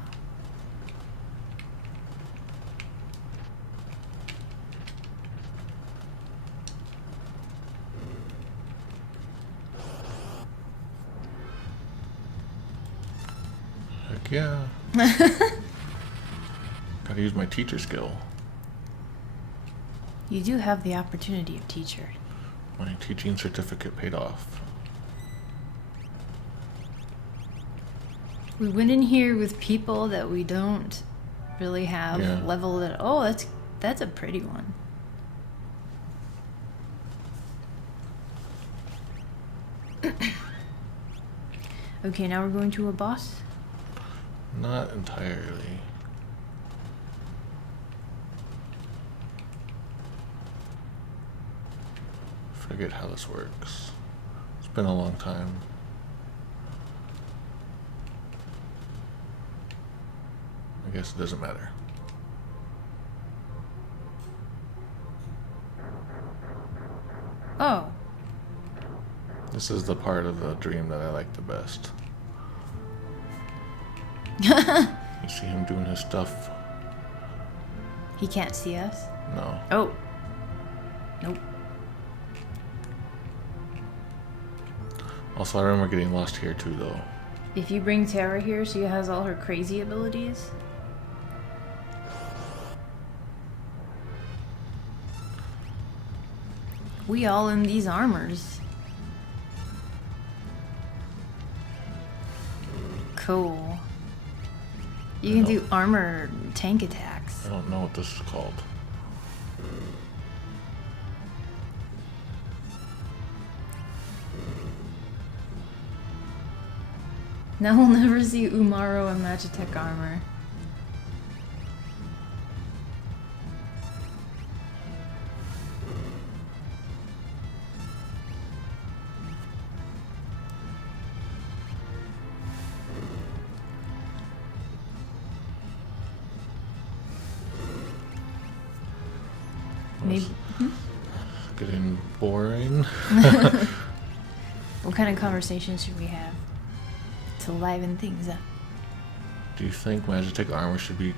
Heck yeah. Gotta use my teacher skill. You do have the opportunity of teacher. My teaching certificate paid off. We went in here with people that we don't really have Yeah. leveled at. Oh, that's a pretty one. Okay, now we're going to a boss. Not entirely. Forget how this works. It's been a long time. I guess it doesn't matter. Oh. This is the part of the dream that I like the best. You see him doing his stuff? He can't see us? No. Oh. Nope. Also, I remember getting lost here too, though. If you bring Tara here, she has all her crazy abilities. We all in these armors. Cool. You can do armor tank attacks. I don't know what this is called. Now we'll never see Umaro in Magitech armor. Maybe. Getting boring. What kind of conversations should we have to liven things up? Do you think Magitech armor should be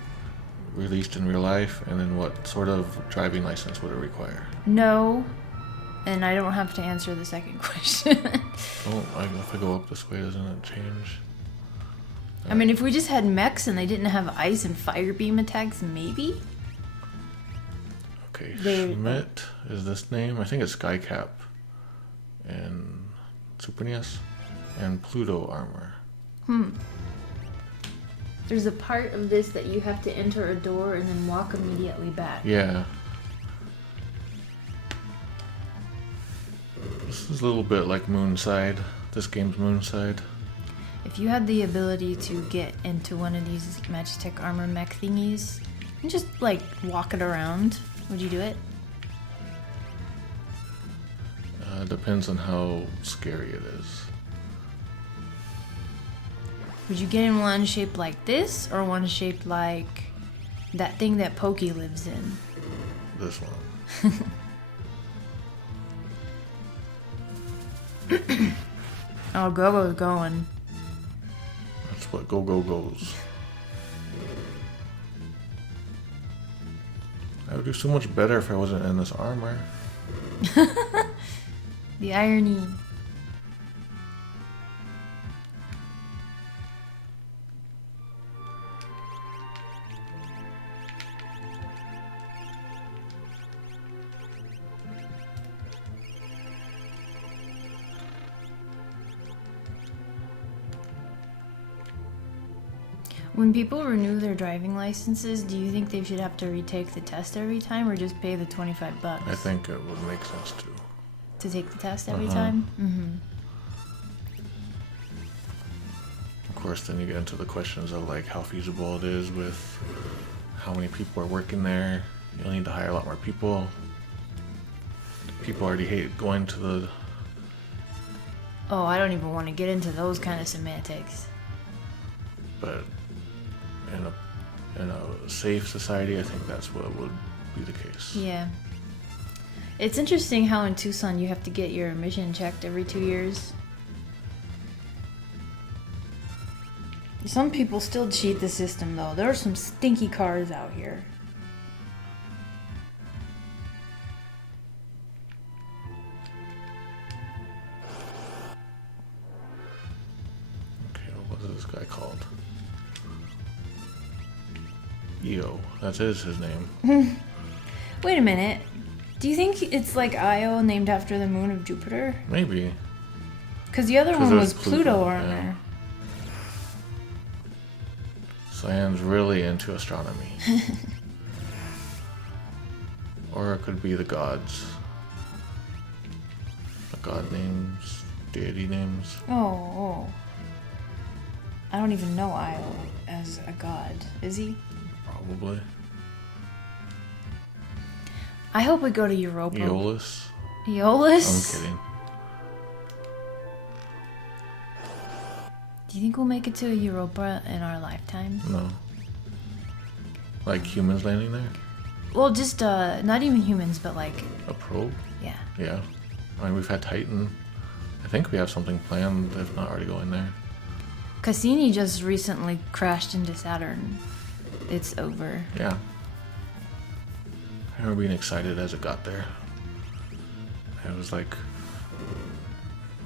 released in real life, and then what sort of driving license would it require? No, and I don't have to answer the second question. Oh, if I go up this way, doesn't it change? I mean, if we just had mechs and they didn't have ice and fire beam attacks, maybe? Okay, Schmidt is this name. I think it's Skycap. And Super NES. And Pluto armor. There's a part of this that you have to enter a door and then walk immediately back. Yeah. This is a little bit like Moonside. This game's Moonside. If you had the ability to get into one of these Magitech armor mech thingies and just like walk it around, would you do it? Depends on how scary it is. Would you get in one shaped like this or one shaped like that thing that Pokey lives in? This one. Oh, Gogo's going. That's what Gogo goes. I would do so much better if I wasn't in this armor. The irony. When people renew their driving licenses, do you think they should have to retake the test every time or just pay the $25? I think it would make sense too. To take the test every time? Mm-hmm. Of course, then you get into the questions of like how feasible it is with how many people are working there. You'll need to hire a lot more people. People already hate going to the... Oh, I don't even want to get into those kind of semantics. But in a safe society, I think that's what would be the case. Yeah. It's interesting how in Tucson you have to get your emission checked every 2 years. Some people still cheat the system though. There are some stinky cars out here. Okay, what is this guy called? Io. That is his name. Wait a minute. Do you think it's like Io named after the moon of Jupiter? Maybe. Because the other one was Pluto armor. Yeah. Cyan's really into astronomy. Or it could be the gods. The god names, deity names. Oh. I don't even know Io as a god. Is he? Probably. I hope we go to Europa. Aeolus? Aeolus? I'm kidding. Do you think we'll make it to Europa in our lifetime? No. Like humans landing there? Well, just not even humans, but like... A probe? Yeah. Yeah. I mean, we've had Titan. I think we have something planned, if not already going there. Cassini just recently crashed into Saturn. It's over. Yeah. I remember being excited as it got there. I was like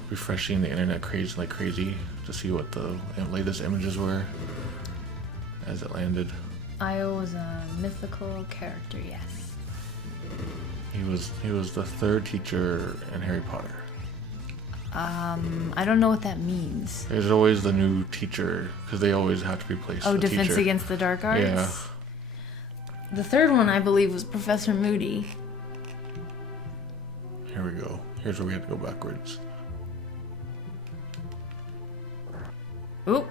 refreshing the internet like crazy to see what the latest images were as it landed. Io was a mythical character, yes. He was the third teacher in Harry Potter. I don't know what that means. There's always the new teacher because they always have to replace the Defense teacher. Against the Dark Arts? Yeah. The third one, I believe, was Professor Moody. Here we go. Here's where we have to go backwards. Oop.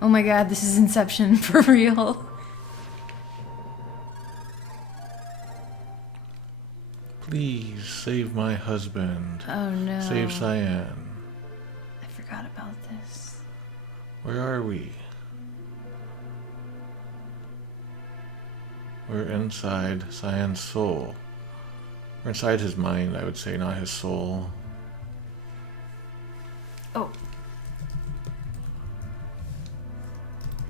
Oh my god, this is Inception for real. Please save my husband. Oh no. Save Cyan. I forgot about this. Where are we? We're inside Cyan's soul. Or inside his mind, I would say, not his soul. Oh.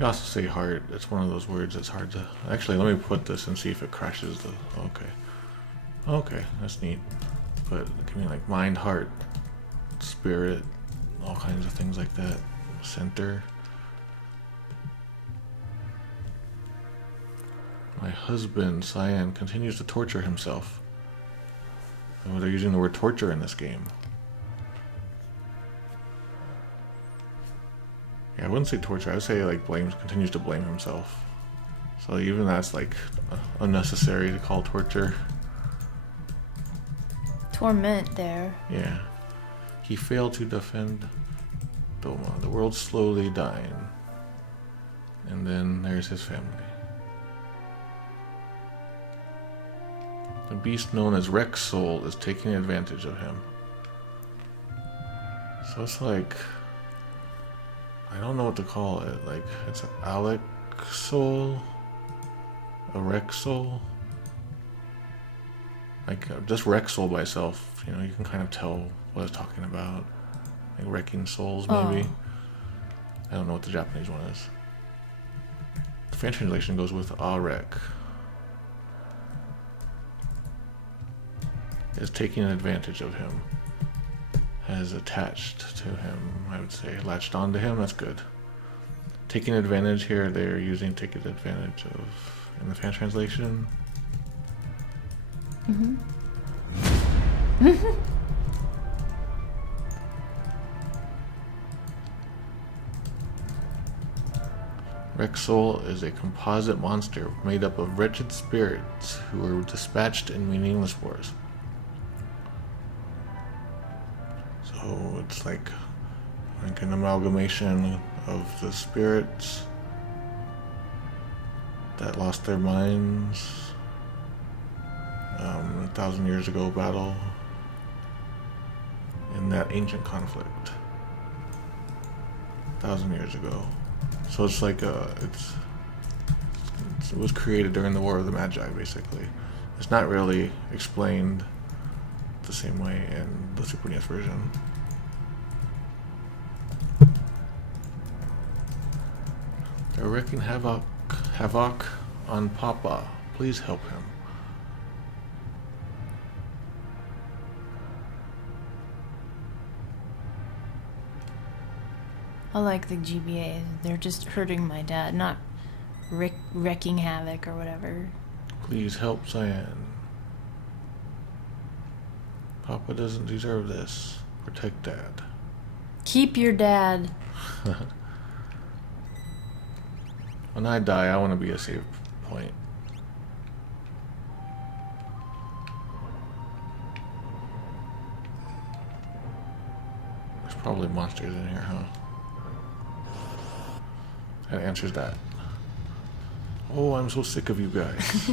You also say heart. It's one of those words that's hard to... Actually, let me put this and see if it crashes the... Okay. Okay, that's neat. But it can be like mind, heart, spirit, all kinds of things like that. Center. My husband, Cyan, continues to torture himself. Oh, they're using the word torture in this game. Yeah, I wouldn't say torture. I would say like continues to blame himself. So even that's like unnecessary to call torture. Torment there. Yeah. He failed to defend Doma. The world's slowly dying. And then there's his family. The beast known as Rex Soul is taking advantage of him. So it's like... I don't know what to call it. Like, it's an Alec Soul? A Rex Soul? Like, just Rex Soul by itself, you know, you can kind of tell what it's talking about. Like, Wrecking Souls, maybe. I don't know what the Japanese one is. The fan translation goes with Arek. Is taking advantage of him. Has attached to him, I would say. Latched onto him, that's good. Taking advantage here, they're using taking advantage of in the fan translation. Mm-hmm. Rex Soul is a composite monster made up of wretched spirits who were dispatched in meaningless wars. So it's like an amalgamation of the spirits that lost their minds 1,000 years ago battle in that ancient conflict 1,000 years ago. So it's like it was created during the War of the Magi, basically. It's not really explained the same way in the Super NES version. They're wreaking havoc on Papa. Please help him. I like the GBA. They're just hurting my dad, not wrecking havoc or whatever. Please help Cyan. Papa doesn't deserve this. Protect Dad. Keep your dad. When I die, I want to be a save point. There's probably monsters in here, huh? That answers that. Oh, I'm so sick of you guys.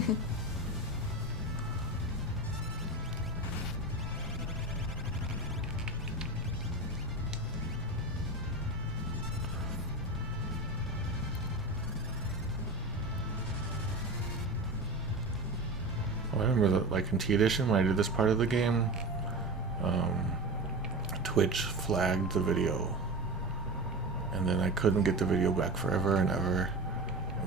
I remember that, like in T Edition, when I did this part of the game, Twitch flagged the video, and then I couldn't get the video back forever and ever.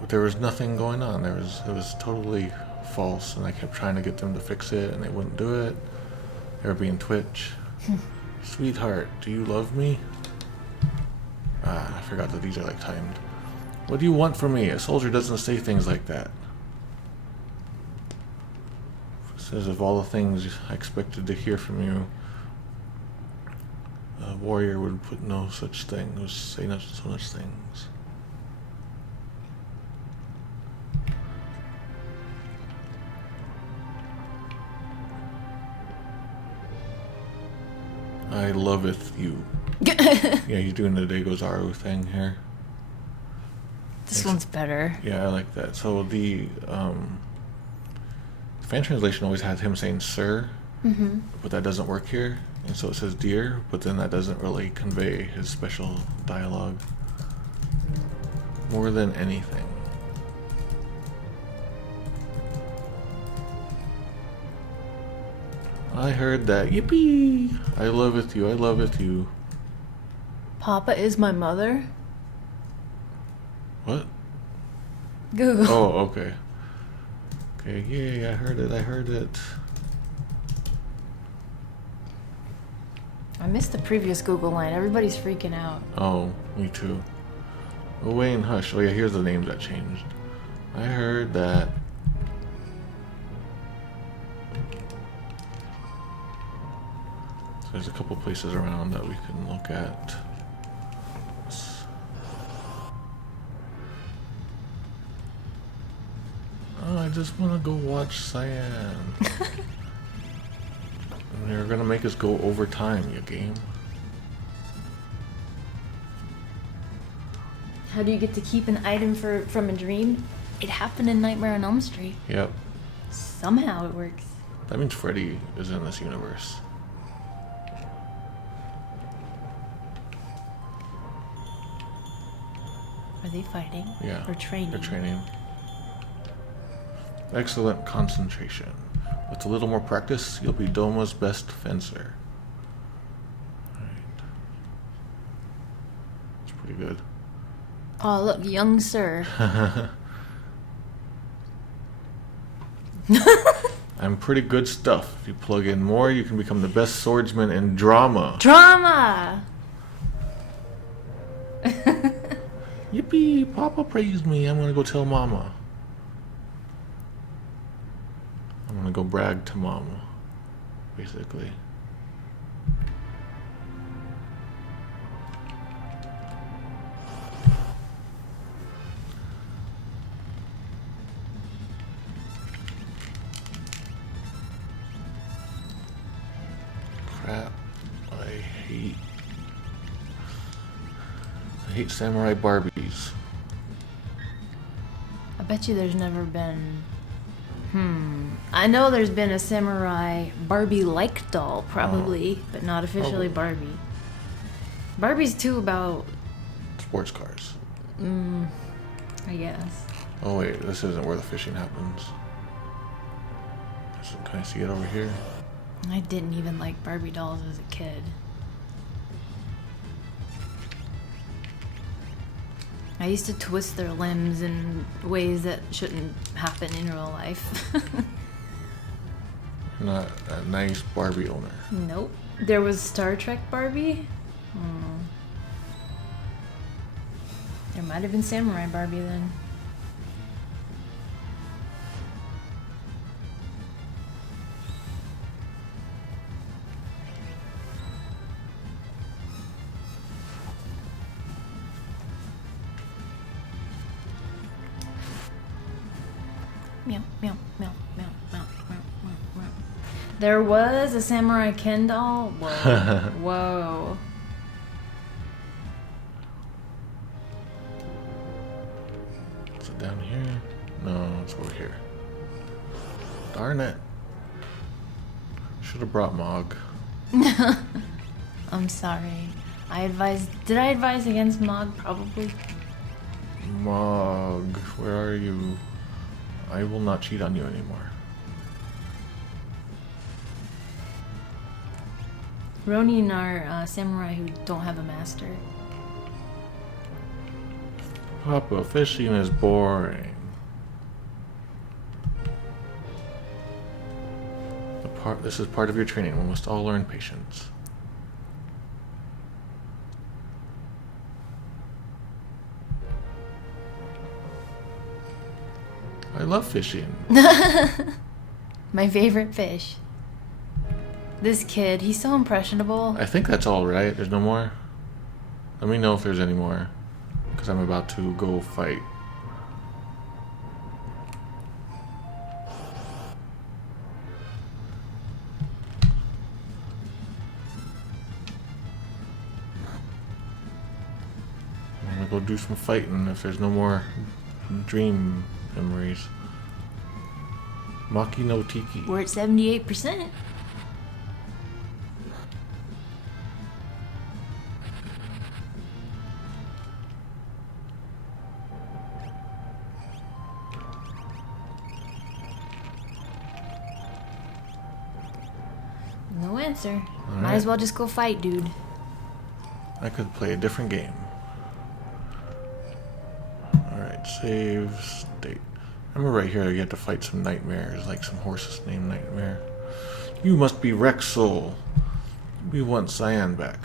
But there was nothing going on. It was totally false, and I kept trying to get them to fix it, and they wouldn't do it. They were being Twitch. Sweetheart, do you love me? I forgot that these are like timed. What do you want from me? A soldier doesn't say things like that. Says of all the things I expected to hear from you, a warrior would put no such thing, would say not so much things. I loveth you. Yeah, he's doing the Dagozaru thing here. This one's better. Yeah, I like that. So the fan translation always had him saying sir, but that doesn't work here. And so it says dear, but then that doesn't really convey his special dialogue more than anything. I heard that. Yippee! I love with you. I love with you. Papa is my mother? What? Google. Oh, okay. Okay, yay, I heard it. I heard it. I missed the previous Google line. Everybody's freaking out. Oh, me too. Oh, Wayne, hush. Oh, yeah, here's the names that changed. I heard that. So there's a couple places around that we can look at. Oh, I just want to go watch Cyan. And you're gonna make us go over time, you game. How do you get to keep an item from a dream? It happened in Nightmare on Elm Street. Yep. Somehow it works. That means Freddy is in this universe. Are they fighting? Yeah. Or training? They're training. Excellent concentration. With a little more practice, you'll be Doma's best fencer. Alright. It's pretty good. Oh, look, young sir. I'm pretty good stuff. If you plug in more, you can become the best swordsman in drama. Drama! Yippee! Papa praised me. I'm gonna go tell Mama. I'm gonna go brag to Mama, basically. Crap. I hate samurai Barbies. I bet you there's never been... I know there's been a samurai Barbie-like doll, probably, but not officially Barbie. Barbie's too about... Sports cars. I guess. Oh wait, this isn't where the fishing happens. Can I see it over here? I didn't even like Barbie dolls as a kid. I used to twist their limbs in ways that shouldn't happen in real life. Not a nice Barbie owner. Nope. There was Star Trek Barbie. There might have been Samurai Barbie then. Meow, meow, meow, meow, meow, meow, meow, meow. There was a Samurai Ken doll. Whoa. Whoa. Is it down here? No, it's over here. Darn it. Should have brought Mog. I'm sorry. Did I advise against Mog? Probably. Mog, where are you? I will not cheat on you anymore. Ronin are samurai who don't have a master. Papa, fishing is boring. This is part of your training. We must all learn patience. I love fishing. My favorite fish. This kid, he's so impressionable. I think that's all right. There's no more. Let me know if there's any more, because I'm about to go fight. I'm gonna go do some fighting if there's no more dream memories. Maki no Tiki. We're at 78%. answer. All Might right. as well just go fight, dude. I could play a different game. Alright, save state. Remember right here you have to fight some nightmares, like some horses named Nightmare. You must be Rexel. We want Cyan back.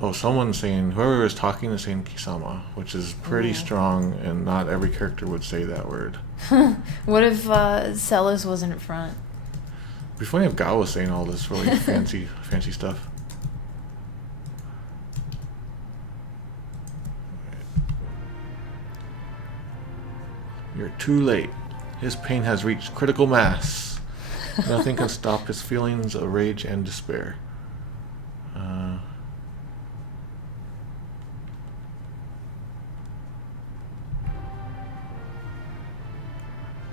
Oh, someone's saying, whoever is talking is saying Kisama, which is pretty strong, and not every character would say that word. What if Celis wasn't in front? It'd be funny if Gao was saying all this really fancy stuff. You're too late. His pain has reached critical mass. Nothing can stop his feelings of rage and despair.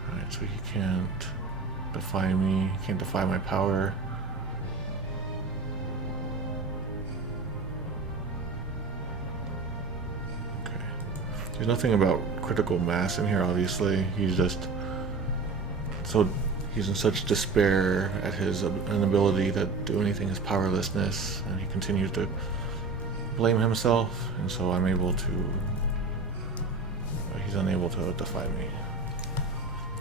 Alright, so he can't defy me. He can't defy my power. Okay. There's nothing about critical mass in here, obviously. He's just so he's in such despair at his inability to do anything, his powerlessness, and he continues to blame himself, and so I'm able to he's unable to defy me.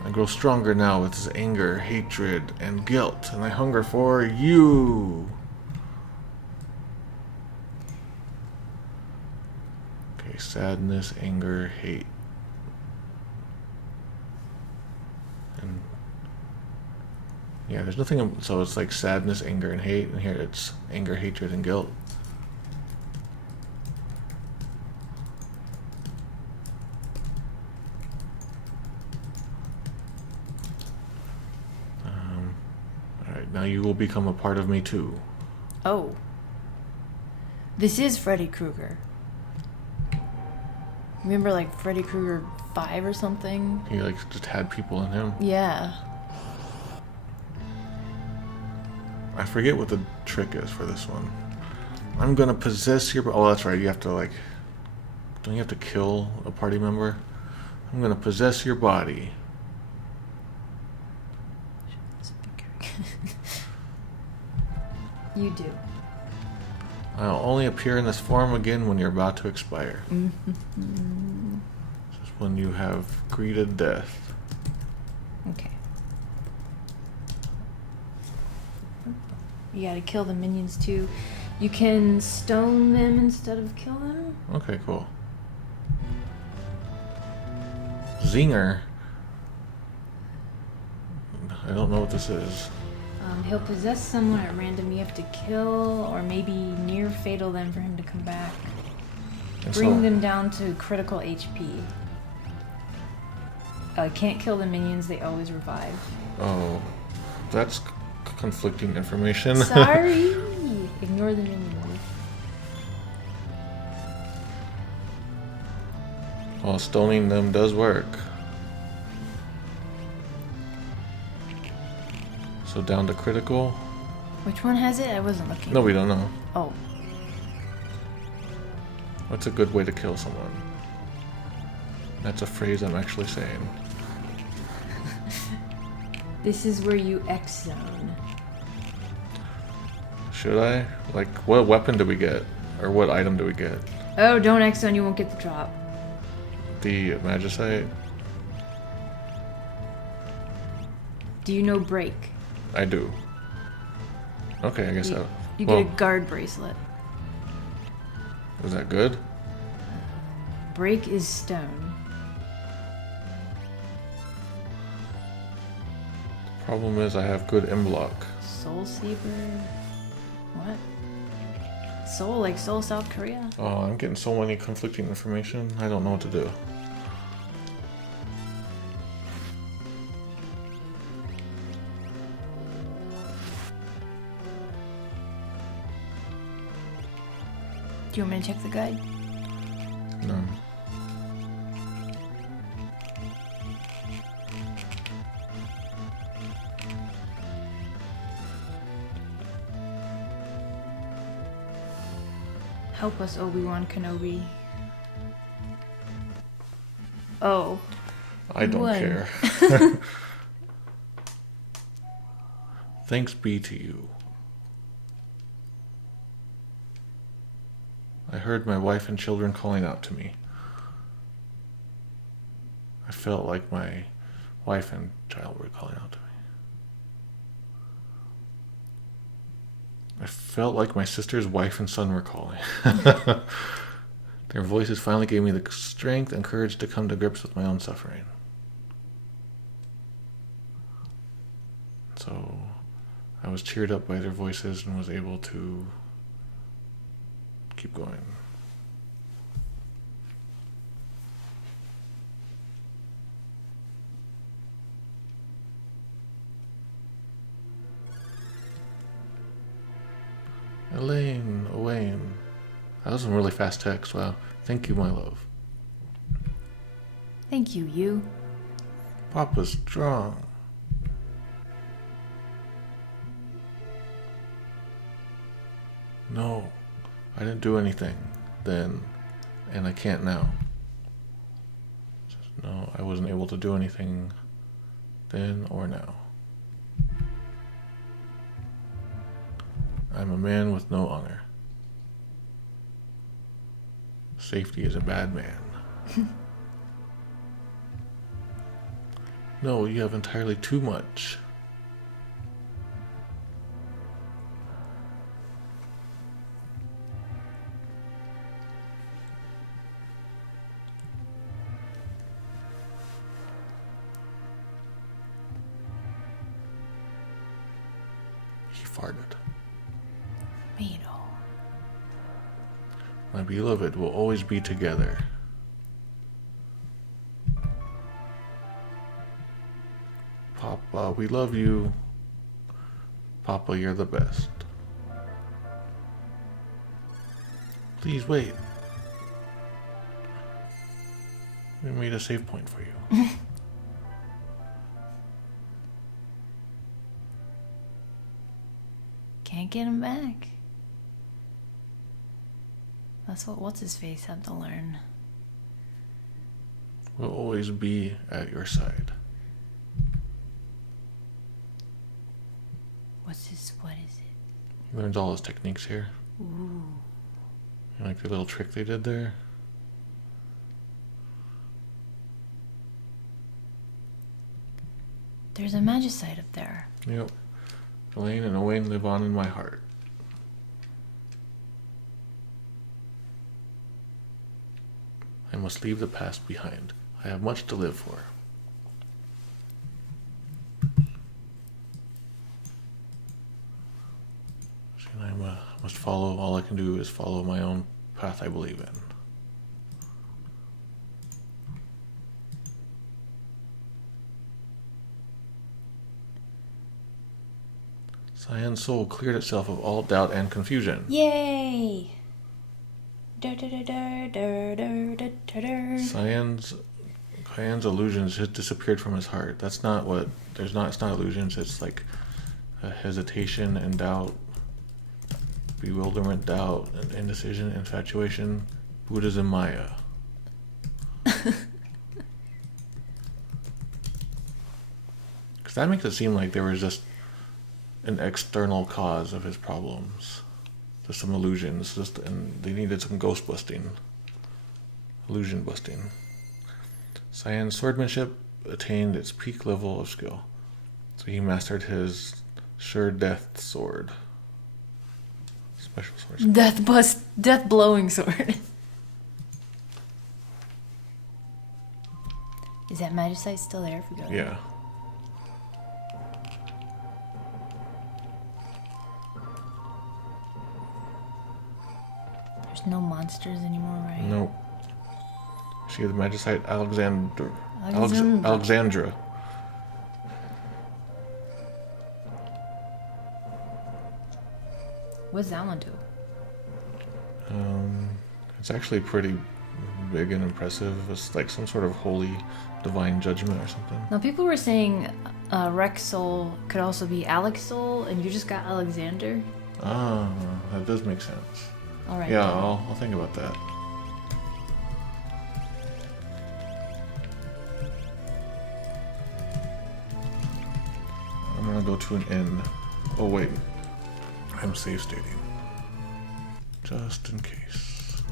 I grow stronger now with his anger, hatred, and guilt, and I hunger for you. Okay, sadness, anger, hate. And yeah, there's nothing, so it's like sadness, anger, and hate, and here it's anger, hatred, and guilt. Alright, now you will become a part of me too. Oh. This is Freddy Krueger. Remember like Freddy Krueger 5 or something? He like just had people in him. Yeah. I forget what the trick is for this one. I'm gonna possess your... Oh, that's right. You have to like... Don't you have to kill a party member? I'm gonna possess your body. You do. I'll only appear in this form again when you're about to expire. Mm-hmm. This is when you have greeted death. Okay. You gotta kill the minions too. You can stone them instead of kill them. Okay, cool. Zinger. I don't know what this is. He'll possess someone at random you have to kill, or maybe near fatal them for him to come back. And Bring so- them down to critical HP. Can't kill the minions, they always revive. Oh, that's conflicting information. Sorry! Ignore the minions. Well, stoning them does work. So down to critical. Which one has it? I wasn't looking. No, we don't know. Oh. What's a good way to kill someone? That's a phrase I'm actually saying. This is where you X zone. Should I? Like, what weapon do we get? Or what item do we get? Oh, don't X zone, you won't get the drop. The magicite? Do you know break? I do. Okay, I guess so. You Well, get a guard bracelet. is that good? Break is stone. Problem is I have good M block. Soul Saber. What? Seoul, like Seoul, South Korea? Oh, I'm getting so many conflicting information. I don't know what to do. Do you want me to check the guide? No. Help us, Obi-Wan Kenobi. Oh. I don't One. care. Thanks be to you. I heard my wife and children calling out to me. I felt like my wife and child were calling out to me. I felt like my sister's wife and son were calling. Their voices finally gave me the strength and courage to come to grips with my own suffering. So I was cheered up by their voices and was able to keep going. Elaine, Owain. That was some really fast text. Wow. Thank you, my love. Thank you, you. Papa's strong. No, I didn't do anything then, and I can't now. No, I wasn't able to do anything then or now. I'm a man with no honor. Safety is a bad man. No, you have entirely too much. He farted. Mino. My beloved will always be together. Papa, we love you. Papa, you're the best. Please wait. We made a save point for you. Can't get him back. That's what what's-his-face had to learn. We'll always be at your side. What is it? He learns all his techniques here. Ooh. You like the little trick they did there? There's a magicite up there. Yep. Elaine and Owain live on in my heart. I must leave the past behind. I have much to live for. I must follow. All I can do is follow my own path I believe in. Cyan's soul cleared itself of all doubt and confusion. Yay! Cyan's illusions had disappeared from his heart. It's not illusions, it's like a hesitation and doubt, bewilderment, doubt, and indecision, infatuation, Buddhism, Maya. Because that makes it seem like there was just an external cause of his problems. Just some illusions, and they needed some ghost busting. Illusion busting. Cyan's swordsmanship attained its peak level of skill. So he mastered his sure death sword. Special sword. Death blowing sword. Is that magicite still there for Godo? Yeah. There's no monsters anymore, right? Nope. See the magicite Alexandra. What's that one do? It's actually pretty big and impressive. It's like some sort of holy divine judgment or something. Now people were saying Rex Soul could also be Alex Soul, and you just got Alexander. Ah, that does make sense. All right. Yeah, I'll think about that. I'm gonna go to an inn. Oh wait, I'm safe stating. Just in case.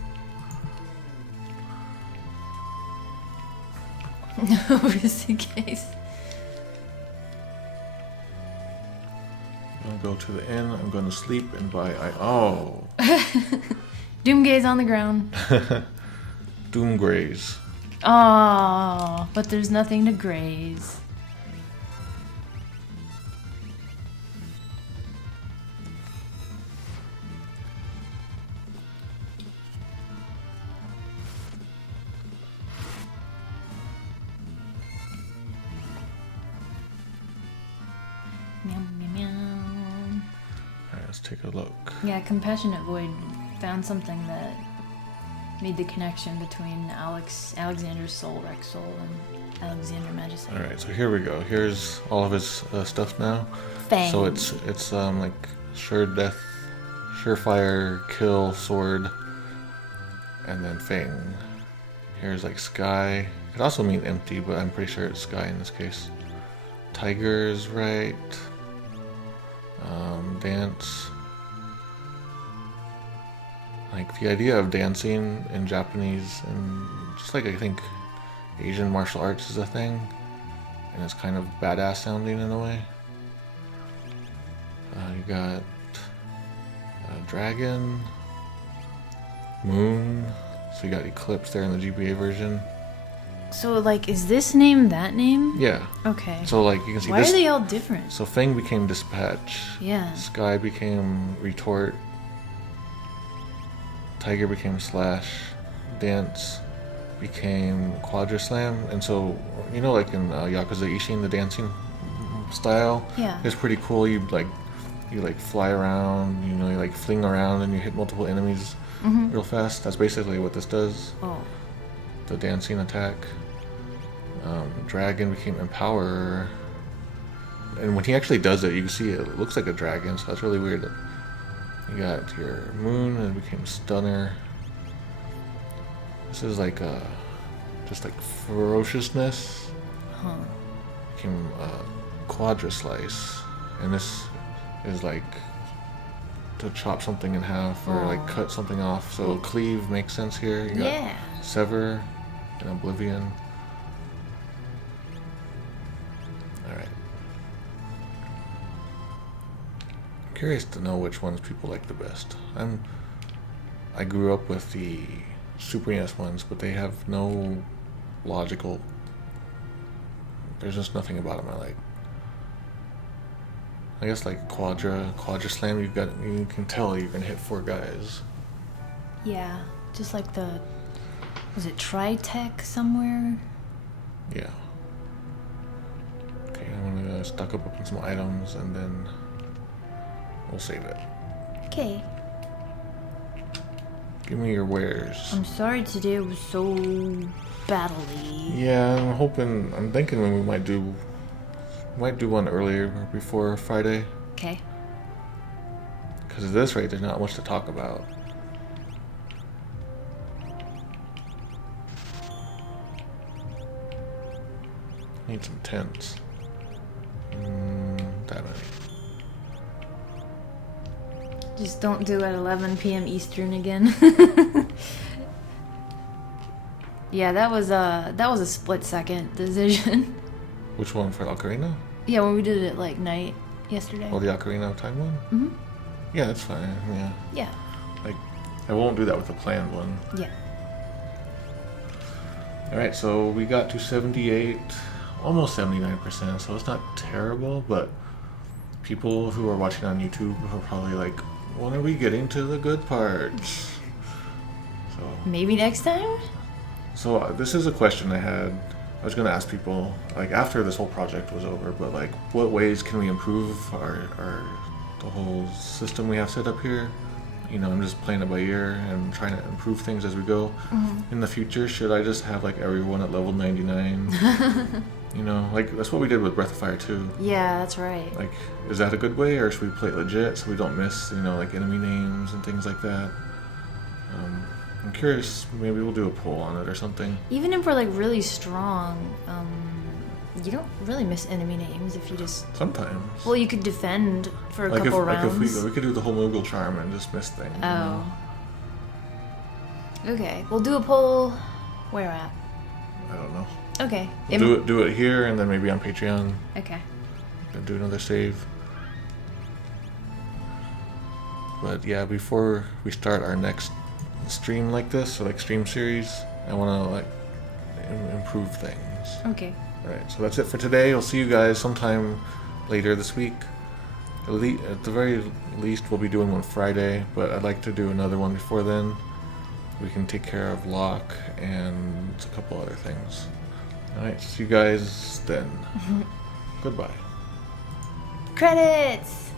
Just in case. I'll go to the inn. I'm going to sleep and buy. Oh. Doomgaze on the ground. Doom graze. Oh, but there's nothing to graze. Alright, let's take a look. Yeah, Compassionate Void found something that made the connection between Alexander's soul, Rex soul, and Alexander Magicite. Alright, so here we go. Here's all of his stuff now. Fang. So it's like sure death, surefire, kill, sword, and then Fang. Here's like sky. It could also mean empty, but I'm pretty sure it's sky in this case. Tiger is right. Dance. Like the idea of dancing in Japanese and just like I think Asian martial arts is a thing, and it's kind of badass sounding in a way. You got Dragon, Moon, so you got Eclipse there in the GBA version. So, like, is this name that name? Yeah. Okay. So, like, you can see Why are they all different? So, Fang became Dispatch. Yeah. Sky became Retort. Tiger became Slash. Dance became Quadra-Slam. And so, you know, like in Yakuza Ishin, the dancing style? Yeah. It's pretty cool. You fly around, you know, you like fling around and you hit multiple enemies real fast. That's basically what this does. Oh. The dancing attack. Dragon became Empower. And when he actually does it, you can see it looks like a dragon, so that's really weird. You got your Moon and it became Stunner. This is like just like ferociousness. Huh. Became Quadra Slice. And this is like to chop something in half or like cut something off. So cleave makes sense here. You got Sever and Oblivion. Alright. I'm curious to know which ones people like the best. I grew up with the Super NES ones, but they have no logical. There's just nothing about them I like. I guess like Quadra Slam, you can tell you're gonna hit 4 guys. Yeah, just like was it Tritech somewhere? Yeah. Okay, I'm gonna stock up on some items and then we'll save it. Okay. Give me your wares. I'm sorry today was so battle-y. Yeah, I'm thinking we might do one earlier before Friday. Okay. Because at this rate, there's not much to talk about. Need some tents. That many. Just don't do at 11 p.m. Eastern again. Yeah, that was a split-second decision. Which one, for Ocarina? Yeah, when we did it like night yesterday. Oh, the Ocarina of Time one? Mm-hmm. Yeah, that's fine. Yeah. Yeah. Like, I won't do that with the planned one. Yeah. Alright, so we got to 78, almost 79%, so it's not terrible, but people who are watching on YouTube are probably like, when are we getting to the good parts? So Maybe next time? So this is a question I had. I was going to ask people, like, after this whole project was over, but like, what ways can we improve the whole system we have set up here? You know, I'm just playing it by ear and trying to improve things as we go. In the future, should I just have like everyone at level 99? You know, like that's what we did with Breath of Fire 2. Yeah, that's right. Like, is that a good way, or should we play it legit so we don't miss, you know, like enemy names and things like that? I'm curious, maybe we'll do a poll on it or something. Even if we're like really strong, you don't really miss enemy names if you just... Sometimes. Well, you could defend for a like couple if, rounds. Like if we could do the whole Moogle charm and just miss things. Oh. You know? Okay, we'll do a poll. Where at? I don't know. Okay. Do it here and then maybe on Patreon. Okay. And do another save. But yeah, before we start our next stream like this, or like stream series, I want to like improve things. Okay. Alright, so that's it for today. I'll see you guys sometime later this week. At the very least, we'll be doing one Friday, but I'd like to do another one before then. We can take care of Locke and a couple other things. Alright, see you guys then. Goodbye. Credits!